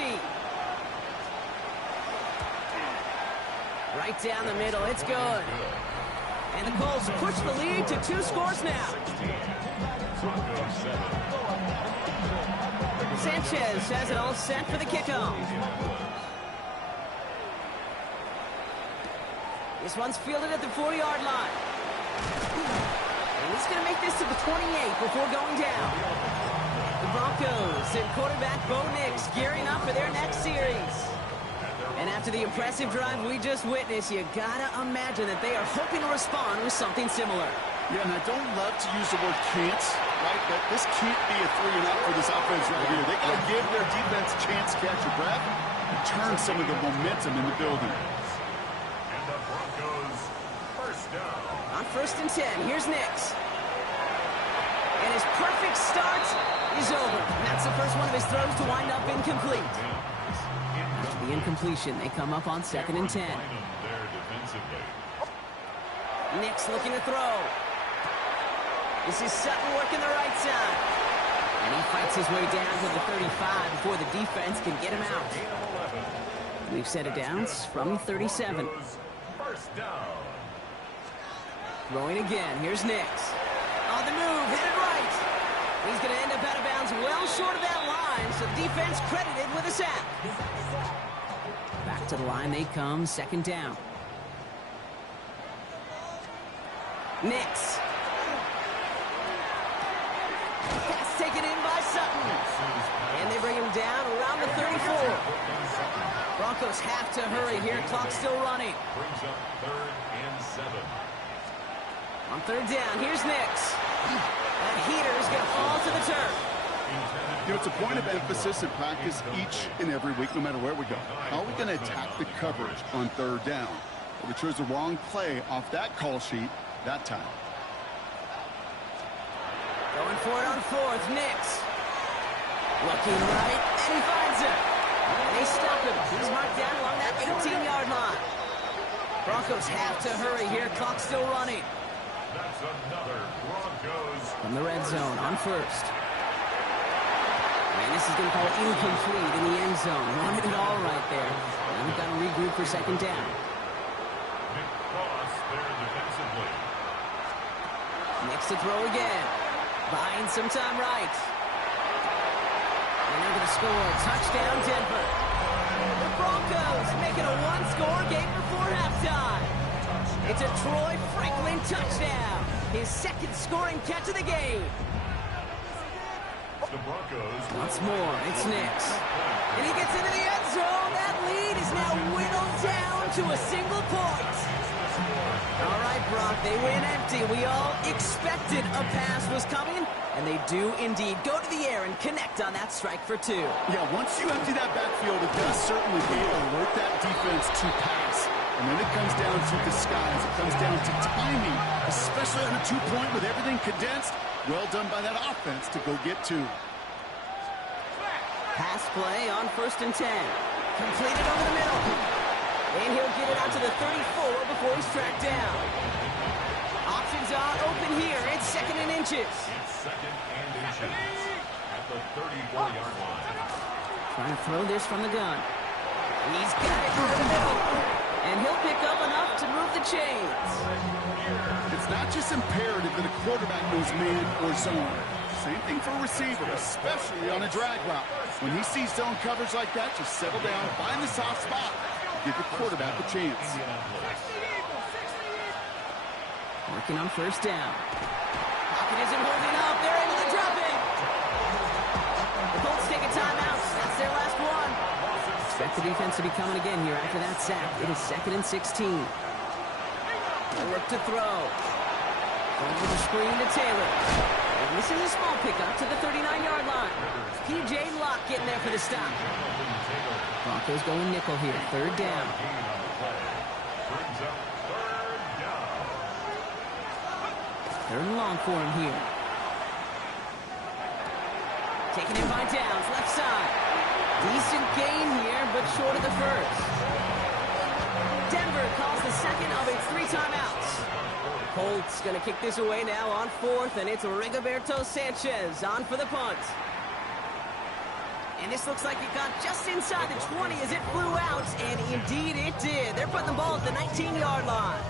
Right down the middle, it's good. And the Colts push the lead to 2 scores now. Sanchez has it all set for the kickoff. This one's fielded at the 40-yard line. And he's going to make this to the 28 before going down. The Broncos and quarterback Bo Nix gearing up for their next series. And after the impressive drive we just witnessed, you got to imagine that they are hoping to respond with something similar. Yeah, and I don't love to use the word can't, right? But this can't be a 3-and-out for this offense right here. They got to give their defense a chance to catch your breath and turn some of the momentum in the building. On 1st and 10, here's Nix. And his perfect start is over. And that's the first one of his throws to wind up incomplete. After the incompletion, they come up on 2nd and 10. Nix looking to throw. This is Sutton working the right side. And he fights his way down to the 35 before the defense can get him out. We've set it down from 37. 1st down. Throwing again. Here's Nix. On the move. Headed right. He's going to end up out of bounds well short of that line, so defense credited with a sack. Back to the line they come. 2nd down. Nix. Pass taken in by Sutton. And they bring him down around the 34. Broncos have to hurry here. Clock still running. Brings up 3rd and 7. On 3rd down, here's Nix. That heater is going to fall to the turf. You know, it's a point of emphasis in practice each and every week, no matter where we go. How are we going to attack the coverage on 3rd down? Well, we chose the wrong play off that call sheet that time. Going for it on fourth. Nix. Looking right, and he finds him. And they stop him. He's marked down along that 18-yard line. Broncos have to hurry here. Clock still running. That's another Broncos. From the red zone on first. And this is going to call incomplete in the end zone. Wanted it all right there. Now we've got to regroup for second down. Big cross there defensively. Next to throw again. Buying some time right. And they're going to score. Touchdown, Denver. The Broncos making a one-score game before halftime. It's a Troy Franklin touchdown. His second scoring catch of the game. The Broncos. Once more, it's Nix. And he gets into the end zone. That lead is now whittled down to a single point. All right, Brock, they win empty. We all expected a pass was coming, and they do indeed go to the air and connect on that strike for two. Yeah, once you empty that backfield, it does certainly alert that defense to pass. And then it comes down to disguise. It comes down to timing, especially on a two-point with everything condensed. Well done by that offense to go get two. Pass play on 1st and 10. Completed over the middle. And he'll get it out to the 34 before he's tracked down. Options are open here. It's 2nd and inches. It's 2nd and inches at the 34-yard line. Trying to throw this from the gun. He's got it over the middle. And he'll pick up enough to move the chains. It's not just imperative that a quarterback knows man or zone. Same thing for a receiver, especially on a drag route. When he sees zone coverage like that, just settle down, find the soft spot, give the quarterback a chance. Working on 1st down. Pocket isn't holding up. They're able to drop it. The Colts take a timeout. That's their last one. Expect the defense to be coming again here after that sack. It is 2nd and 16. They'll look to throw. Over the screen to Taylor. And this is a small pickup to the 39-yard line. P.J. Locke getting there for the stop. Broncos going nickel here. 3rd down. Brings up 3rd down. 3rd and long for him here. Taking it by Downs, left side. Decent gain here, but short of the first. Denver calls the second of its 3 timeouts. Colts going to kick this away now on 4th, and it's Rigoberto Sanchez on for the punt. And this looks like it got just inside the 20 as it flew out, and indeed it did. They're putting the ball at the 19-yard line.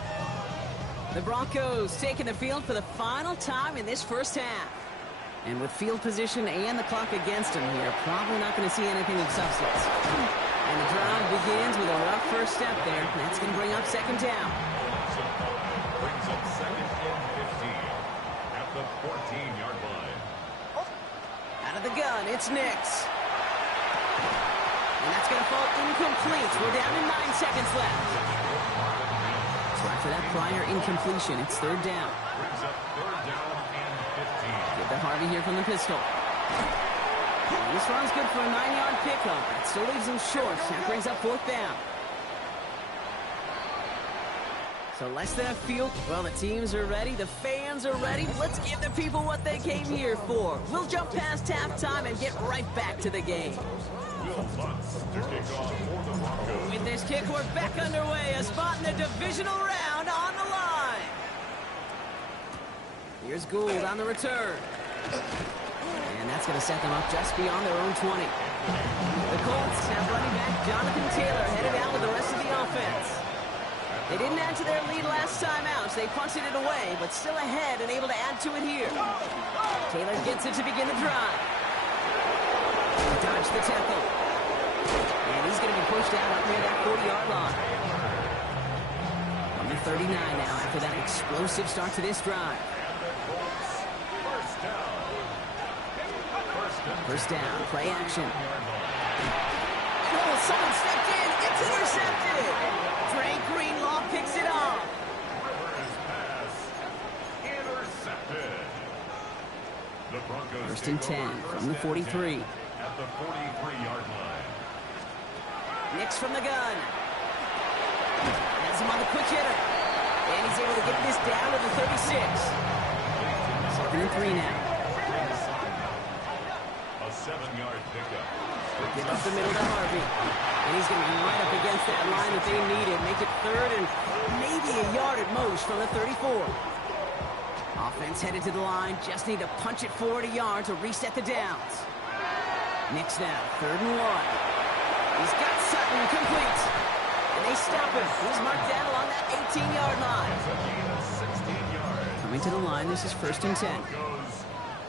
The Broncos taking the field for the final time in this first half. And with field position and the clock against them here, probably not going to see anything of substance. And the drive begins with a rough first step there. That's going to bring up 2nd down. Brings up 2nd and 15 at the 14-yard line. Out of the gun, it's Nix. And that's going to fall incomplete. We're down to 9 seconds left. So after that prior incompletion, it's 3rd down. Brings up 3rd down and 15. Give to Harvey here from the pistol. And this run's good for a 9-yard pickup. It still leaves him short. That brings up 4th down. So less than a field. Well, the teams are ready. The fans are ready. Let's give the people what they came here for. We'll jump past halftime and get right back to the game. Will Lutz to kick off for the Broncos. With this kick, we're back underway. A spot in the divisional round on the line. Here's Gould on the return. And that's going to set them up just beyond their own 20. The Colts have running back Jonathan Taylor headed out with the rest of the offense. They didn't add to their lead last time out, so they punted it away, but still ahead and able to add to it here. Taylor gets it to begin the drive. Dodge the tackle. And he's going to be pushed out up near that 40-yard line. On the 39 now after that explosive start to this drive. First down, play action. Oh, someone stepped in. It's intercepted. Drake Greenlaw picks it off. Intercepted. The Broncos 1st and 10 from the 43. At the 43-yard line. Nix from the gun. Has him on the quick hitter. And he's able to get this down to the 36. 2nd and 3 now. A 7-yard pickup. Give up the middle to Harvey. And he's going to be right up against that line that they needed. Make it 3rd and maybe a yard at most from the 34. Offense headed to the line. Just need to punch it forward a yard to reset the downs. Knicks now, 3rd and 1. He's got Sutton complete. And they stop him. He's marked down along that 18-yard line. Coming to the line, this is 1st and 10.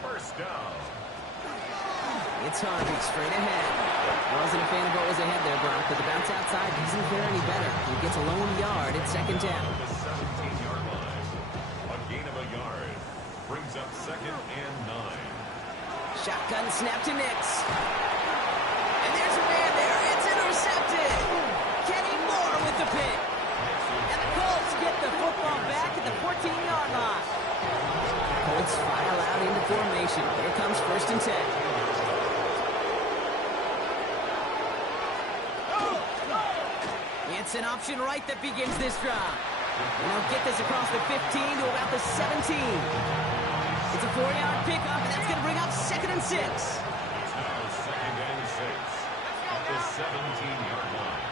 First down. It's Harvey straight ahead. Wasn't a fan of what was ahead there, Brock, but the bounce outside doesn't fare any better. He gets a lone yard at 2nd down. The 17-yard line. A gain of a yard. Brings up 2nd and 9. Shotgun snap to Nix. And there's a man there. It's intercepted. Kenny Moore with the pick. And the Colts get the football back at the 14-yard line. Colts file out into formation. Here comes 1st and 10. It's an option right that begins this drive. And they'll get this across the 15 to about the 17. It's a 4-yard pickup, and that's going to bring up 2nd and 6. It's now 2nd and 6 at the 17-yard line.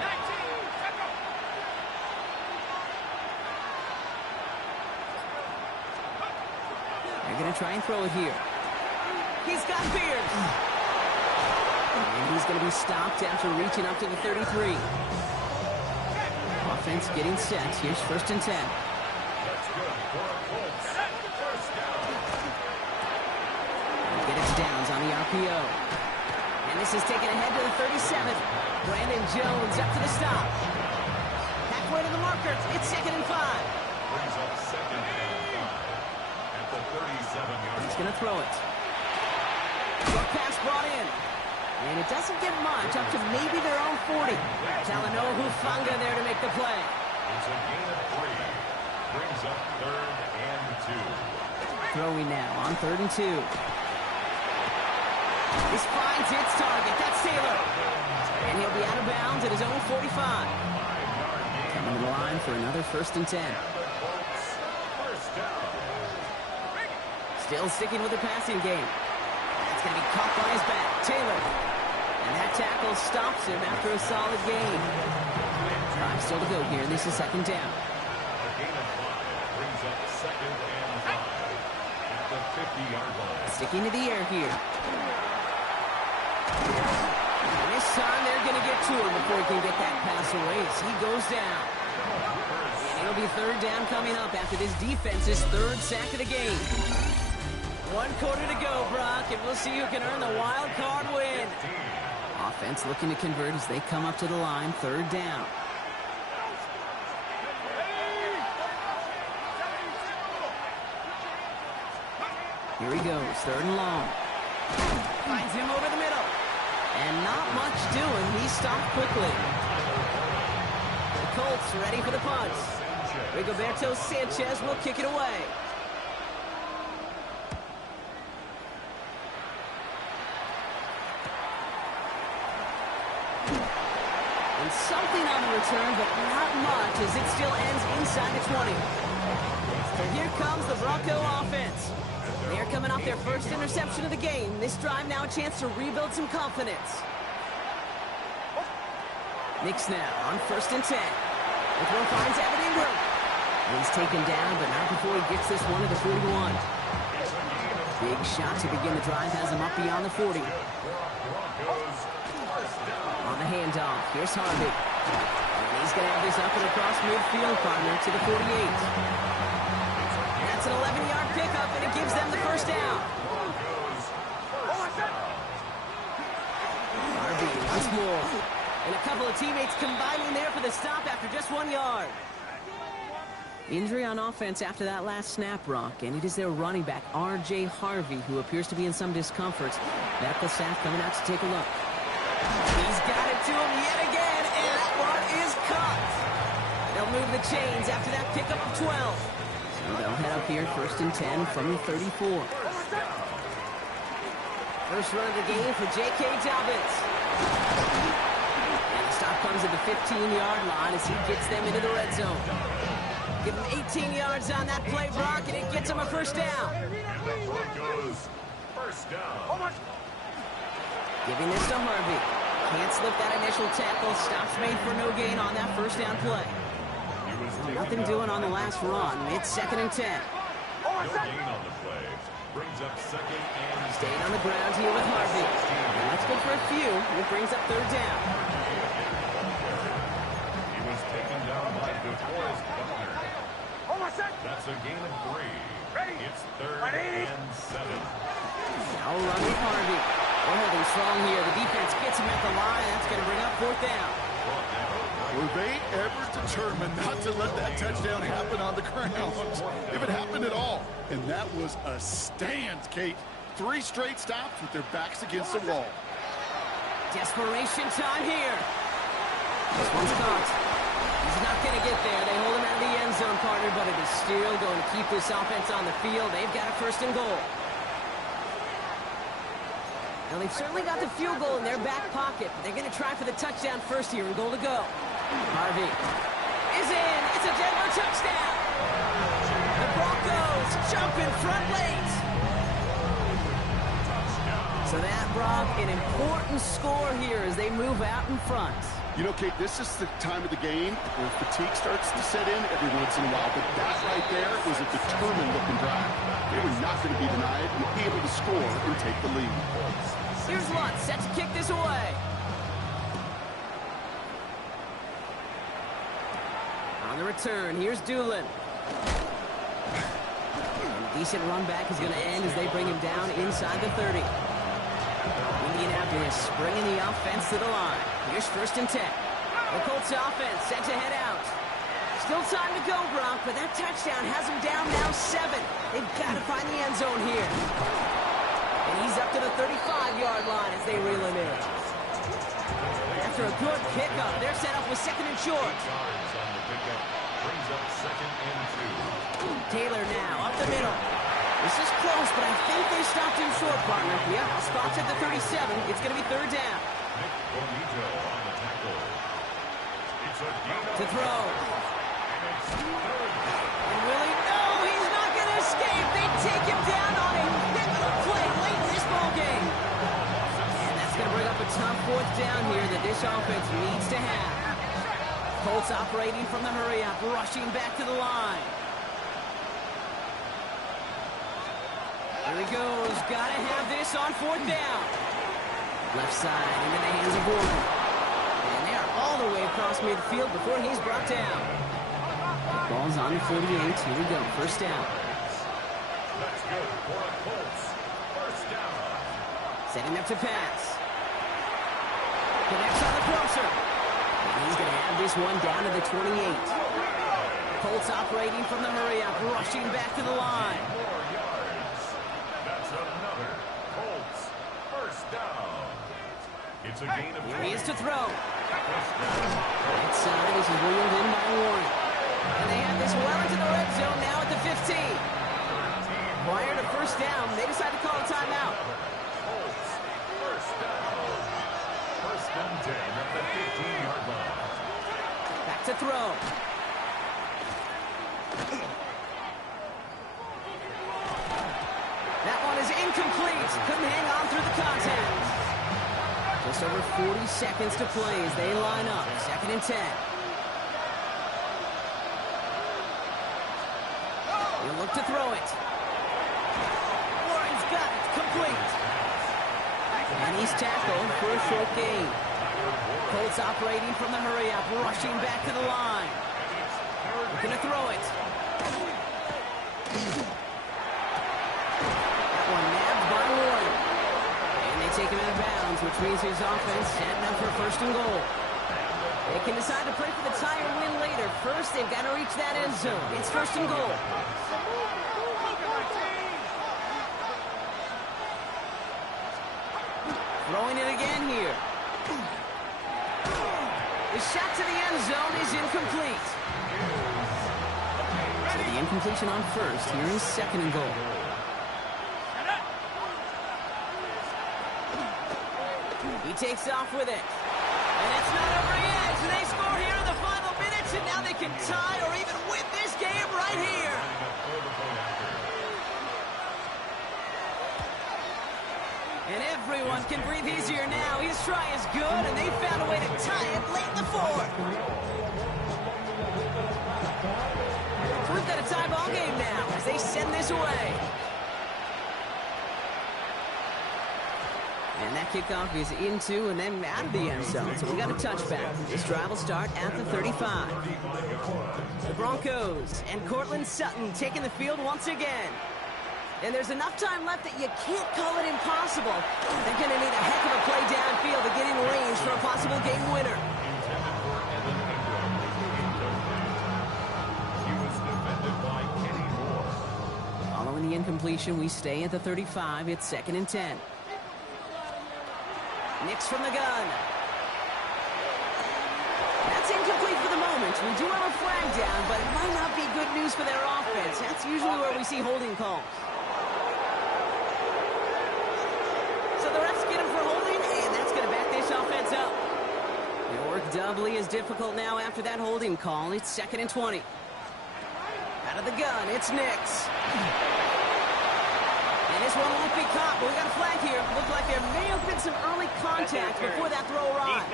They're going to try and throw it here. He's got Beard. And he's going to be stopped after reaching up to the 33. Offense getting set. Here's 1st and 10. That's good for a Colts. First down. Get its downs on the RPO. And this is taken ahead to the 37. Brandon Jones up to the stop. Halfway to the marker. It's 2nd and 5. Brings up 2nd and 5 at the 37-yard line. He's going to throw it. Short pass brought in. And it doesn't get much, up to maybe their own 40. Talanoa Hufanga there to make the play. It's a gain of 3. Brings up 3rd and 2. Throwing now on 3rd and 2. This finds its target. That's Taylor. And he'll be out of bounds at his own 45. Coming to the line for another 1st and 10. First down. Still sticking with the passing game. That's going to be caught by his back. Taylor. And that tackle stops him after a solid gain. 5 still to go here. This is 2nd down. A gain of 5 brings up 2nd and 5 at the 50-yard line. Sticking to the air here. And this time they're going to get to him before he can get that pass away as he goes down. And it'll be 3rd down coming up after this defense's 3rd sack of the game. 1 quarter to go, Brock, and we'll see who can earn the wild card win. Offense looking to convert as they come up to the line, 3rd down. Here he goes, 3rd and long. Finds him over the middle. And not much doing. He stopped quickly. The Colts ready for the punt. Rigoberto Sanchez will kick it away. And something on the return, but not much as it still ends inside the 20. So here comes the Bronco offense. They are coming off their first interception of the game. This drive now a chance to rebuild some confidence. Knicks now on 1st and 10. The throw finds Evan Ingram. And he's taken down, but not before he gets this one to the 41. Big shot to begin the drive has him up beyond the 40. On the handoff, here's Harvey. And he's going to have this up and across midfield, partner, to the 48. That's an 11-yard pickup, and it gives them the 1st down. Harvey once more. And a couple of teammates combining there for the stop after just 1 yard. Injury on offense after that last snap, Rock, and it is their running back, R.J. Harvey, who appears to be in some discomfort. Medical staff coming out to take a look. He's got it to him yet again, and that one is caught. They'll move the chains after that pickup of 12. So they'll head up here 1st and 10 from the 34. First run of the game for J.K. Dobbins. And the stop comes at the 15-yard line as he gets them into the red zone. Give him 18 yards on that play, Brock, and it gets him a 1st down. And the Broncos First down. Giving this to Harvey. Can't slip that initial tackle. Stops made for no gain on that first down play. Nothing doing on the last run. It's 2nd and 10. No gain on the play. Brings up 2nd and Staying on the ground here with Harvey. And that's good for a few. It brings up 3rd down. He was taken down by DeForest Buckner. That's a gain of 3. It's 3rd and 7. Now run with Harvey. They're holding strong here. The defense gets him at the line. That's going to bring up 4th down. Were they ever determined not to let that touchdown happen on the ground? If it happened at all. And that was a stand, Kate. 3 straight stops with their backs against the wall. Desperation time here. This one's caught. He's not going to get there. They hold him out of the end zone, partner, but it is still going to keep this offense on the field. They've got a 1st and goal. Now, they've certainly got the field goal in their back pocket, but they're going to try for the touchdown first here and goal to go. Harvey is in. It's a Denver touchdown. The Broncos jump in front late. So that, Brock, an important score here as they move out in front. You know, Kate, this is the time of the game where fatigue starts to set in every once in a while, but that right there was a determined-looking drive. They were not going to be denied and able to score and take the lead. Here's Lutz, set to kick this away. On the return, here's Doolin. A decent run back is going to end as they bring him down inside the 30. Indianapolis bringing the offense to the line. Here's 1st and 10. The Colts offense set to head out. Still time to go, Brock, but that touchdown has him down now 7. They've got to find the end zone here. And he's up to the 35-yard line as they reel him in. After a good pickup, they're set up with 2nd and short. Brings up 2nd and 2. Taylor now up the middle. This is close, but I think they stopped him short, partner. Yeah, spots at the 37. It's going to be 3rd down. Nick Bonito on the tackle. It's a gain To throw. And Willie, no, he's not going to escape. They take him down on a pivotal play late in this ball game. And that's going to bring up a tough 4th down here that this offense needs to have. Colts operating from the hurry-up, rushing back to the line. Here he goes. Got to have this on 4th down. Left side into the hands of Warren. And they are all the way across midfield before he's brought down. Ball's on the 48. Here we go. 1st down. That's good for the Colts. 1st down. Setting up to pass. Connects on the crosser. And he's going to have this one down to the 28. Colts operating from the hurry-up, rushing back to the line. 4 yards. That's another Colts 1st down. It's a gain of 3. Here he is to throw. Right side, this is wheeled in by Warren. And they have this well into the red zone now at the 15. Prior to 1st down, they decide to call a timeout. Colts 1st down. 1st and 10 at the 15-yard line. Back to throw. That one is incomplete. Couldn't hang on through the contact. Just over 40 seconds to play as they line up. 2nd and 10. He'll look to throw it. Warren's got it. Complete. And he's tackled for a short gain. Colts operating from the hurry-up, rushing back to the line. Looking to throw it. That one nabbed by Warren. And they take him out of bounds, which means his offense setting up for 1st and goal. They can decide to play for the tie or win later. First, they've got to reach that end zone. It's 1st and goal. Throwing it again here. The shot to the end zone is incomplete. So the incompletion on 1st. Here is 2nd and goal. He takes off with it. And it's not over yet. So they score here in the final minutes, and now they can tie or even win this game right here. And everyone can breathe easier now. His try is good, and they found a way to tie it late in the fourth. So we've got a tie ball game now as they send this away. And that kickoff is into and then out of the end zone. So we got a touchback. This drive will start at the 35. The Broncos and Cortland Sutton taking the field once again. And there's enough time left that you can't call it impossible. They're going to need a heck of a play downfield to get in range for a possible game winner. Following the incompletion, we stay at the 35. It's 2nd and 10. Nix from the gun. That's incomplete for the moment. We do have a flag down, but it might not be good news for their offense. That's usually where we see holding calls. So the refs get him for holding, and that's going to back this offense up. They work doubly as difficult now after that holding call. It's 2nd and 20. Out of the gun, it's Nix. And this one won't be caught, but we got a flag here. Looked like there may have been some early contact before that throw arrived.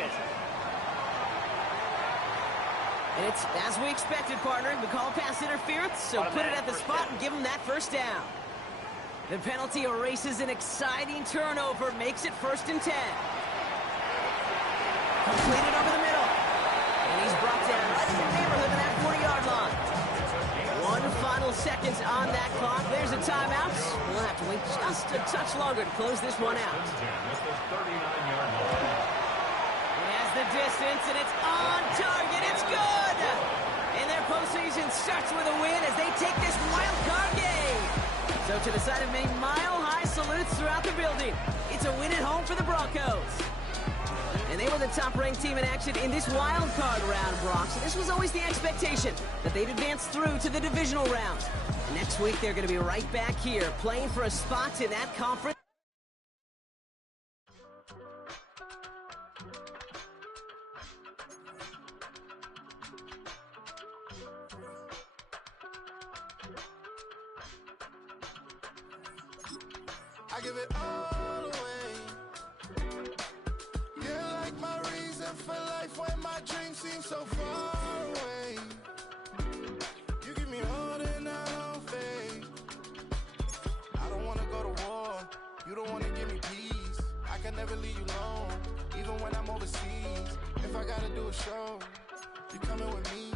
And it's as we expected, partner. We call pass interference, so put it at the spot and give them that first down. The penalty erases an exciting turnover, makes it 1st and 10. Completed over the middle. And he's brought down right in the neighborhood of that 40-yard line. 1 final seconds on that clock. There's a timeout. We'll have to wait just a touch longer to close this one out. It has the distance, and it's on target. It's good! And their postseason starts with a win as they take this wild card game. So to the side of many mile-high salutes throughout the building. It's a win at home for the Broncos. And they were the top-ranked team in action in this wild card round, Brock. So this was always the expectation that they'd advance through to the divisional round. Next week, they're going to be right back here playing for a spot in that conference. I give it all away. You're like my reason for life when my dreams seem so far away. You give me more than I don't fade. I don't wanna go to war. You don't wanna give me peace. I can never leave you alone, even when I'm overseas. If I gotta do a show, you coming with me.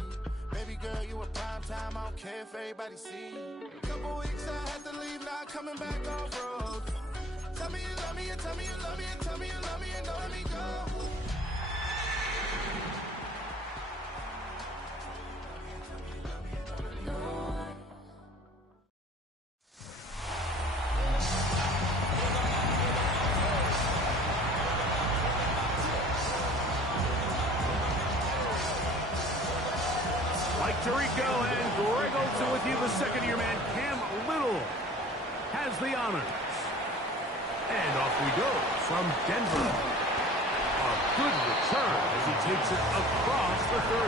Baby girl, you a prime time. I don't care if everybody see. Couple weeks I had to leave, now I'm coming back off road. Tell me you love me, and tell me you love me, and tell me you love me, and don't let me go. Mike Tirico and Greg Olsen with you. The second-year man, Cam Little, has the honors. And off we go from Denver. A good return as he takes it across the 30.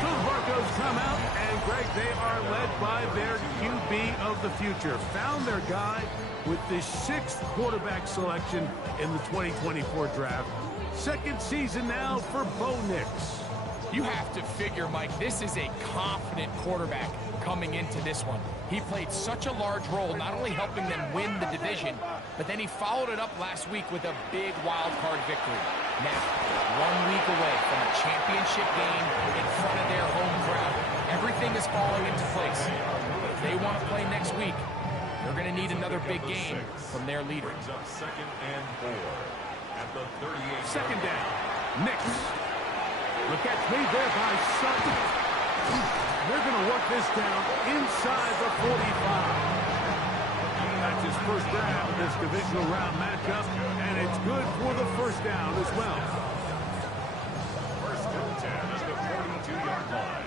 So the Broncos come out, and Greg, they are led by their QB of the future. Found their guy with the 6th quarterback selection in the 2024 draft. Second season now for Bo Nix. You have to figure, Mike, this is a confident quarterback coming into this one. He played such a large role, not only helping them win the division, but then he followed it up last week with a big wild card victory. Now, 1 week away from a championship game in front of their home crowd, everything is falling into place. But if they want to play next week, they're going to need another big game from their leader. Second and 4 at the 38. Second down. Nix. Look at me there by Sutton. They're going to work this down inside the 45. That's his first down in this divisional round matchup, and it's good for the first down as well. First and 10 at the 42-yard line.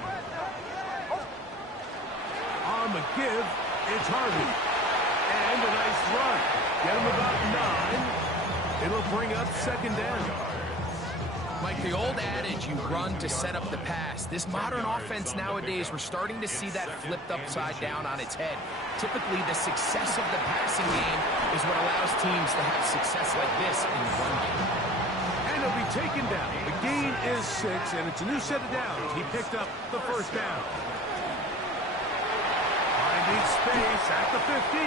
On the give, it's Harvey. And a nice run. Get him about 9. It'll bring up second down. Mike, the old adage, you run to set up the pass. This modern offense nowadays, we're starting to see that flipped upside down on its head. Typically, the success of the passing game is what allows teams to have success like this in the run game. And he'll be taken down. The gain is 6, and it's a new set of downs. He picked up the first down. Finding space at the 15.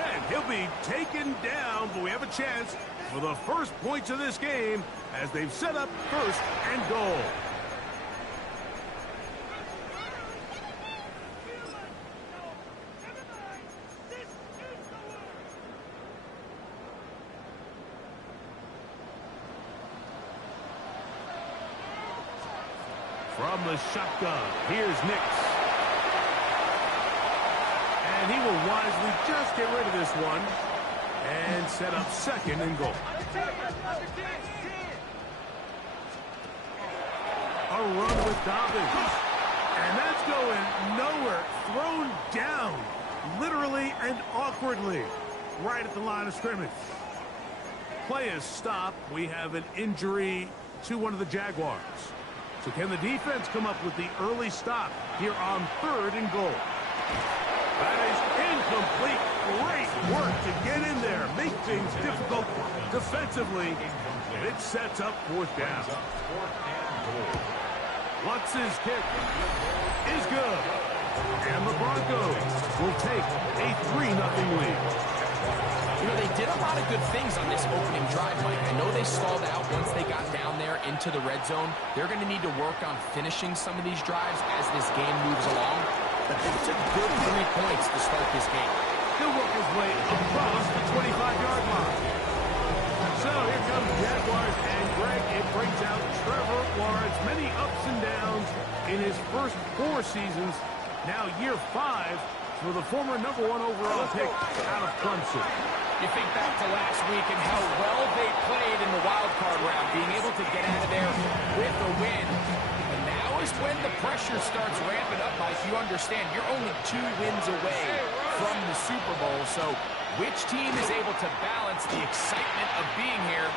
And he'll be taken down, but we have a chance for the first points of this game as they've set up first and goal. From the shotgun, here's Nix. And he will wisely just get rid of this one and set up second and goal. A run with Dobbins. And that's going nowhere. Thrown down, literally and awkwardly, right at the line of scrimmage. Play is stopped. We have an injury to one of the Jaguars. So can the defense come up with the early stop here on 3rd and goal? That is incomplete. Great work to get in there. Make things difficult defensively. It sets up 4th down. Lutz's kick is good. And the Broncos will take a 3-0 lead. You know, they did a lot of good things on this opening drive, Mike. I know they stalled out once they got down there into the red zone. They're going to need to work on finishing some of these drives as this game moves along. But they took good 3 points to start this game. He'll work his way across the 25-yard line. So here comes Jaguars, and Greg, it brings out Trevor Lawrence. Many ups and downs in his first 4 seasons. Now year 5 for the former #1 overall pick out of Clemson. You think back to last week and how well they played in the wild card round, being able to get out of there with a win. And now is when the pressure starts ramping up, Mike. You understand you're only 2 wins away from the Super Bowl. So which team is able to balance the excitement of being here,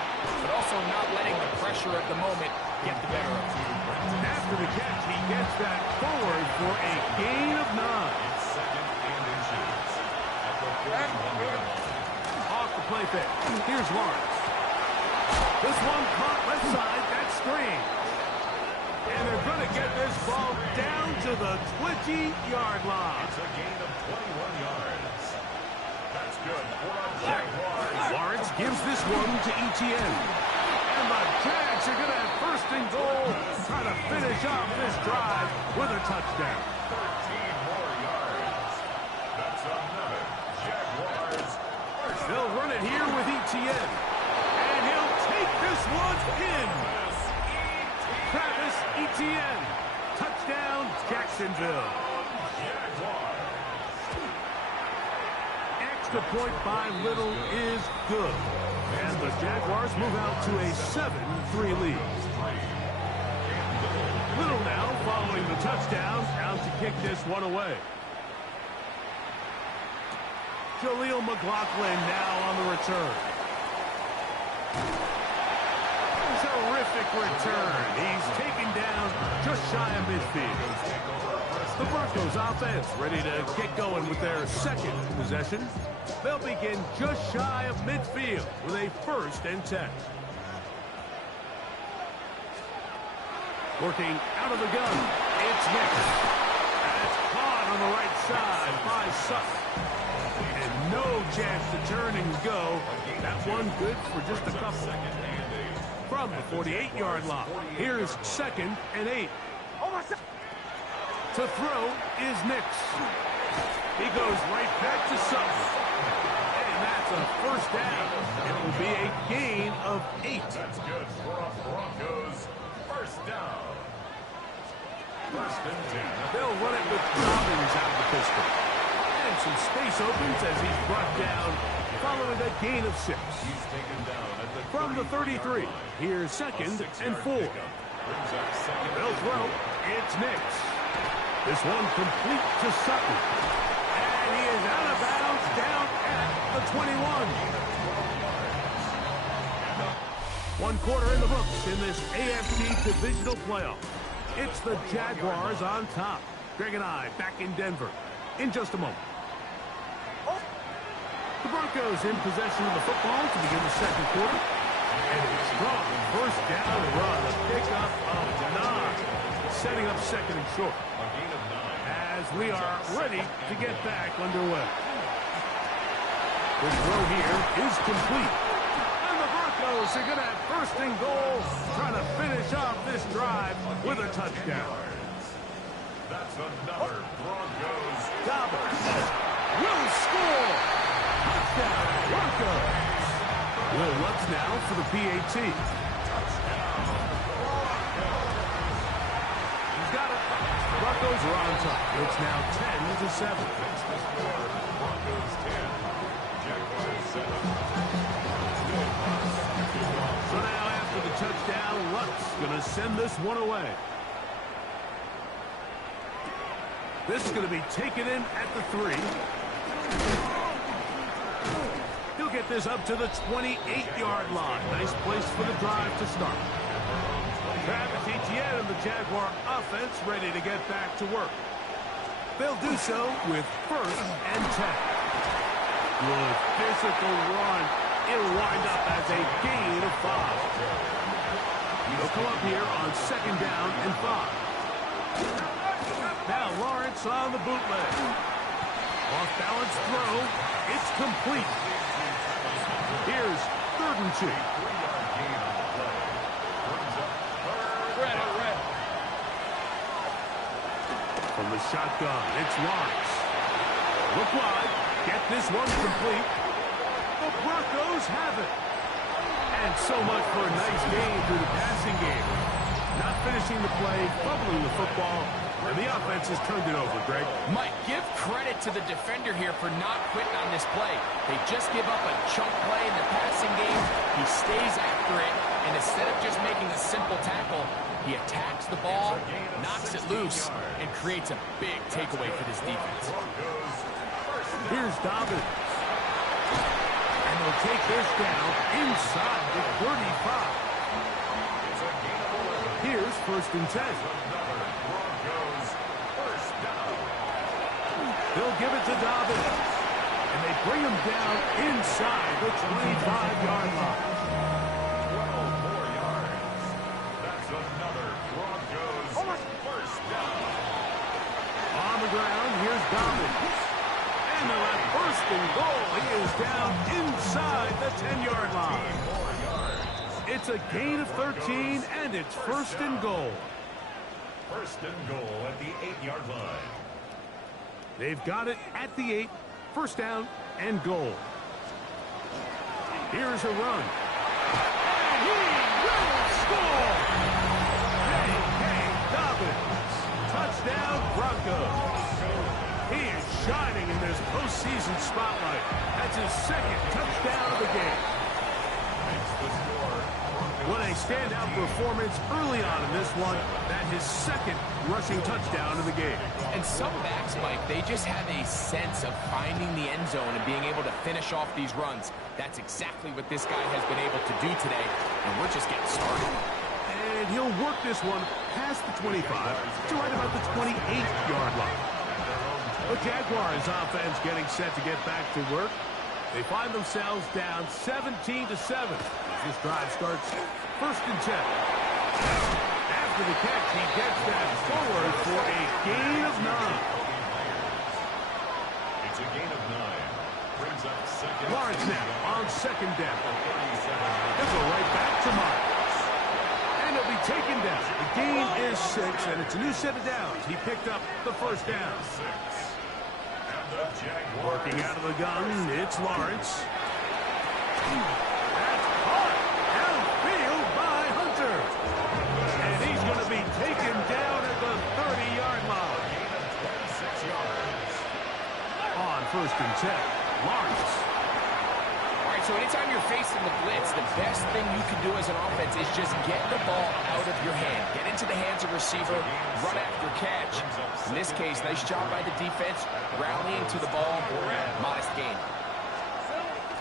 but also not letting the pressure of the moment get the better of him? After the catch, he gets that forward for a gain of 9. Off the play pick. Here's Lawrence. This one caught left side. That screen. And they're going to get this ball down to the 20-yard line. It's a gain of 21 yards. That's good for a Jaguars. Lawrence gives this one to Etienne. And the Jags are going to have 1st and goal. Trying to finish off this drive with a touchdown. 13 more yards. That's another Jaguars. They'll run it here with Etienne. And he'll take this one in. Travis Etienne. Touchdown, Jacksonville. Extra point by Little is good. And the Jaguars move out to a 7-3 lead. Little now following the touchdown, out to kick this one away. Jaleel McLaughlin now on the return. Terrific return. He's taken down just shy of midfield. The Broncos offense ready to get going with their 2nd possession. They'll begin just shy of midfield with a 1st and 10. Working out of the gun, it's Nix. That's caught on the right side by Sutton. And no chance to turn and go. That one good for just a couple. From the 48-yard line, here's 2nd and 8. To throw is Nix. He goes right back to Sutton. And that's a 1st down. It will be a gain of 8. That's good for a Broncos 1st down. 1st and 10. They'll run it with Dobbins out of the pistol. And some space opens as he's brought down following a gain of 6. He's taken down at the From the 33, here's 2nd and 4. They'll throw. It's Nix. This one complete to Sutton. And he is out of bounds down at the 21. One quarter in the books in this AFC divisional playoff. It's the Jaguars on top. Greg and I back in Denver in just a moment. The Broncos in possession of the football to begin the second quarter. And a strong first down run, a pickup of 9, setting up second and short. As we are ready to get back underway. The throw here is complete. And the Broncos are going to have first and goal, trying to finish off this drive with a touchdown. That's another Broncos. Dobbins will score. Touchdown, Broncos. Will Lutz now for the PAT. He's got it. Broncos are on top. It's now 10-7. Broncos 10. Jaguars 7. So now after the touchdown, Lutz going to send this one away. This is going to be taken in at the 3. He'll get this up to the 28-yard line. Nice place for the drive to start. Travis Etienne and the Jaguar offense ready to get back to work. They'll do so with first and 10. Good physical run. It'll wind up as a gain of 5. He'll come up here on second down and 5. Now Lawrence on the bootleg. Off-balance throw. It's complete. Here's 3rd and 2. From the shotgun, it's Lawrence. Look wide. Get this one complete. The Broncos have it. And so much for a nice game through the passing game. Not finishing the play, fumbling the football, and the offense has turned it over, Greg. Mike, give credit to the defender here for not quitting on this play. They just give up a chunk play in the passing game. He stays after it, and instead of just making a simple tackle, he attacks the ball, knocks it loose, and creates a big takeaway for this defense. Here's Dobbins. And they'll take this down inside the 35. Here's 1st and 10. They'll give it to Dobbins. And they bring him down inside the 25-yard line. 12 more yards. That's another Broncos first down. On the ground, here's Dobbins. And they'll have first and goal. He is down inside the 10-yard line. It's a gain of 13, and it's first and goal. First and goal at the 8-yard line. They've got it at the 8. First down and goal. Here's a run. And he will score! Hey, Dobbins. Touchdown, Broncos. He is shining in this postseason spotlight. That's his 2nd touchdown of the game. What a standout performance early on in this one. That his 2nd rushing touchdown of the game. And some backs, Mike, they just have a sense of finding the end zone and being able to finish off these runs. That's exactly what this guy has been able to do today, and we're just getting started. And he'll work this one past the 25 to right about the 28-yard line. The Jaguars offense getting set to get back to work. They find themselves down 17-7. This drive starts 1st and 10. After the catch, he gets that forward for a gain of 9. It's a gain of 9. Brings up second. Lawrence now on second down. He'll go right back to Myers. And he'll be taken down. The gain is 6, and it's a new set of downs. He picked up the first down. Working out of the gun, it's Lawrence. That's caught downfield by Hunter. And he's going to be taken down at the 30-yard line. On 1st and 10, Lawrence. All right, so anytime you're facing the blitz, the best thing you can do as an offense is just get the ball out of your hand. Get into the hands of receiver, run after catch. In this case, nice job by the defense, rallying to the ball, modest gain.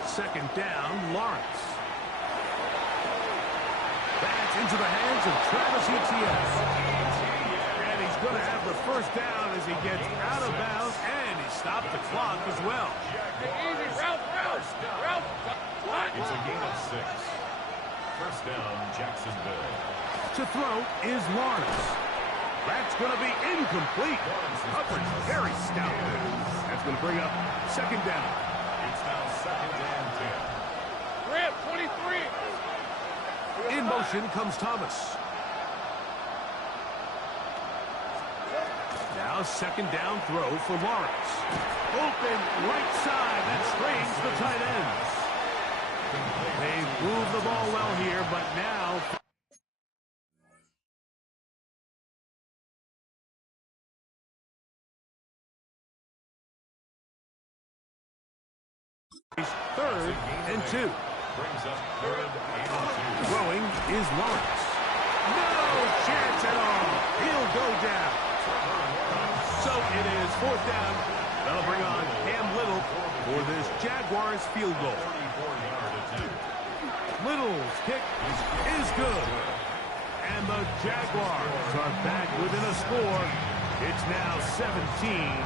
Second down, Lawrence. into the hands of Travis Etienne. And he's going to have the first down as he gets out of bounds, and he stopped the clock as well. Easy, route. It's a gain of 6. First down, Jacksonville. To throw is Lawrence. That's going to be incomplete. Coverage very stout there. That's going to bring up second down. It's now second and 10. Grab 23. In motion comes Thomas. Now second down throw for Lawrence. Open right side. That strains the tight ends. They've moved the ball well here, but now... Third and 2. Brings up third and 2. Throwing is Lawrence. No chance at all. He'll go down. So it is fourth down. They'll bring on Cam Little for this Jaguars field goal. 34-yard attempt. Little's kick is good. And the Jaguars are back within a score. It's now 17-10.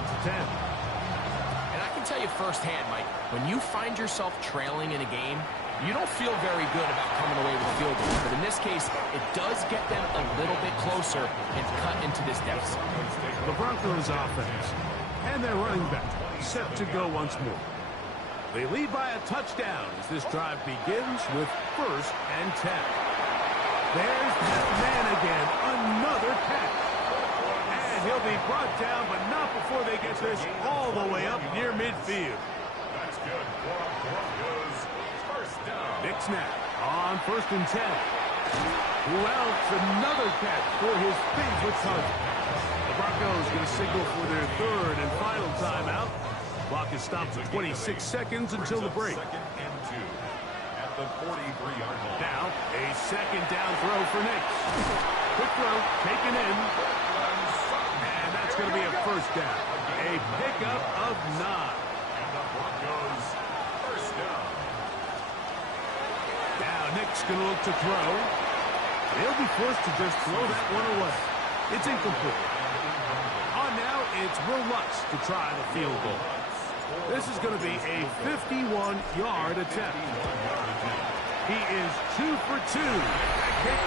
And I can tell you firsthand, Mike, when you find yourself trailing in a game, you don't feel very good about coming away with a field goal. But in this case, it does get them a little bit closer and cut into this deficit. The Broncos offense and their running back set to go once more. They lead by a touchdown as this drive begins with first and 10. There's that man again, another catch. And he'll be brought down, but not before they get this all the way up near midfield. That's good for Broncos. First down. Nick snap on first and 10. Who else? Another catch for his favorite target. The Broncos going to signal for their third and final timeout. Clock is stopped at 26 seconds until the break. Second and 2 at the 43-yard line. Now, a second down throw for Nick. Quick throw, taken in. And that's going to be a first down. A pickup of 9. And the Broncos first down. Now Nick's going to look to throw. He'll be forced to just throw that one away. It's incomplete. On now, it's Will Lutz to try the field goal. This is going to be a 51-yard attempt. He is 2 for 2. That kick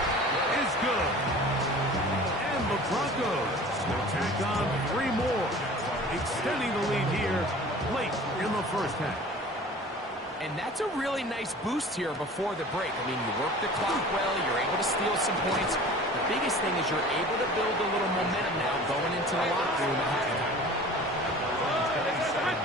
is good. And the Broncos will tack on 3 more, extending the lead here late in the first half. And that's a really nice boost here before the break. I mean, you work the clock well, you're able to steal some points. The biggest thing is you're able to build a little momentum now going into the locker room at halftime.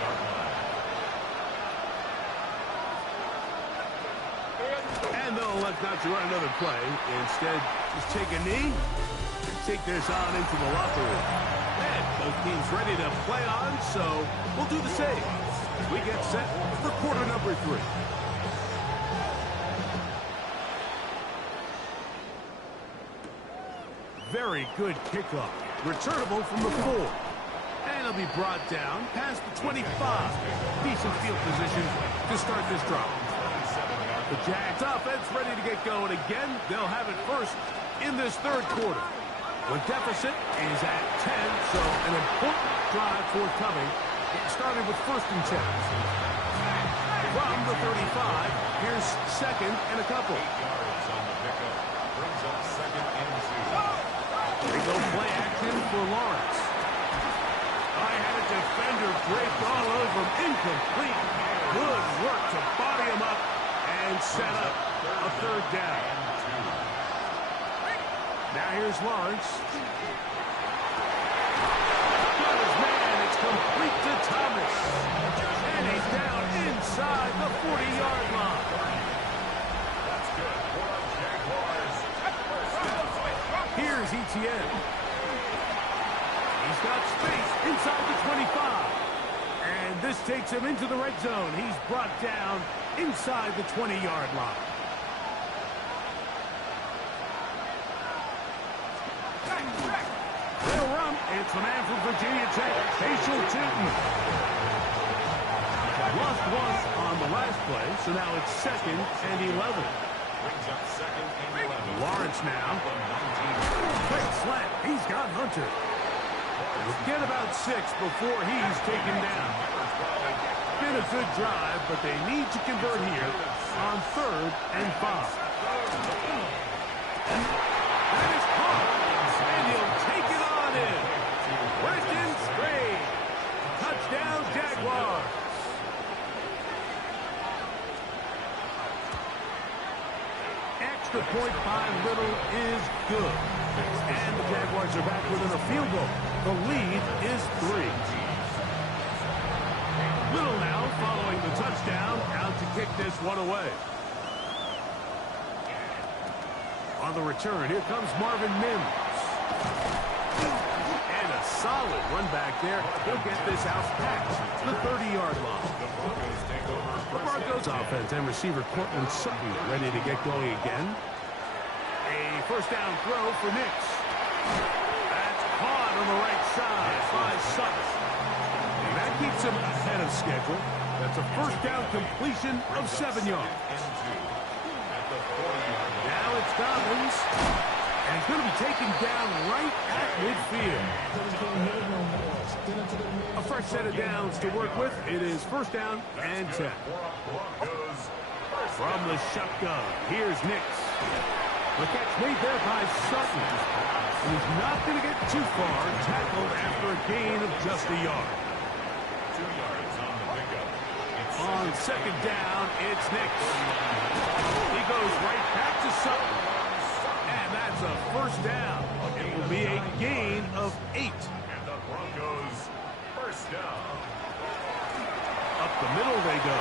And they'll elect not to run another play. Instead, just take a knee and take this on into the locker room. And both teams ready to play on, so we'll do the same as we get set for quarter number 3. Very good kickoff. Returnable from the 4. And it'll be brought down past the 25. Decent field position to start this drive. The Jags offense ready to get going again. They'll have it first in this third quarter. The deficit is at 10, so an important drive forthcoming. Starting with first and 10. From the 35, here's second and a couple. 8 yards on the pickup. Brings up second and 2. They go play action for Lawrence. I had a defender draped all over him. Incomplete. Good work to body him up and set up a third down. Now here's Lawrence. Got his man. It's complete to Thomas. And he's down inside the 40-yard line. That's good for the Jaguars. Here's Etienne. He's got space inside the 25. And this takes him into the red zone. He's brought down inside the 20-yard line. They'll run. It's the man from Virginia Tech, Facial Tootin. Lost one on the last play, so now it's second and 11. Brings up second and 11. Lawrence now. Quick slant. He's got Hunter. We'll get about 6 before he's taken down. Been a good drive, but they need to convert here on 3rd and 5. That is caught. And he'll take it on in. Brenton Spade. Touchdown, Jaguars. Extra point by Little is good. And the Jaguars are back within a field goal. The lead is 3. Little now following the touchdown, out to kick this one away. On the return, here comes Marvin Mims. And a solid run back there. He'll get this out past the 30-yard line. The Broncos offense and receiver Cortland Sutton ready to get going again. A first down throw for Nix. That's caught on the right side by Sutton. And that keeps him ahead of schedule. That's a first down completion of 7 yards. Now it's Dobbins. And he's going to be taken down right at midfield. A fresh set of downs to work with. It is first down and 10. From the shotgun, here's Nix. The catch made there by Sutton. And he's not going to get too far, tackled after a gain of just a yard. 2 yards on the pickup. On second down, it's Nix. He goes right back to Sutton. And that's a first down. It will be a gain of 8. And the Broncos first down. Up the middle they go.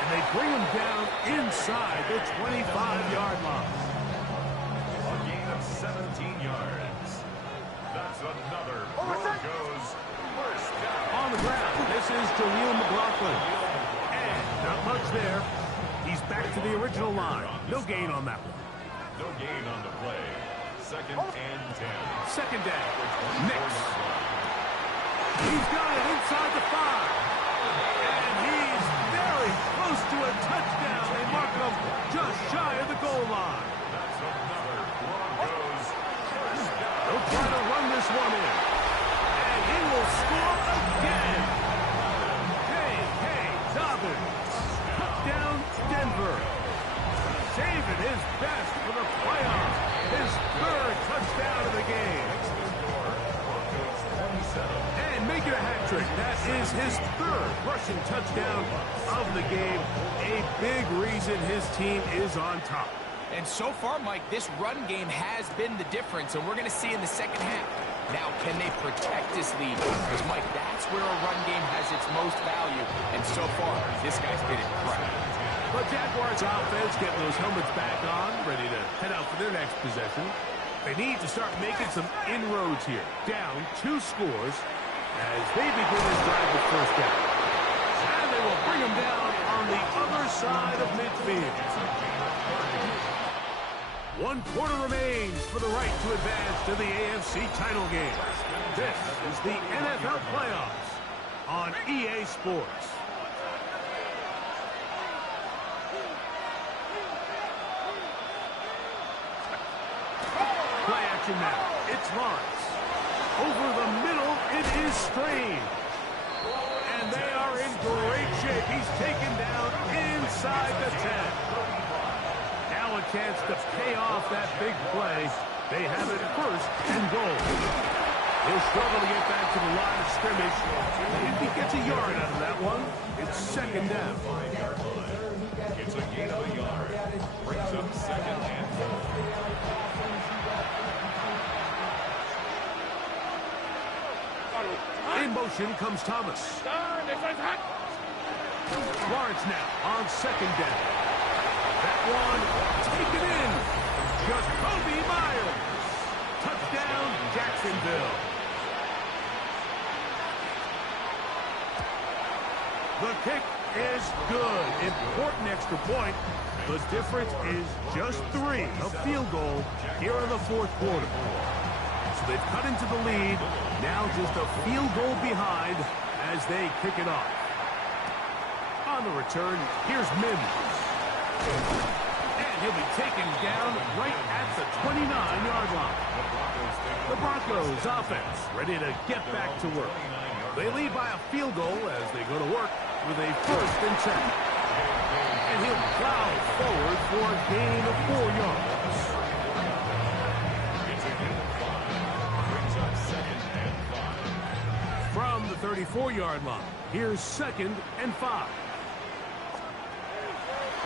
And they bring him down inside the 25-yard line. A gain of 17 yards. That's another Broncos first down. On the ground, this is Jaleel McLaughlin. And not much there. He's back to the original line. No gain on that one. No gain on the play. Second and 10. Second down. Nix. He's got it inside the 5. And he's very close to a touchdown. They mark him just shy of the goal line. That's another Broncos first down. They'll try to run this one in. And he will score again. Hey, Dobbins. Touchdown, Denver. Saving his best for the playoffs. His 3rd touchdown of the game. And make it a hat trick. That is his 3rd rushing touchdown of the game. A big reason his team is on top. And so far, Mike, this run game has been the difference, and we're going to see in the second half. Now, can they protect this lead? Because, Mike, that's where a run game has its most value. And so far, this guy's been incredible. But Jaguars offense getting those helmets back on, ready to head out for their next possession. They need to start making some inroads here. Down 2 scores as they begin this drive with first down. And they will bring them down on the other side of midfield. 1 quarter remains for the right to advance to the AFC title game. This is the NFL playoffs on EA Sports. Play action now. It's Lawrence. Over the middle, it is Strain. And they are in great shape. He's taken down inside the 10. Now a chance to pay off that big play. They have it first and goal. He'll struggle to get back to the line of scrimmage. If he gets a yard out of that one, it's second down. It's a gain of a yard. Brings up second and 4. In motion comes Thomas. Lawrence now on second down. That one taken in. Jacoby Myers. Touchdown, Jacksonville. The kick is good. Important extra point. The difference is just 3. A field goal here in the 4th quarter. So they've cut into the lead. Now just a field goal behind as they kick it off. On the return, here's Mims. And he'll be taken down right at the 29-yard line. The Broncos offense ready to get back to work. They lead by a field goal as they go to work with a 1st and 10. And he'll plow forward for a gain of 4 yards. From the 34-yard line, here's 2nd and 5.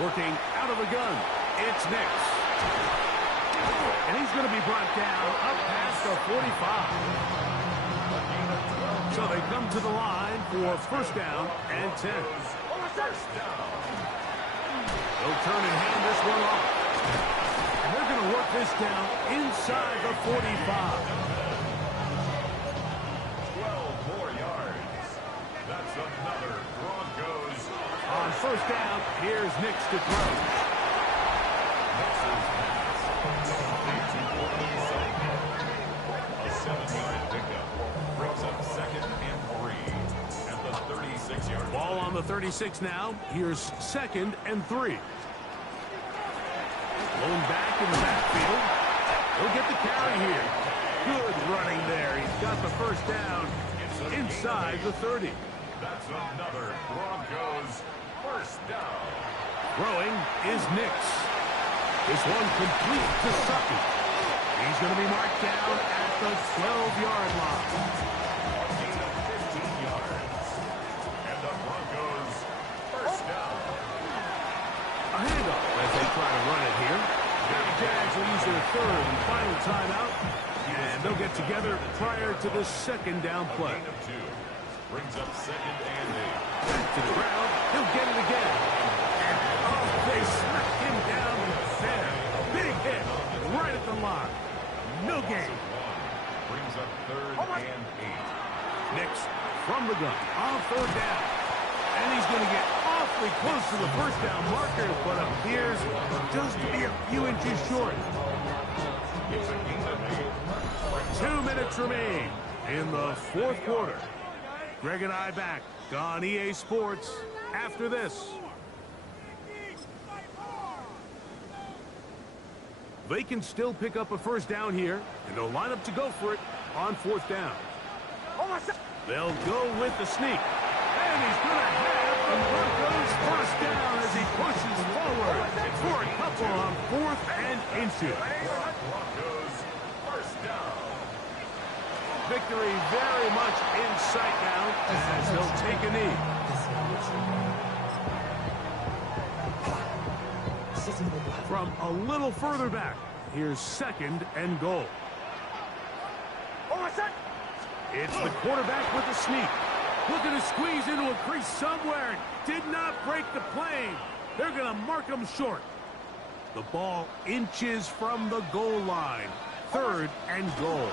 Working out of the gun, it's Nix. And he's going to be brought down up past the 45. So they come to the line for 1st down and 10. They'll turn and hand this one off. And they're going to work this down inside the 45. 12 more yards. That's another Broncos. On 1st down, here's Nix to throw. Nix's pass. A 7-yard pickup. Brings up 2nd and 3 at the 36-yard. Ball on the 36 now. Here's 2nd and 3. Blown back in the backfield. He'll get the carry here. Good running there. He's got the 1st down inside the 30. That's another Broncos 1st down. Throwing is Nix. This one complete to Sutton. He's going to be marked down at the 12-yard line. Gain of 15 yards. And the Broncos 1st down. A handoff as they try to run it here. The Jags will use their 3rd and final timeout. And they'll get together prior to this 2nd down play. Gain of 2. Brings up 2nd and 8. Back to the ground. He'll get it again. And they smack him down there. Big hit right at the line. No gain. Brings up 3rd and 8. Nix from the gun on 3rd down. And he's going to get awfully close to the 1st down marker, but appears just to be a few inches short. It's a gain of 8. 2 minutes remain in the 4th quarter. Greg and I back on EA Sports after this. They can still pick up a 1st down here, and they'll line up to go for it on 4th down. They'll go with the sneak. And he's going to have the Broncos 1st down as he pushes forward for a couple on 4th and inches. Broncos 1st down. Victory very much in sight now as they'll take a knee. From a little further back, here's 2nd and goal. It's the quarterback with the sneak. Looking to squeeze into a crease somewhere. Did not break the plane. They're going to mark him short. The ball inches from the goal line. 3rd and goal.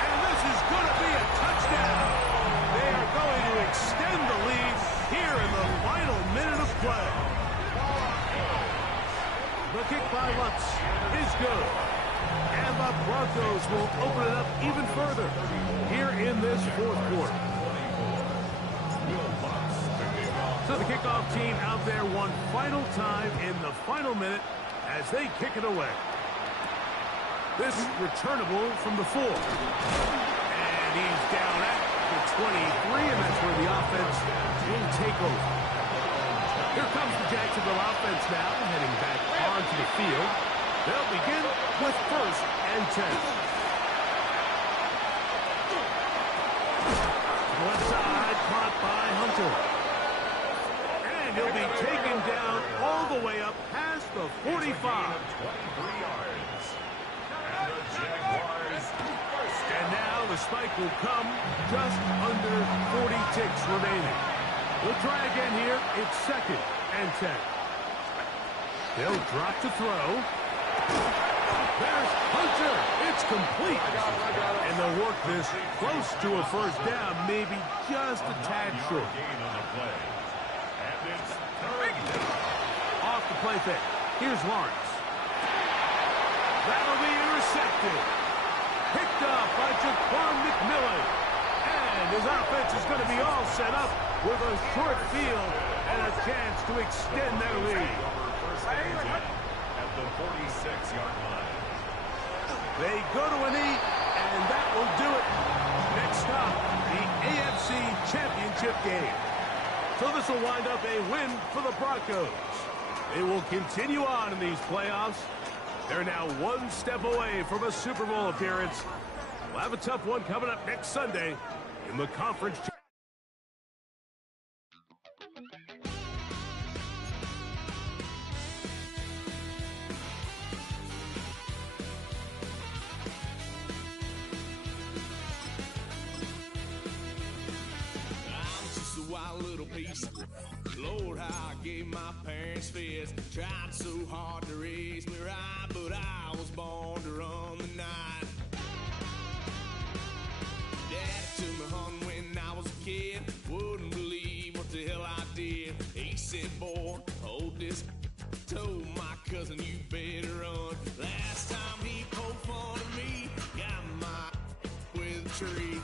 And this is going to be a touchdown. They are going to extend the lead here in the final minute of play. The kick by Lutz is good. And the Broncos will open it up even further here in this 4th quarter. So the kickoff team out there one final time in the final minute as they kick it away. This returnable from the 4. And he's down at the 23, and that's where the offense will take over. Here comes the Jacksonville offense now, heading back onto the field. They'll begin with 1st and 10. Left side, caught by Hunter. And he'll be taken down all the way up past the 45. 23 yards. And the Jaguars 1st down. And now the spike will come just under 40 ticks remaining. We'll try again here. It's 2nd and 10. They'll drop to throw. There's Hunter. It's complete. And they'll work this close to a 1st down, maybe just a tad short. Gain on the play. And it's 3rd down. Off the play fake. Here's Lawrence. That'll be intercepted. Picked up by Jaquan McMillan. And his offense is going to be all set up with a short field and a chance to extend their lead. and 10 at the 46-yard line. They go to a knee, and that will do it. Next stop, the AFC Championship game. So this will wind up a win for the Broncos. They will continue on in these playoffs. They're now one step away from a Super Bowl appearance. We'll have a tough one coming up next Sunday in the conference. Wild little piece. Lord, how I gave my parents fits. Tried so hard to raise me right, but I was born to run the night. Daddy took me home when I was a kid. Wouldn't believe what the hell I did. He said, boy, hold this. Told my cousin, you better run. Last time he poked fun of me, got my with a tree.